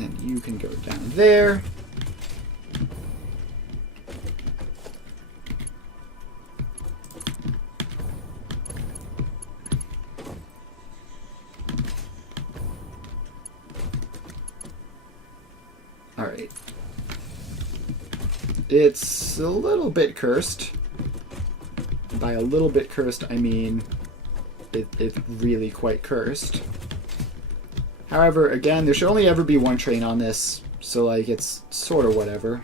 And you can go down there. Alright. It's a little bit cursed. By a little bit cursed, I mean it's really quite cursed. However, again, there should only ever be one train on this, so like it's sort of whatever.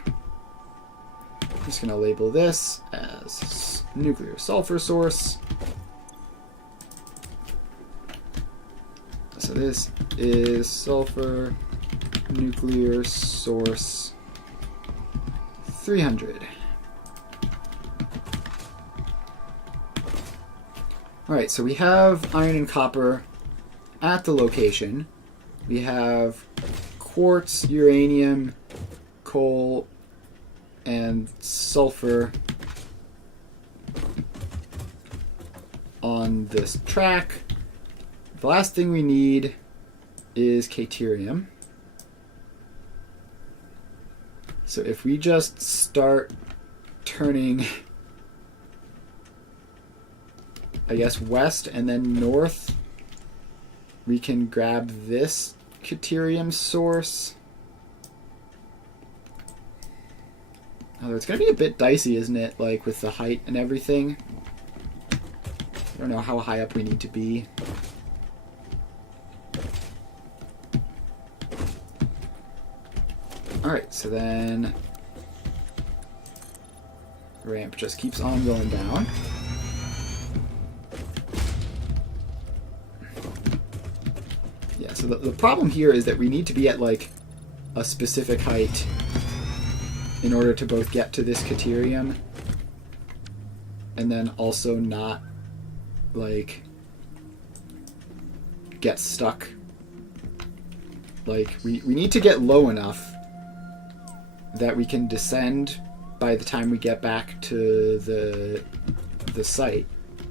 I'm just gonna label this as nuclear sulfur source. So this is sulfur nuclear source 300. Alright, so we have iron and copper at the location. We have quartz, uranium, coal, and sulfur on this track. The last thing we need is caterium. So if we just start turning, I guess, west and then north, we can grab this caterium source. Although it's going to be a bit dicey, isn't it? Like with the height and everything. I don't know how high up we need to be. Alright, so then ramp just keeps on going down. Yeah, so the problem here is that we need to be at like a specific height in order to both get to this Caterium and then also not like get stuck. Like we need to get low enough that we can descend by the time we get back to the site.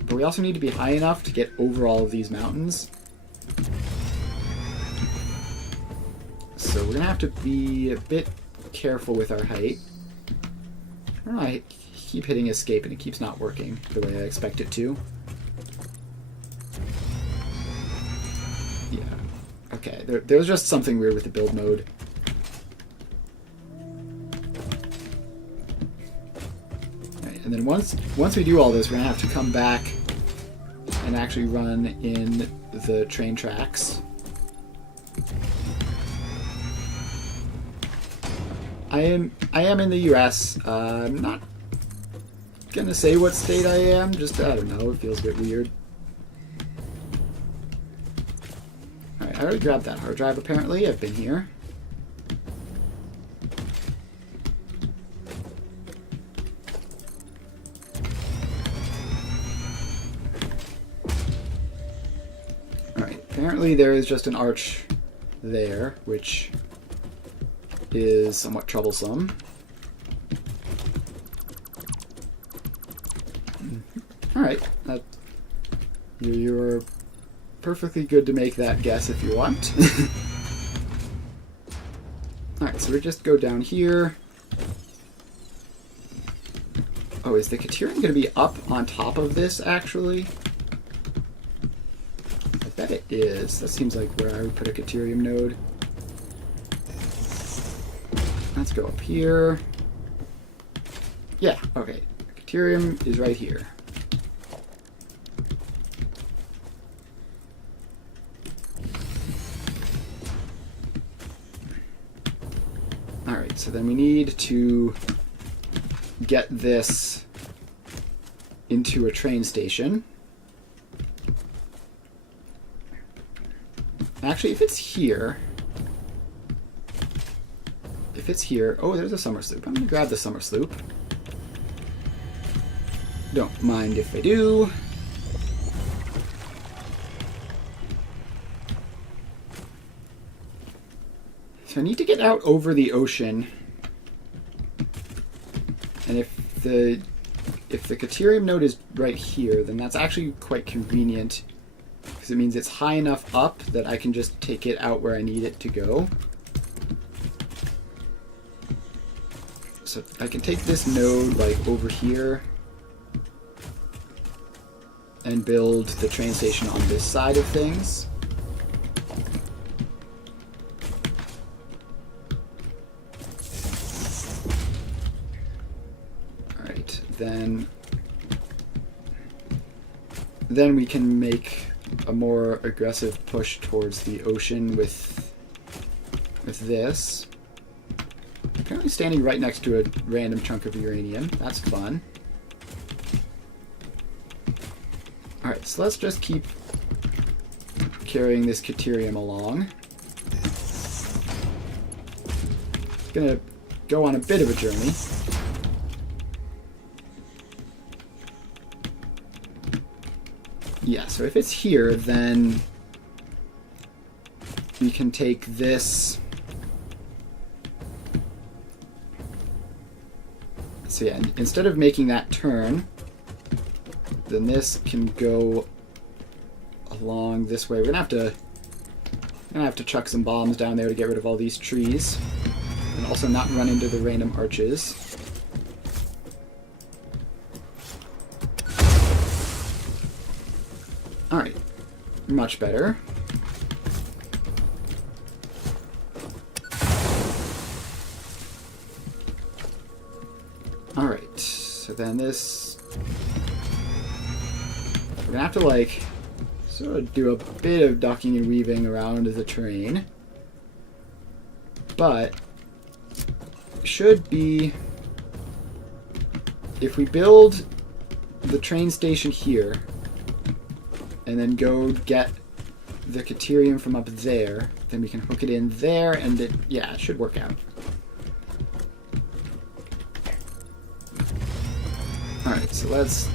But we also need to be high enough to get over all of these mountains. So we're gonna have to be a bit careful with our height. I don't know, I keep hitting escape and it keeps not working the way I expect it to. Yeah. Okay, there was just something weird with the build mode. Right, and then once we do all this, we're gonna have to come back and actually run in the train tracks. I am in the US. I'm not gonna say what state I am, just I don't know, it feels a bit weird. Alright, I already grabbed that hard drive apparently, I've been here. Alright, apparently there is just an arch there, which is somewhat troublesome. Alright, you're perfectly good to make that guess if you want. Alright, so we just go down here. Oh, is the Caterium going to be up on top of this, actually? I bet it is. That seems like where I would put a Caterium node. Let's go up here. Yeah, okay. Caterium is right here. Alright, so then we need to get this into a train station. Actually, if it's here... If it's here... Oh, there's a summer sloop. I'm going to grab the summer sloop. Don't mind if I do. So I need to get out over the ocean. And if the Caterium node is right here, then that's actually quite convenient. Because it means it's high enough up that I can just take it out where I need it to go. So I can take this node like over here and build the train station on this side of things. Alright, then we can make a more aggressive push towards the ocean with this. Apparently standing right next to a random chunk of uranium. That's fun. Alright, so let's just keep carrying this Caterium along. It's gonna go on a bit of a journey. Yeah, so if it's here, then we can take this. So yeah, instead of making that turn, then this can go along this way. We're gonna have to chuck some bombs down there to get rid of all these trees, and also not run into the random arches. All right, much better. Alright, so then this... We're gonna have to, like, sort of do a bit of ducking and weaving around the train. But should be, if we build the train station here and then go get the Caterium from up there, then we can hook it in there, and it should work out. Alright, so let's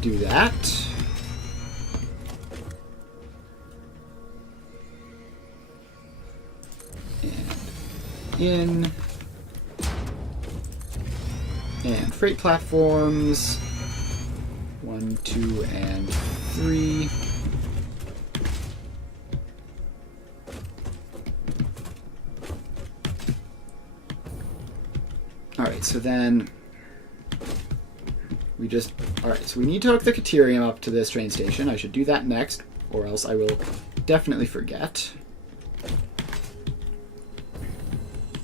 do that. And in. And freight platforms. 1, 2, and 3. Alright, so then so we need to hook the Caterium up to this train station. I should do that next, or else I will definitely forget.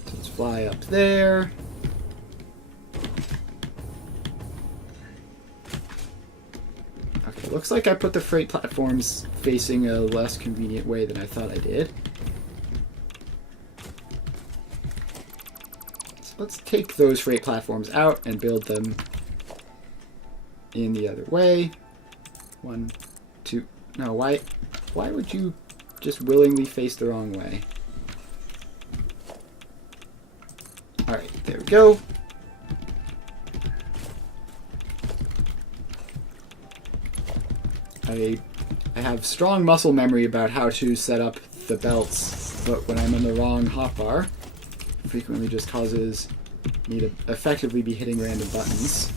So let's fly up there. Okay, looks like I put the freight platforms facing a less convenient way than I thought I did. So let's take those freight platforms out and build them in the other way. 1, 2. No, why would you just willingly face the wrong way? Alright, there we go. I have strong muscle memory about how to set up the belts, but when I'm in the wrong hotbar, it frequently just causes me to effectively be hitting random buttons.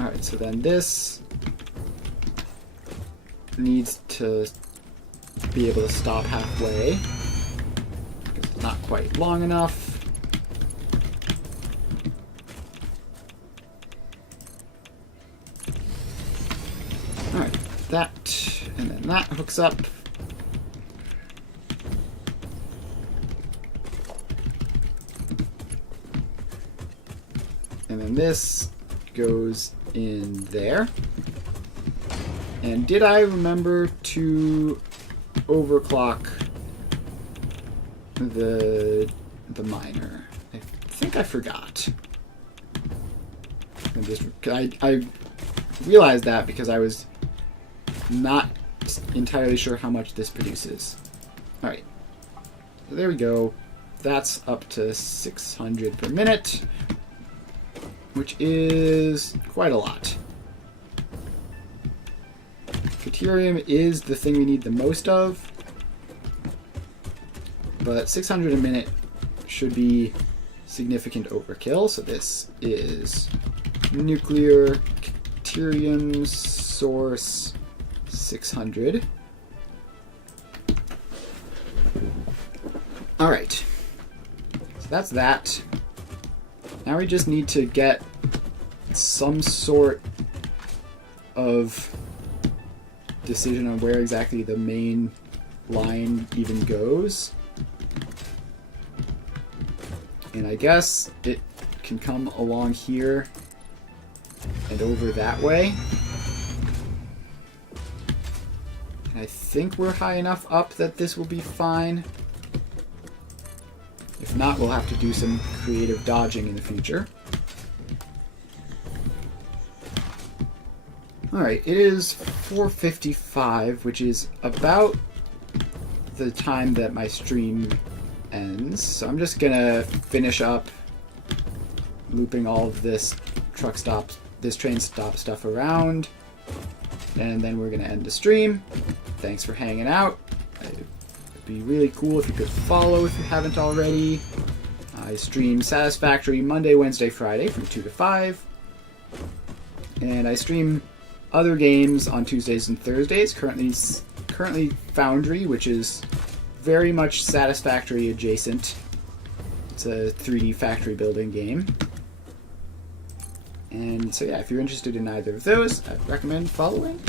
Alright, so then this needs to be able to stop halfway, because it's not quite long enough. Alright, that, and then that hooks up. And then this goes in there. And did I remember to overclock the miner? I think I forgot. I realized that because I was not entirely sure how much this produces. Alright, so there we go. That's up to 600 per minute, which is quite a lot. Caterium is the thing we need the most of, but 600 a minute should be significant overkill. So this is nuclear Caterium source 600. Alright, so that's that. Now we just need to get some sort of decision on where exactly the main line even goes. And I guess it can come along here and over that way. And I think we're high enough up that this will be fine. If not, we'll have to do some creative dodging in the future. Alright, it is 4:55, which is about the time that my stream ends. So I'm just gonna finish up looping all of this train stop stuff around, and then we're gonna end the stream. Thanks for hanging out. It'd be really cool if you could follow if you haven't already. I stream Satisfactory Monday, Wednesday, Friday from 2 to 5. And I stream other games on Tuesdays and Thursdays. Currently Foundry, which is very much Satisfactory adjacent. It's a 3D factory building game. And so yeah, if you're interested in either of those, I'd recommend following.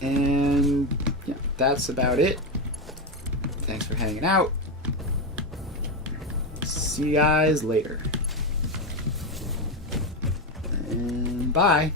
And yeah, that's about it. Thanks for hanging out. See you guys later. And bye.